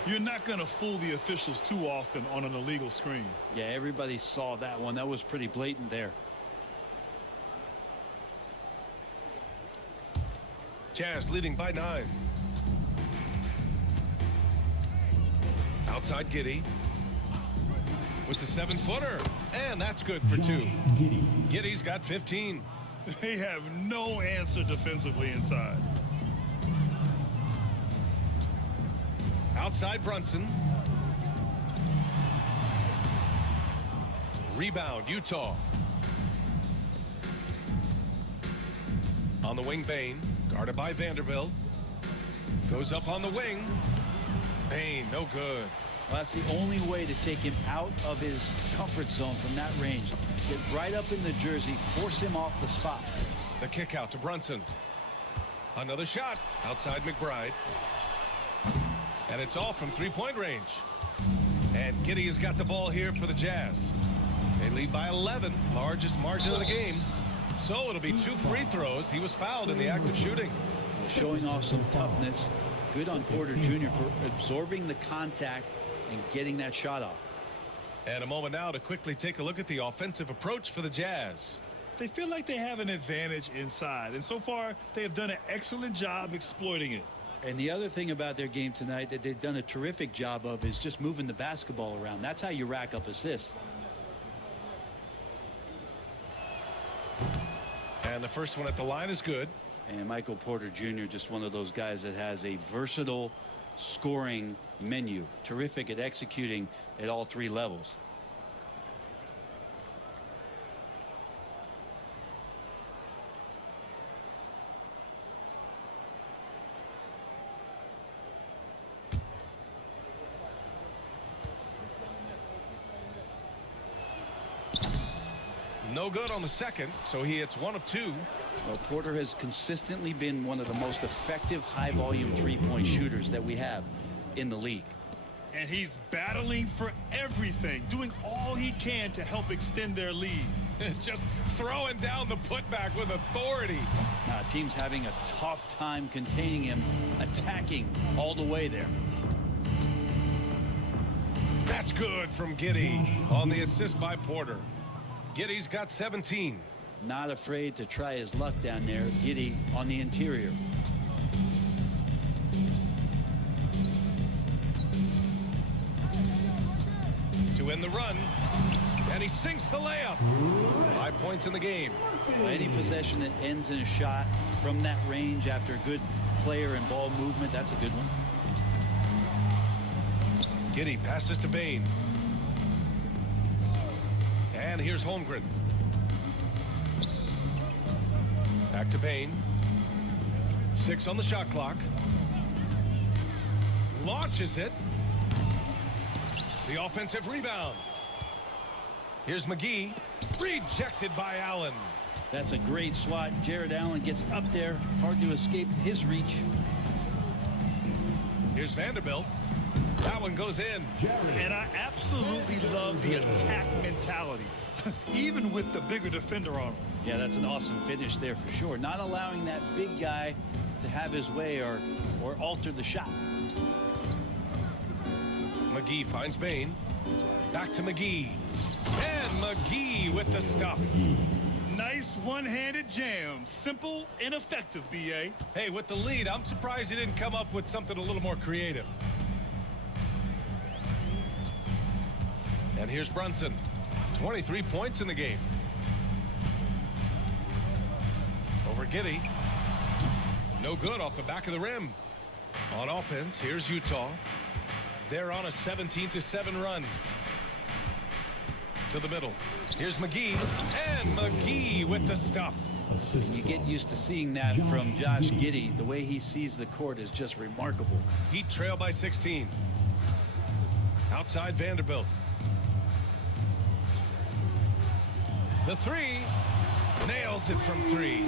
You're not going to fool the officials too often on an illegal screen. Yeah, everybody saw that one. That was pretty blatant there. Jazz leading by 9. Outside Giddey with the 7-footer, and that's good for 2. Giddey's got 15. They have no answer defensively inside. Outside Brunson. Rebound Utah. On the wing, Bane. Guarded by Vanderbilt. Goes up on the wing. Bane, no good. Well, that's the only way to take him out of his comfort zone from that range. Get right up in the jersey, force him off the spot. The kick out to Brunson. Another shot outside McBride. And it's all from three-point range. And Giddey has got the ball here for the Jazz. They lead by 11, largest margin of the game. So it'll be 2 free throws. He was fouled in the act of shooting. Showing off some toughness. Good on Porter Jr. for absorbing the contact and getting that shot off. And a moment now to quickly take a look at the offensive approach for the Jazz. They feel like they have an advantage inside, and so far they have done an excellent job exploiting it. And the other thing about their game tonight that they've done a terrific job of is just moving the basketball around. That's how you rack up assists. And the first one at the line is good. And Michael Porter Jr. just one of those guys that has a versatile scoring menu. Terrific at executing at all 3 levels. No good on the second, so he hits 1 of 2. Well, Porter has consistently been one of the most effective high-volume three-point shooters that we have in the league. And he's battling for everything, doing all he can to help extend their lead. Just throwing down the putback with authority. Team's having a tough time containing him, attacking all the way there. That's good from Giddey on the assist by Porter. Giddey's got 17. Not afraid to try his luck down there. Giddey on the interior. To end the run. And he sinks the layup. 5 points in the game. Any possession that ends in a shot from that range after good player and ball movement, that's a good one. Giddey passes to Bane. And here's Holmgren. Back to Bane. 6 on the shot clock. Launches it. The offensive rebound. Here's McGee. Rejected by Allen. That's a great swat. Jared Allen gets up there. Hard to escape his reach. Here's Vanderbilt. That one goes in. And I absolutely love the attack mentality, even with the bigger defender on him. Yeah, that's an awesome finish there for sure. Not allowing that big guy to have his way or alter the shot. McGee finds Bane. Back to McGee. And McGee with the stuff. Nice one-handed jam. Simple and effective, B.A. Hey, with the lead, I'm surprised he didn't come up with something a little more creative. And here's Brunson. 23 points in the game. Over Giddey. No good off the back of the rim. On offense, here's Utah. They're on a 17-7 run. To the middle. Here's McGee. And McGee with the stuff. You get used to seeing that from Josh Giddey. The way he sees the court is just remarkable. Heat trail by 16. Outside Vanderbilt. The three. Nails it from 3.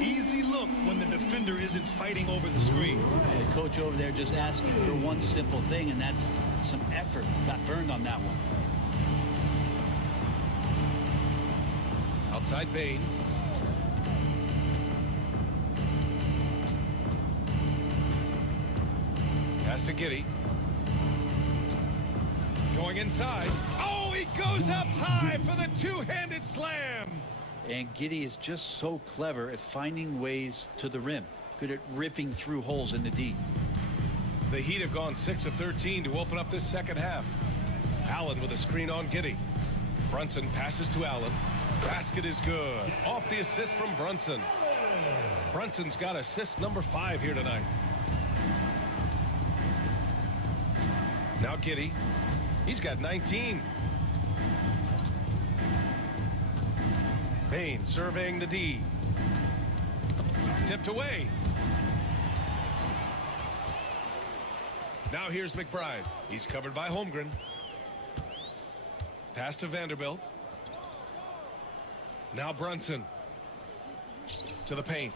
Easy look when the defender isn't fighting over the screen. The coach over there just asking for one simple thing, and that's some effort. Got burned on that one. Outside Bane. Pass to Giddey. Going inside. Oh, he goes up high for the two-handed slam. And Giddey is just so clever at finding ways to the rim. Good at ripping through holes in the D. The Heat have gone 6 of 13 to open up this second half. Allen with a screen on Giddey. Brunson passes to Allen. Basket is good. Off the assist from Brunson. Brunson's got assist number 5 here tonight. Now Giddey. He's got 19. Bane surveying the D. Tipped away. Now here's McBride. He's covered by Holmgren. Pass to Vanderbilt. Now Brunson. To the paint.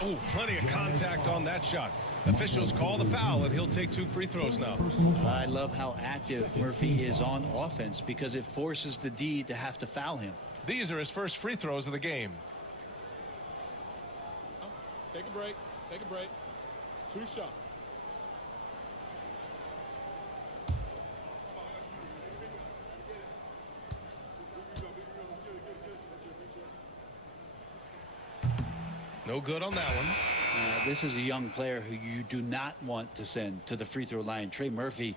Oh, plenty of contact on that shot. Officials call the foul, and he'll take 2 free throws now. I love how active Murphy is on offense because it forces the D to have to foul him. These are his first free throws of the game. Take a break. Take a break. 2 shots. No good on that one. This is a young player who you do not want to send to the free throw line. Trey Murphy,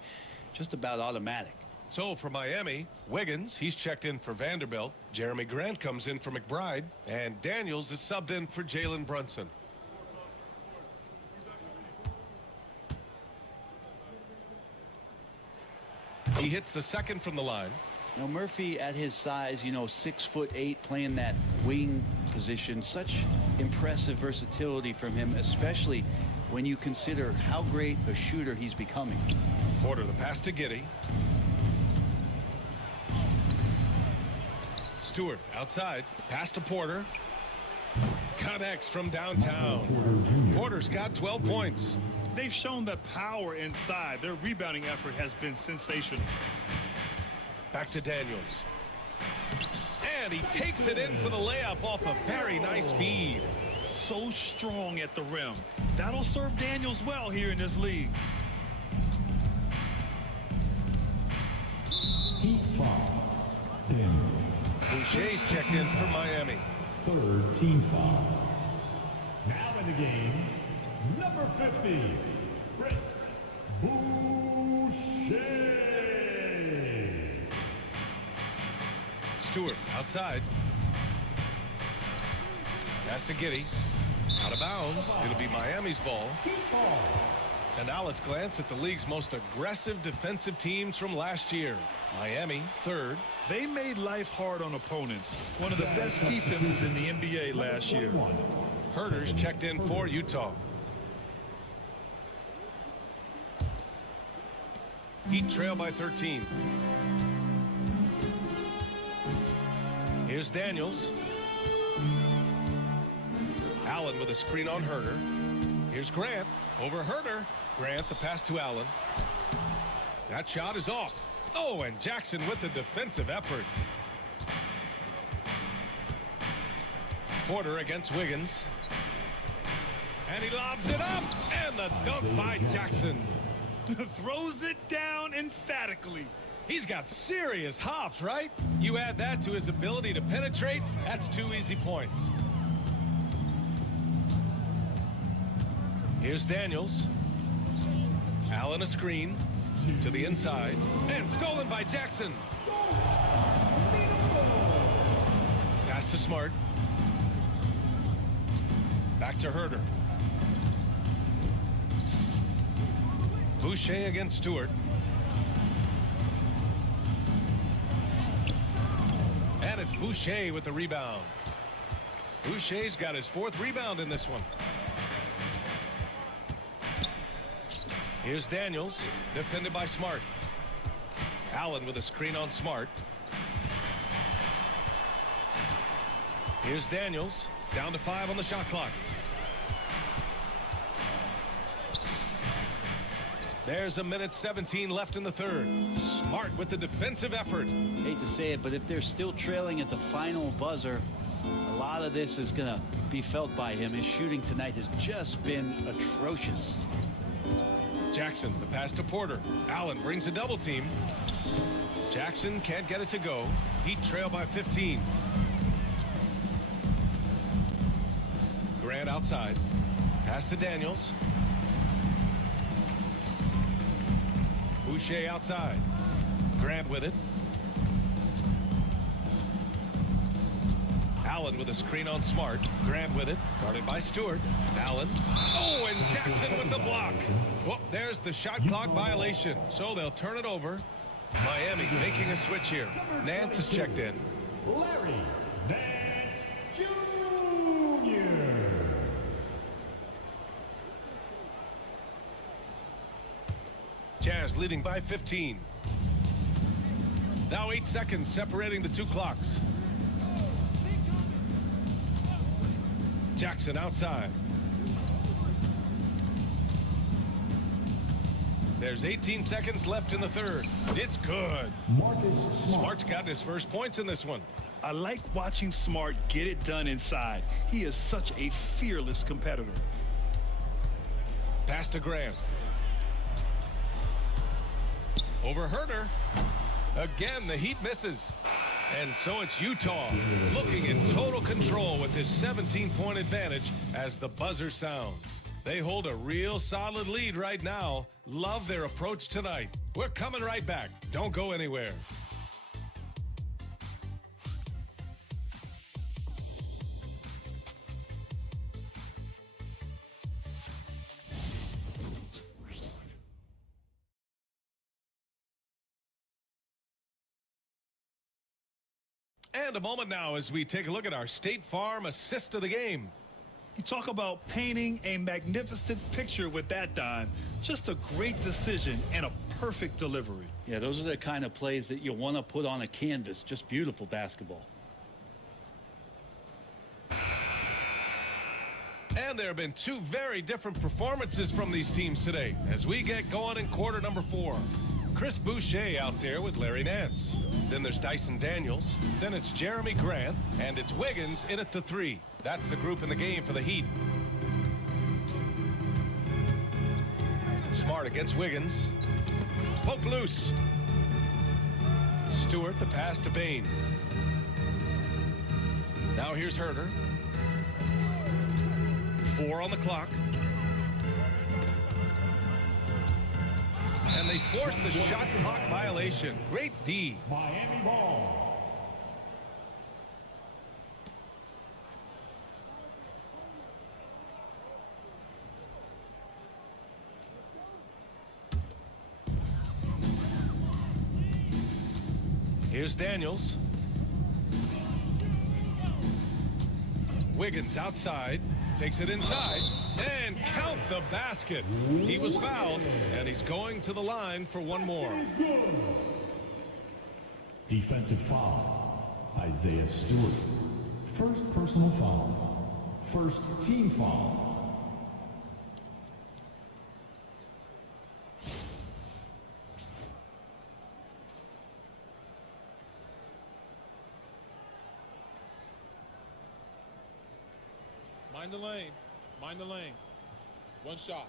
just about automatic. So for Miami, Wiggins, he's checked in for Vanderbilt. Jeremy Grant comes in for McBride. And Daniels is subbed in for Jalen Brunson. He hits the second from the line. Now Murphy at his size, 6'8", playing that wing position, such impressive versatility from him, especially when you consider how great a shooter he's becoming. Porter, the pass to Giddey. Stewart outside, pass to Porter. Connects from downtown. Porter's got 12 points. They've shown the power inside. Their rebounding effort has been sensational. Back to Daniels. And he takes it in for the layup off a very nice feed. So strong at the rim. That'll serve Daniels well here in this league. Heat foul. Daniels. Boucher's checked in for Miami. Third team foul. Now in the game, number 50, Chris Boucher. Stewart outside. Pass to Giddey. Out of bounds. It'll be Miami's ball. And now let's glance at the league's most aggressive defensive teams from last year. Miami, third. They made life hard on opponents. One of the best defenses in the NBA last year. Herter's checked in for Utah. Heat trail by 13. Here's Daniels. Allen with a screen on Herter. Here's Grant over Herter. Grant the pass to Allen. That shot is off. Oh, and Jackson with the defensive effort. Porter against Wiggins. And he lobs it up. And the dunk by Jackson. Throws it down emphatically. He's got serious hops, right? You add that to his ability to penetrate, that's 2 easy points. Here's Daniels. Allen a screen to the inside. And stolen by Jackson. Pass to Smart. Back to Herter. Boucher against Stewart. And it's Boucher with the rebound. Boucher's got his 4th rebound in this one. Here's Daniels, defended by Smart. Allen with a screen on Smart. Here's Daniels, down to 5 on the shot clock. There's 1:17 left in the third. Smart with the defensive effort. Hate to say it, but if they're still trailing at the final buzzer, a lot of this is going to be felt by him. His shooting tonight has just been atrocious. Jackson, the pass to Porter. Allen brings a double team. Jackson can't get it to go. Heat trail by 15. Grant outside. Pass to Daniels. Boucher outside. Grant with it. Allen with a screen on Smart. Grant with it. Guarded by Stewart. Allen. Oh, and Jackson with the block. Well, there's the shot clock violation. So they'll turn it over. Miami making a switch here. Nance is checked in. Larry Nance Jr. Jazz leading by 15. Now 8 seconds separating the 2 clocks. Jackson outside. There's 18 seconds left in the third. It's good. Marcus Smart. Smart's got his first points in this one. I like watching Smart get it done inside. He is such a fearless competitor. Pass to Graham. Over Herter. Again, the Heat misses. And so it's Utah looking in total control with this 17-point advantage as the buzzer sounds. They hold a real solid lead right now. Love their approach tonight. We're coming right back. Don't go anywhere. And a moment now as we take a look at our State Farm assist of the game. You talk about painting a magnificent picture with that dime. Just a great decision and a perfect delivery. Yeah, those are the kind of plays that you want to put on a canvas. Just beautiful basketball. And there have been 2 very different performances from these teams today as we get going in quarter number 4. Chris Boucher out there with Larry Nance. Then there's Dyson Daniels. Then it's Jeremy Grant. And it's Wiggins in at the 3. That's the group in the game for the Heat. Smart against Wiggins. Poke loose. Stewart the pass to Bane. Now here's Herder. 4 on the clock. And they force the shot clock violation. Great D. Miami ball. Here's Daniels. Wiggins outside, takes it inside, and count the basket. He was fouled, and he's going to the line for one more. Defensive foul. Isaiah Stewart. First personal foul. First team foul. Mind the lanes. Mind the lanes. One shot.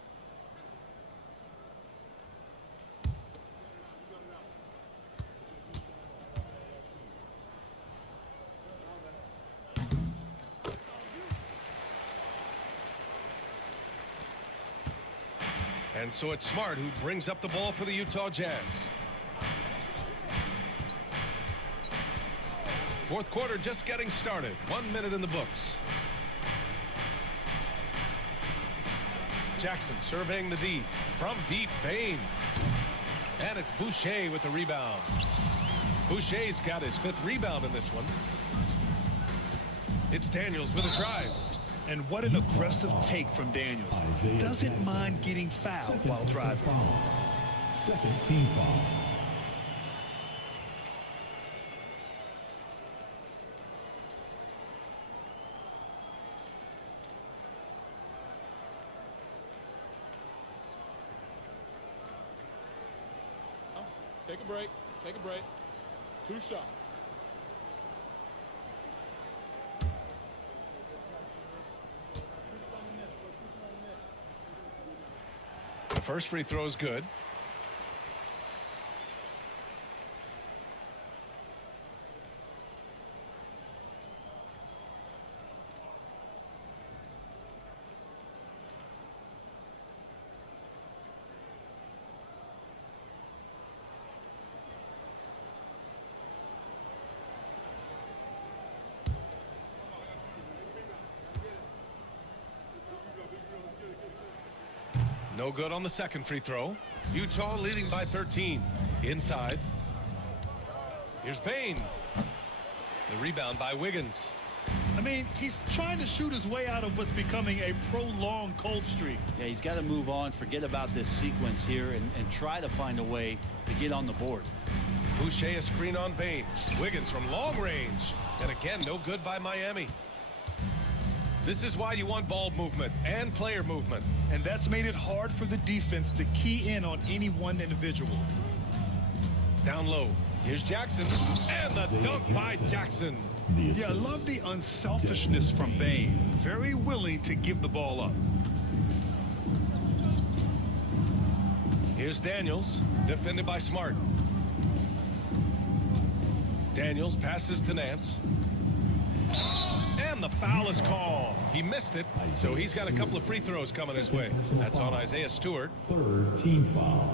And so it's Smart who brings up the ball for the Utah Jazz. Fourth quarter just getting started. 1 minute in the books. Jackson surveying the D. From deep, Bane. And it's Boucher with the rebound. Boucher's got his 5th rebound in this one. It's Daniels with a drive. And what an aggressive take from Daniels. Doesn't mind getting fouled while driving. Second team foul. Take a break. Take a break. 2 shots. The first free throw is good. No good on the second free throw. Utah leading by 13. Inside. Here's Bane. The rebound by Wiggins. I mean, he's trying to shoot his way out of what's becoming a prolonged cold streak. Yeah, he's got to move on, forget about this sequence here, and try to find a way to get on the board. Boucher a screen on Bane. Wiggins from long range. And again, no good by Miami. This is why you want ball movement and player movement. And that's made it hard for the defense to key in on any one individual. Down low. Here's Jackson. And the dunk by Jackson. Yeah, I love the unselfishness from Bane. Very willing to give the ball up. Here's Daniels. Defended by Smart. Daniels passes to Nance. And the foul is called. He missed it, so he's got a couple of free throws coming his way. That's on Isaiah Stewart. Third team foul.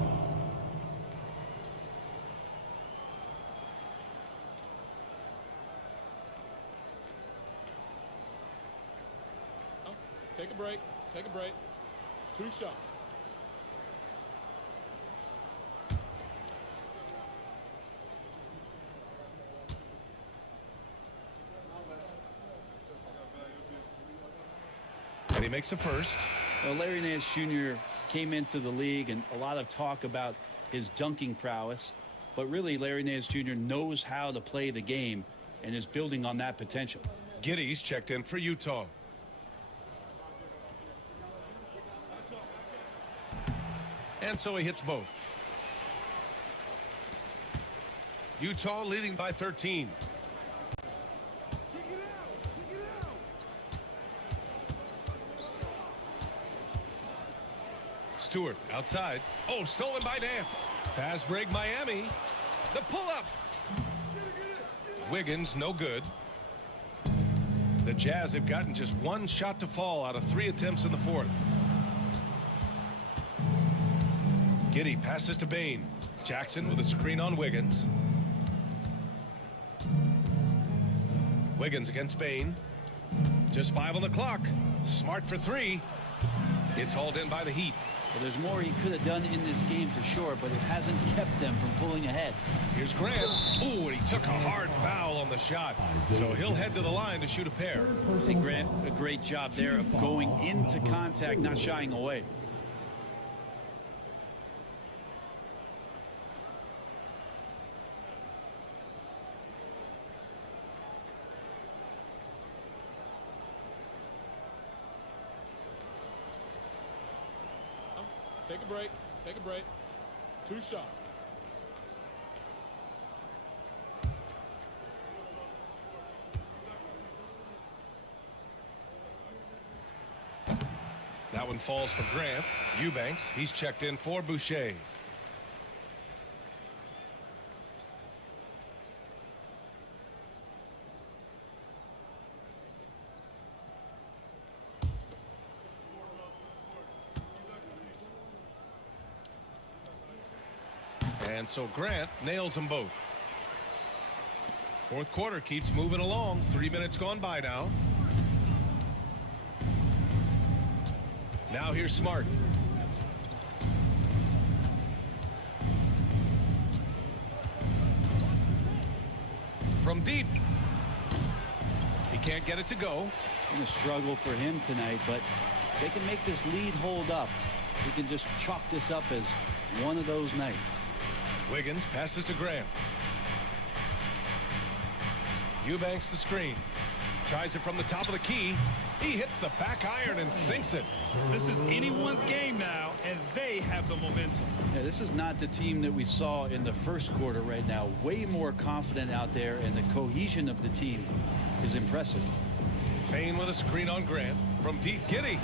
Take a break. Take a break. 2 shots. And he makes a first. Well, Larry Nance Jr. came into the league, and a lot of talk about his dunking prowess. But really, Larry Nance Jr. knows how to play the game and is building on that potential. Giddey's checked in for Utah. And so he hits both. Utah leading by 13. Stewart outside. Oh, stolen by Nance. Fast break Miami. The pull-up. Wiggins, no good. The Jazz have gotten just one shot to fall out of 3 attempts in the fourth. Giddey passes to Bane. Jackson with a screen on Wiggins. Wiggins against Bane. Just 5 on the clock. Smart for 3. It's hauled in by the Heat. Well, there's more he could have done in this game for sure, but it hasn't kept them from pulling ahead. Here's Grant. Ooh, and he took a hard foul on the shot. So he'll head to the line to shoot a pair. I think Grant, a great job there of going into contact, not shying away. Take a break. Take a break. 2 shots. That one falls for Grant. Eubanks, he's checked in for Boucher. And so Grant nails them both. Fourth quarter keeps moving along. 3 minutes gone by now. Now here's Smart. From deep. He can't get it to go. Been a struggle for him tonight, but if they can make this lead hold up, we can just chalk this up as one of those nights. Wiggins passes to Graham. Eubanks the screen. Tries it from the top of the key. He hits the back iron and sinks it. This is anyone's game now, and they have the momentum. Yeah, this is not the team that we saw in the first quarter right now. Way more confident out there, and the cohesion of the team is impressive. Payne with a screen on Grant. From deep, Giddey.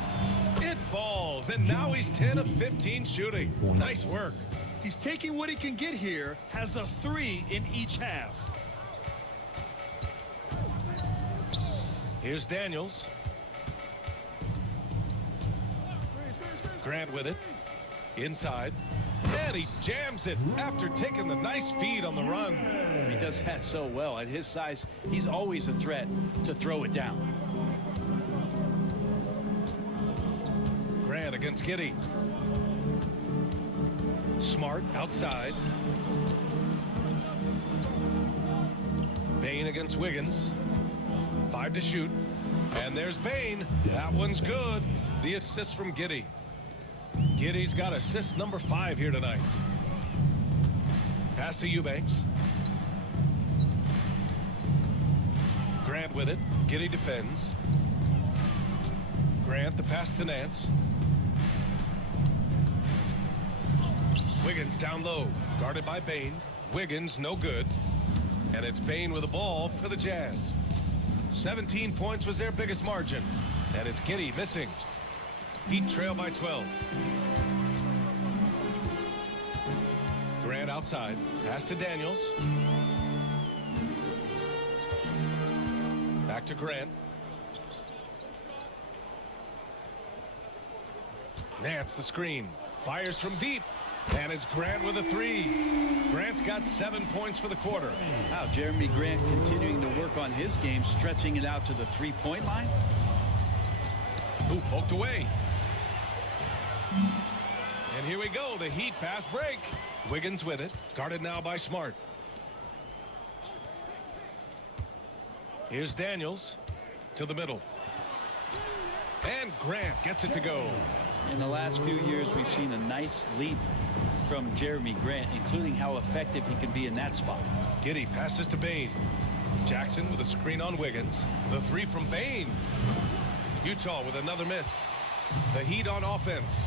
It falls, and now he's 10 of 15 shooting. Nice work. He's taking what he can get here, has a 3 in each half. Here's Daniels. Grant with it. Inside. And he jams it after taking the nice feed on the run. He does that so well. At his size, he's always a threat to throw it down. Grant against Giddey. Smart outside. Bane against Wiggins. 5 to shoot. And there's Bane. That one's good. The assist from Giddey. Giddey's got assist number 5 here tonight. Pass to Eubanks. Grant with it. Giddey defends. Grant the pass to Nance. Wiggins down low. Guarded by Bane. Wiggins no good. And it's Bane with the ball for the Jazz. 17 points was their biggest margin. And it's Giddey missing. Heat trail by 12. Grant outside. Pass to Daniels. Back to Grant. Nance the screen. Fires from deep. And it's Grant with a 3. Grant's got 7 points for the quarter. Wow, Jeremy Grant continuing to work on his game, stretching it out to the 3-point line. Ooh, poked away. And here we go, the Heat fast break. Wiggins with it, guarded now by Smart. Here's Daniels to the middle. And Grant gets it to go. In the last few years, we've seen a nice leap from Jeremy Grant, including how effective he can be in that spot. Giddey passes to Bane. Jackson with a screen on Wiggins. The 3 from Bane. Utah with another miss. The Heat on offense.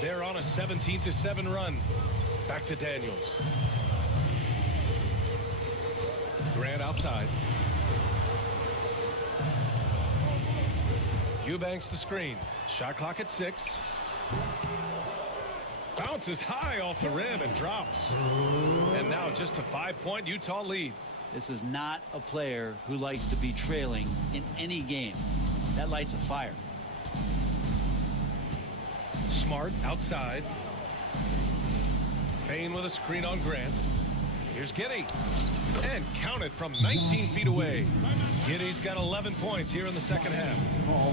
They're on a 17-7 run. Back to Daniels. Grant outside. Eubanks the screen. Shot clock at 6. Bounces high off the rim and drops. And now just a 5-point Utah lead. This is not a player who likes to be trailing in any game. That lights a fire. Smart outside. Payne with a screen on Grant. Here's Giddey. And counted from 19 feet away. Giddey's got 11 points here in the second half.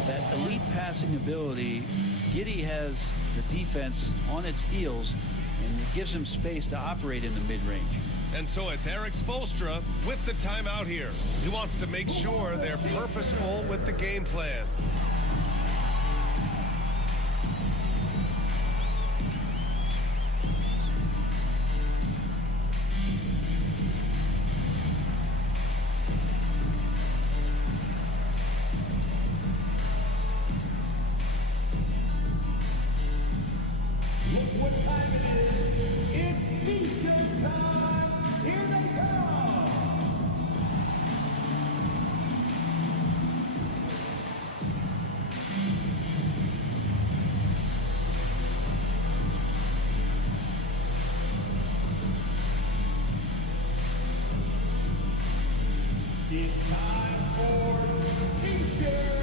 That elite passing ability, Giddey has the defense on its heels, and it gives him space to operate in the mid-range. And so it's Erik Spoelstra with the timeout here. He wants to make sure they're purposeful with the game plan. Look what time it is. It's T-shirt time. Here they come. It's time for T-shirts.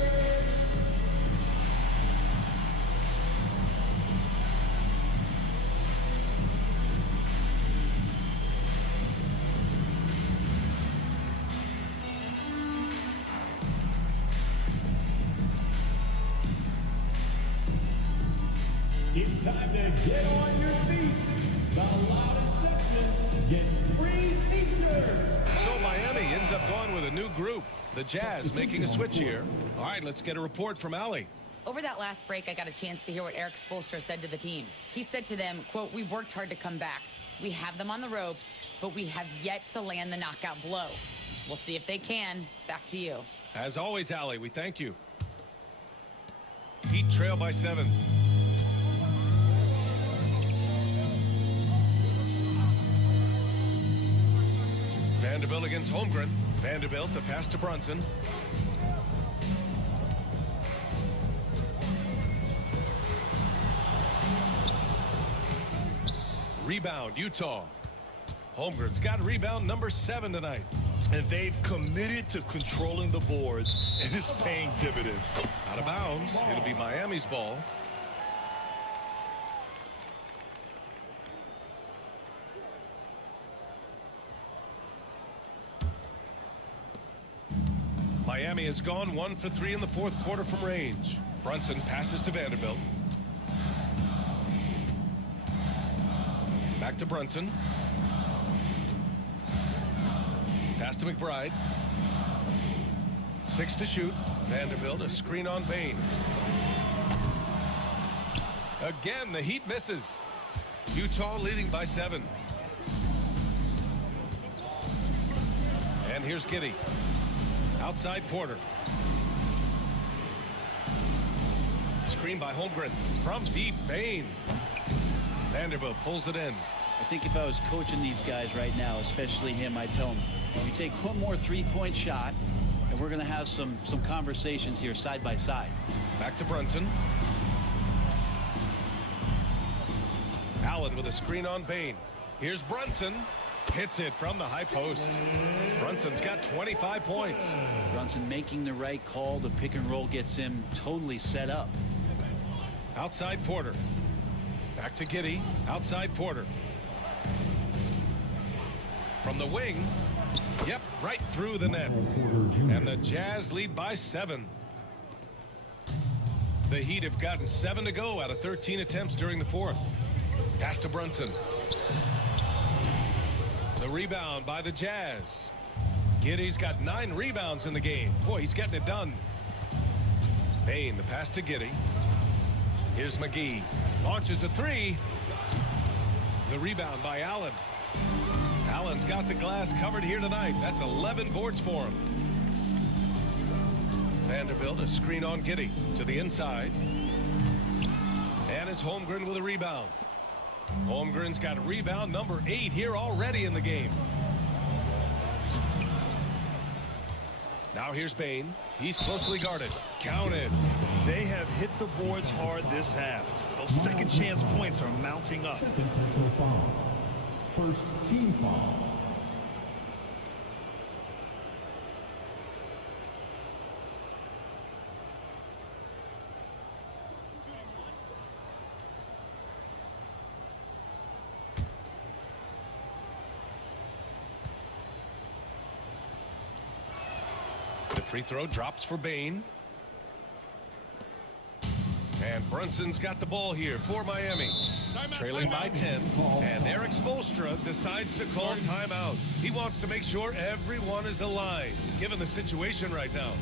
It's time to get on your feet. The loudest section gets free T-shirts. So Miami ends up going with a new group. The Jazz making a switch here. All right, let's get a report from Allie. Over that last break, I got a chance to hear what Erik Spoelstra said to the team. He said to them, quote, "We've worked hard to come back. We have them on the ropes, but we have yet to land the knockout blow. We'll see if they can." Back to you. As always, Allie, we thank you. Heat trail by 7. Vanderbilt against Holmgren. Vanderbilt to pass to Brunson. Rebound, Utah. Holmgren's got rebound number 7 tonight. And they've committed to controlling the boards, and it's paying dividends. Out of bounds. It'll be Miami's ball. Miami has gone 1 for 3 in the fourth quarter from range. Brunson passes to Vanderbilt. Back to Brunson. Pass to McBride. 6 to shoot. Vanderbilt, a screen on Bane. Again, the Heat misses. Utah leading by 7. And here's Giddey. Outside Porter. Screen by Holmgren. From deep, Bane. Vanderbilt pulls it in. I think if I was coaching these guys right now, especially him, I'd tell him, you take one more three-point shot, and we're going to have some conversations here side by side. Back to Brunson. Allen with a screen on Bane. Here's Brunson. Hits it from the high post. Brunson's got 25 points. Brunson making the right call. The pick and roll gets him totally set up. Outside Porter. Back to Giddey. Outside Porter. From the wing. Yep, right through the net. And the Jazz lead by 7. The Heat have gotten 7 to go out of 13 attempts during the fourth. Pass to Brunson. The rebound by the Jazz. Giddey's got 9 rebounds in the game. Boy, he's getting it done. Bane, the pass to Giddey. Here's McGee. Launches a 3. The rebound by Allen. Allen's got the glass covered here tonight. That's 11 boards for him. Vanderbilt, a screen on Giddey to the inside. And it's Holmgren with a rebound. Holmgren's got rebound number 8 here already in the game. Now here's Bane. He's closely guarded. Counted. They have hit the boards hard this half. Those second chance points are mounting up. Second personal foul. First team foul. free throw drops for Bane. And Brunson's got the ball here for Miami. Trailing by 10. And Eric Spoelstra decides to call timeout. He wants to make sure everyone is aligned, given the situation right now.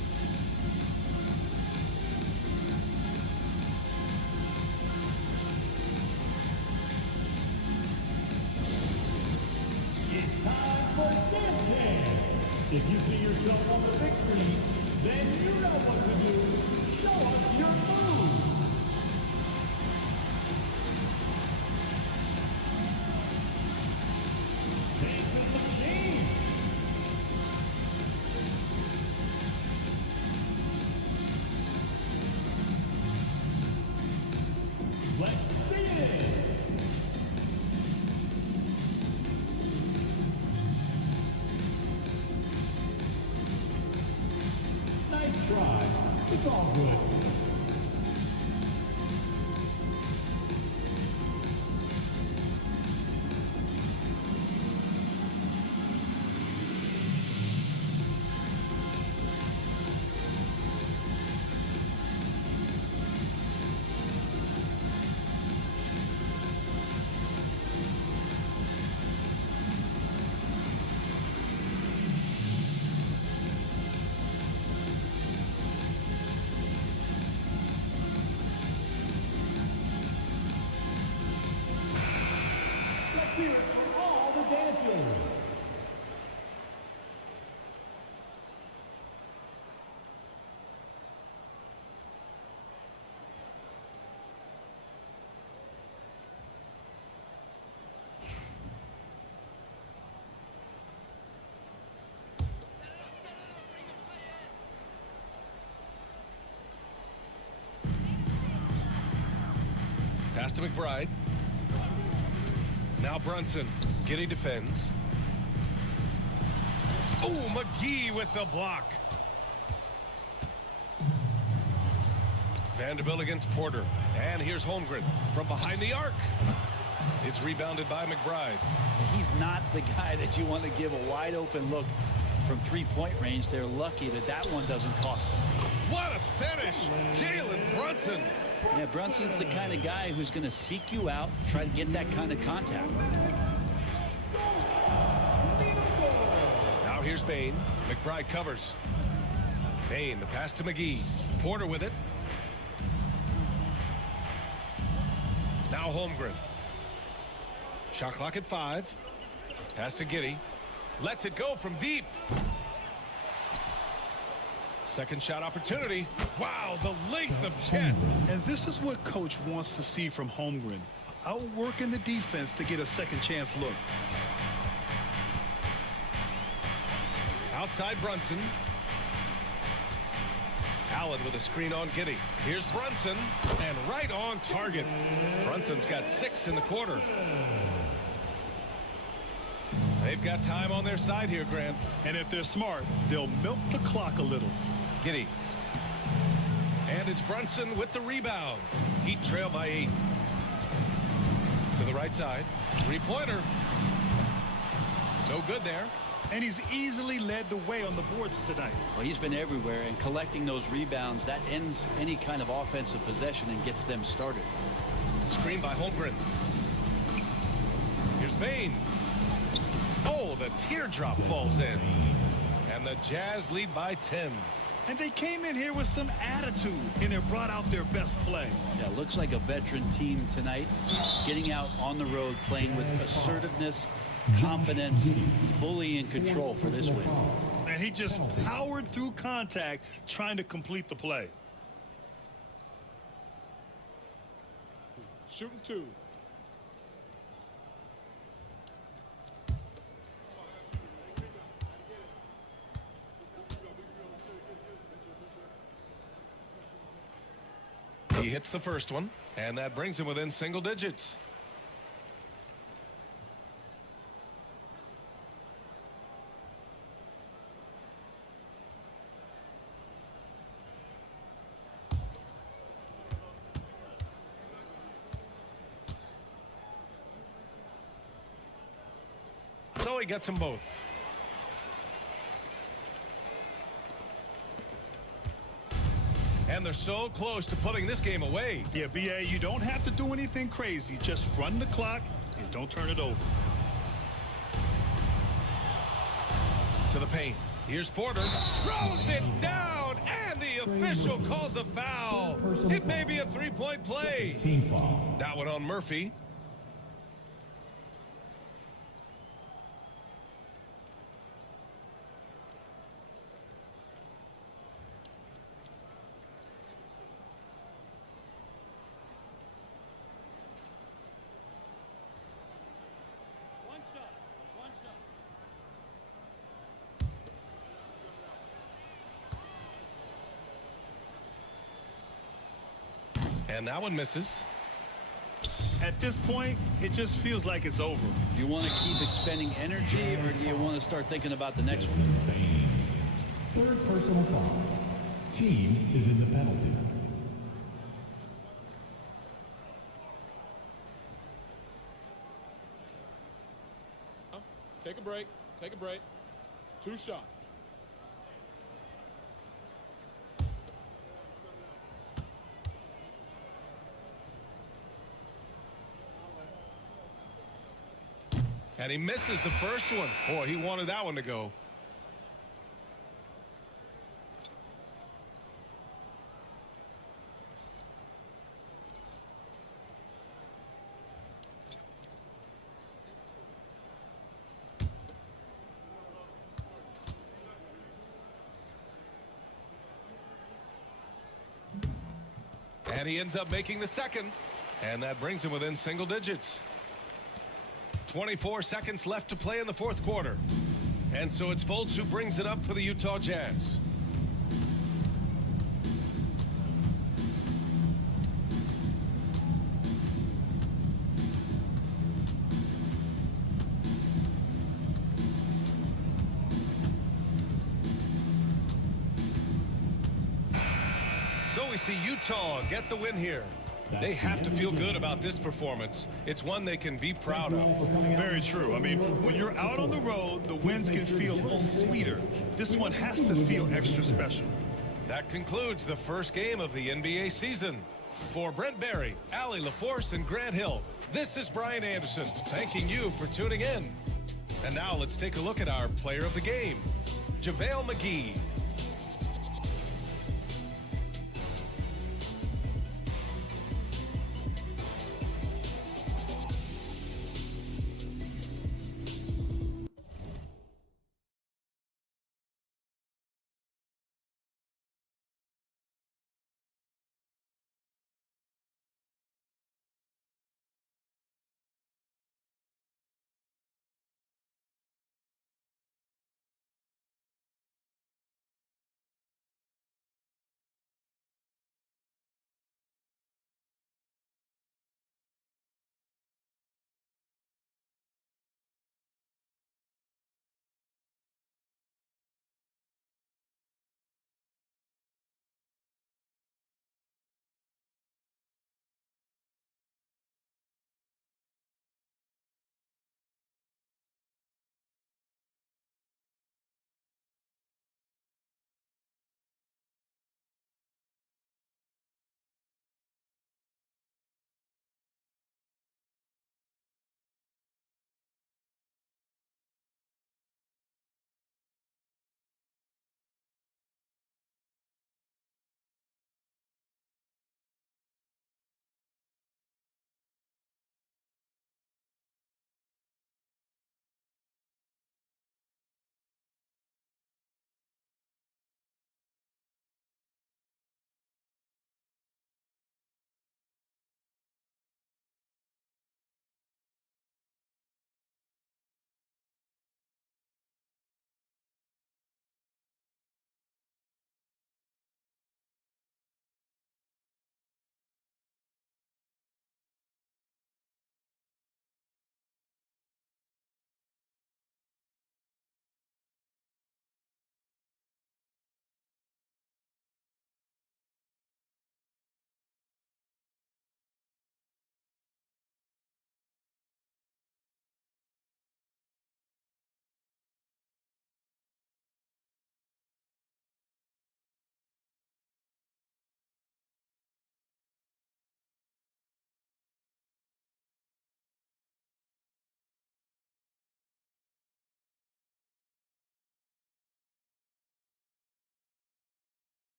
It's time for Dance Cam. If you see yourself on the big screen, then you know what to do. Show us your moves. Dance in the machine. Let's see it. Nice try. It's all good. Let's hear it for all the dancers. Pass to McBride. Now Brunson. Giddey defends. Oh, McGee with the block. Vanderbilt against Porter. And here's Holmgren from behind the arc. It's rebounded by McBride. He's not the guy that you want to give a wide open look from three-point range. They're lucky that that one doesn't cost them. What a finish. Jalen Brunson. Yeah, Brunson's the kind of guy who's going to seek you out, try to get that kind of contact. Now here's Bane. McBride covers. Bane, the pass to McGee. Porter with it. Now Holmgren. Shot clock at 5. Pass to Giddey. Lets it go from deep. Second shot opportunity. Wow, the length of Chet. And this is what coach wants to see from Holmgren. Outworking the defense to get a second chance look. Outside Brunson. Allen with a screen on Giddey. Here's Brunson, and right on target. Brunson's got 6 in the quarter. They've got time on their side here, Grant. And if they're smart, they'll milk the clock a little. Giddey. And it's Brunson with the rebound. Heat trail by 8. To the right side. Three-pointer. No good there. And he's easily led the way on the boards tonight. Well, he's been everywhere, and collecting those rebounds, that ends any kind of offensive possession and gets them started. Screen by Holmgren. Here's Bane. Oh, the teardrop falls in. And the Jazz lead by 10. And they came in here with some attitude, and they brought out their best play. Yeah, looks like a veteran team tonight, getting out on the road, playing with assertiveness, confidence, fully in control for this win. And he just powered through contact, trying to complete the play. Shooting 2. He hits the first one, and that brings him within single digits. So he gets them both. And they're so close to putting this game away. Yeah, B.A., you don't have to do anything crazy. Just run the clock and don't turn it over. To the paint. Here's Porter. Throws it down, and the official calls a foul. It may be a three-point play. Team foul. That one on Murphy. And that one misses. At this point, it just feels like it's over. Do you want to keep expending energy, or do you want to start thinking about the next one? Third personal foul. Team is in the penalty. Take a break. Take a break. 2 shots. And he misses the first one. Boy, he wanted that one to go. And he ends up making the second. And that brings him within single digits. 24 seconds left to play in the fourth quarter. And so it's Fultz who brings it up for the Utah Jazz. So we see Utah get the win here. They have to feel good about this performance. It's one they can be proud of. Very true. I mean, when you're out on the road, the wins can feel a little sweeter. This one has to feel extra special. That concludes the first game of the NBA season. For Brent Barry, Allie LaForce, and Grant Hill, this is Brian Anderson thanking you for tuning in. And now let's take a look at our player of the game, JaVale McGee.